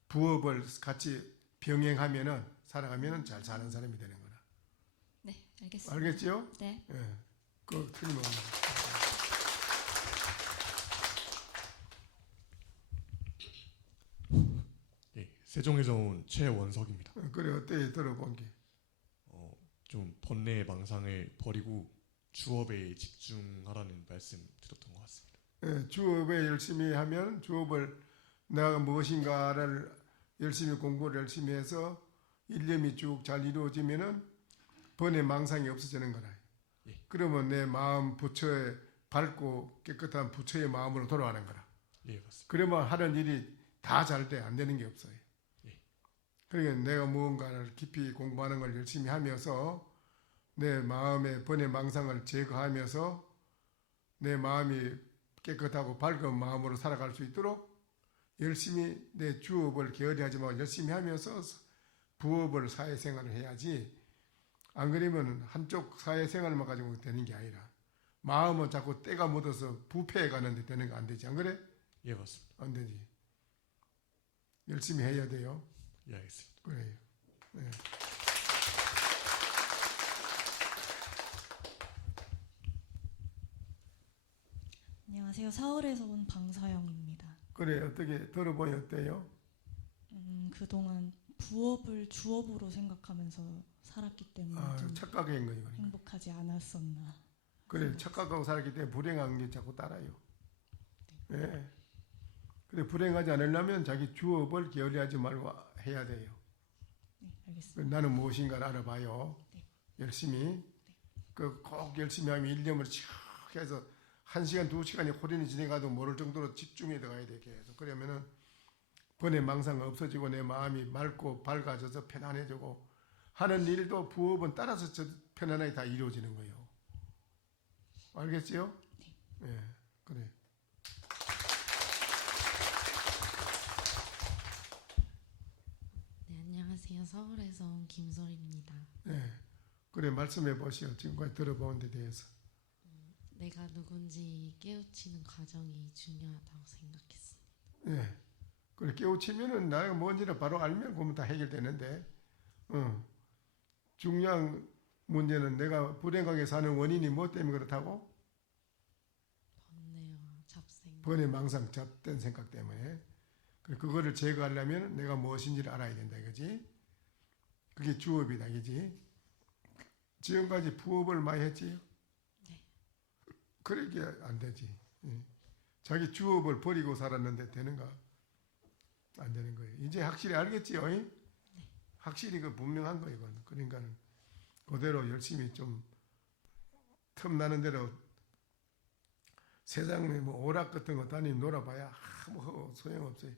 부업을 같이 병행하면은 살아가면은 잘 사는 사람이 되는 거라. 네, 알겠습니다. 알겠지요? 네. 예. 그거 틀림없는. 세종에서 온 최원석입니다. 그래 어때 들어본 게? 좀 번뇌의 망상을 버리고 주업에 집중하라는 말씀 들었던 것 같습니다. 예, 주업에 열심히 하면 주업을 내가 무엇인가를 열심히 공부를 열심히 해서 일념이 쭉 잘 이루어지면은 번뇌 망상이 없어지는 거라. 예. 그러면 내 마음 부처에 밝고 깨끗한 부처의 마음으로 돌아가는 거라. 예, 맞습니다. 그러면 하는 일이 다 잘 돼. 안 되는 게 없어요. 예. 그러니까 내가 무언가를 깊이 공부하는 걸 열심히 하면서 내 마음의 번뇌 망상을 제거하면서 내 마음이 깨끗하고 밝은 마음으로 살아갈 수 있도록 열심히 내 주업을 게으리하지 말고 열심히 하면서 부업을 사회생활을 해야지. 안 그러면 한쪽 사회생활만 가지고 되는 게 아니라 마음은 자꾸 때가 묻어서 부패해 가는데 되는 거 안 되지. 안 그래? 예, 맞습니다. 안 되지. 열심히 해야 돼요. 예, 알겠습니다. 그래요. 네. 안녕하세요. 서울에서 온 방서영입니다. 그래 어떻게 들어보니 어때요? 그동안 부업을 주업으로 생각하면서 살았기 때문에 좀 착각한 거예요. 행복하지 않았었나. 그래 착각하고 살았기 때문에 불행한 게 자꾸 따라요. 네. 그래 불행하지 않으려면 자기 주업을 게을리하지 말고 해야 돼요. 네, 알겠습니다. 나는 무엇인가를 알아봐요. 네. 열심히 꼭 열심히 하면 일념을 쭉 해서 1시간 2시간이 호련히 지나가도 모를 정도로 집중해 들어가야 돼. 계속 그러면은 번뇌 망상 없어지고 내 마음이 맑고 밝아져서 편안해지고 하는 일도 부업은 따라서 편안하게 다 이루어지는 거예요. 알겠지요? 네. 네, 그래. 네, 안녕하세요. 서울에서 온 김솔입니다. 네, 그래 말씀해 보시오. 지금까지 들어본 데 대해서. 내가 누군지 깨우치는 과정이 중요하다고 생각했습니다. 네, 그래 깨우치면은 나가 뭔지를 바로 알면 그러면 다 해결되는데, 중요한 문제는 내가 불행하게 사는 원인이 뭐 때문에 그렇다고? 번뇌와 잡생. 번뇌 망상 잡된 생각 때문에. 그거를 제거하려면 내가 무엇인지를 알아야 된다 이거지. 그게 주업이다 이거지. 지금까지 부업을 많이 했지. 네. 그러게 안 되지. 자기 주업을 버리고 살았는데 되는가? 안 되는 거예요. 이제 확실히 알겠지요? 네. 확실히 그 분명한 거예요. 이건. 그러니까 그대로 열심히 좀 틈나는 대로 세상에 뭐 오락 같은 거 다니면 놀아봐야 아무 소용없어요.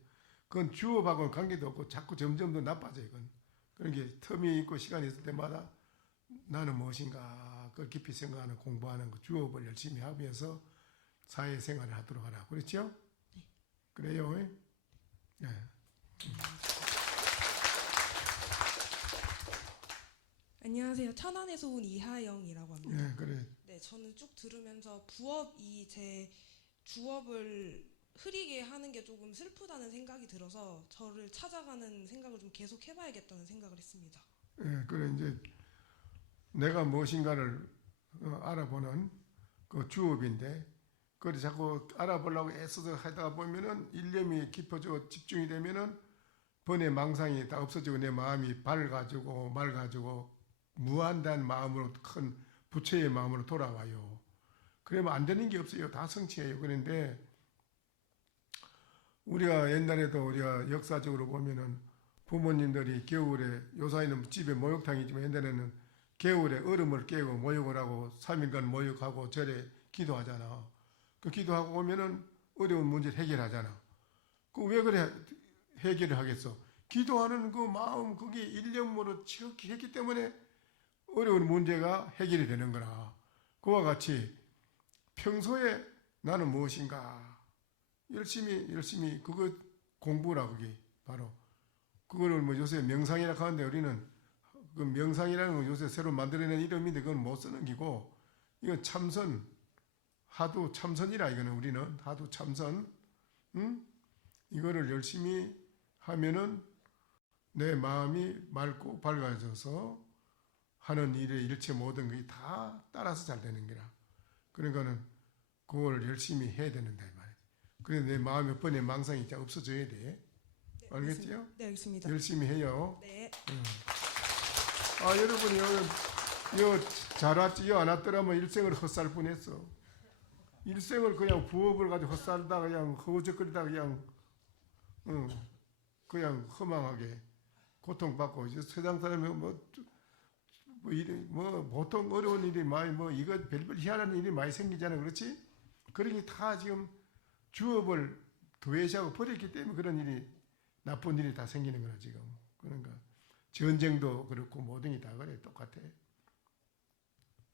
그건 주업하고는 관계도 없고 자꾸 점점 더 나빠져요. 이건. 그러니까 틈이 있고 시간이 있을 때마다 나는 무엇인가 그걸 깊이 생각하는 공부하는 거 주업을 열심히 하면서 사회생활을 하도록 하라. 그렇죠? 네. 그래요? 네. 안녕하세요. 천안에서 온 이하영이라고 합니다. 네, 그래. 네, 저는 쭉 들으면서 부업이 제 주업을 흐리게 하는 게 조금 슬프다는 생각이 들어서 저를 찾아가는 생각을 좀 계속 해봐야겠다는 생각을 했습니다. 네, 그래 이제 내가 무엇인가를 알아보는 그 주업인데 그걸 자꾸 알아보려고 애써서 하다가 보면은 일념이 깊어지고 집중이 되면은 번뇌 망상이 다 없어지고 내 마음이 밝아지고 맑아지고 무한대한 마음으로 큰 부처의 마음으로 돌아와요. 그러면 안 되는 게 없어요. 다 성취해요. 그런데 우리가 옛날에도 우리가 역사적으로 보면은 부모님들이 겨울에 요사이는 집에 목욕탕이지만 옛날에는 겨울에 얼음을 깨고 목욕을 하고 3일간 목욕하고 절에 기도하잖아. 그 기도하고 오면은 어려운 문제를 해결하잖아. 그 왜 그래 해결을 하겠어? 기도하는 그 마음 그게 일념으로 지극히 했기 때문에 어려운 문제가 해결이 되는 거라. 그와 같이 평소에 나는 무엇인가 열심히 그거 공부라. 그게 바로 그거를 뭐 요새 명상이라고 하는데 우리는 그 명상이라는 건 요새 새로 만들어낸 이름인데 그건 못 쓰는 기고 이건 참선 하도 참선이라. 이거는 우리는 하도 참선. 이거를 열심히 하면은 내 마음이 맑고 밝아져서 하는 일에 일체 모든 것이 다 따라서 잘 되는 거라. 그러니까는 그걸 열심히 해야 되는다 이 말이야. 그래서 내 마음에 번뇌 망상이 없어져야 돼. 알겠지요? 네, 알겠습니다. 열심히 해요. 네. 여러분이 요 잘 왔지요? 안 왔더라면 일생을 헛살 뻔했어. 일생을 그냥 부업을 가지고 헛살다 그냥 허우적거리다 그냥 허망하게 고통받고 이제 세상 사람이 뭐 보통 어려운 일이 많이 이거 별별 희한한 일이 많이 생기잖아요. 그렇지? 그러니 다 지금 주업을 도외시하고 버렸기 때문에 그런 일이 나쁜 일이 다 생기는 거야 지금. 그러니까 전쟁도 그렇고 모든 게 다 그래 똑같아.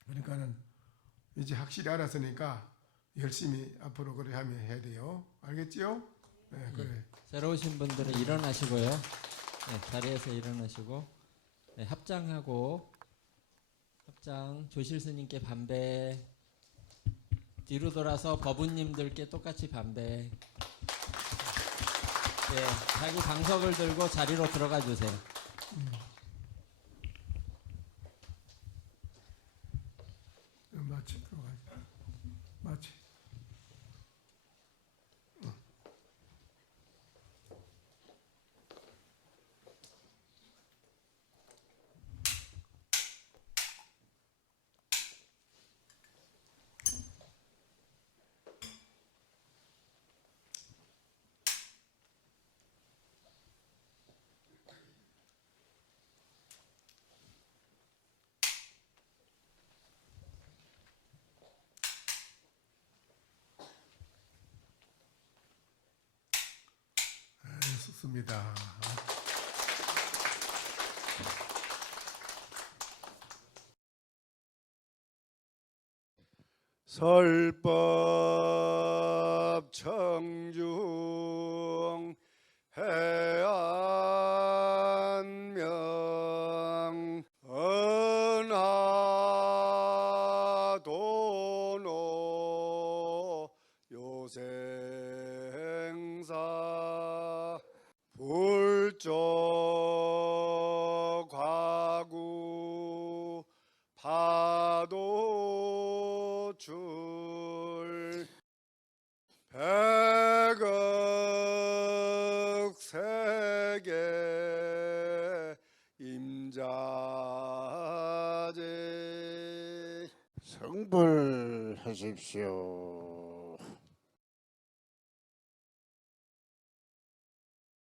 그러니까는 이제 확실히 알았으니까 열심히 앞으로 그래 하면 해야 돼요. 알겠지요? 네, 그래. 새로 오신 분들은 일어나시고요. 네, 자리에서 일어나시고 네, 합장 조실 스님께 반배. 뒤로 돌아서 법우님들께 똑같이 반배. 네, 자기 방석을 들고 자리로 들어가 주세요. 마치 들어가지. 마치. 좋습니다. 설법 청중 해안명 은하도노 요생사 불조 과구 파도줄 백억 세계 임자제 성불하십시오.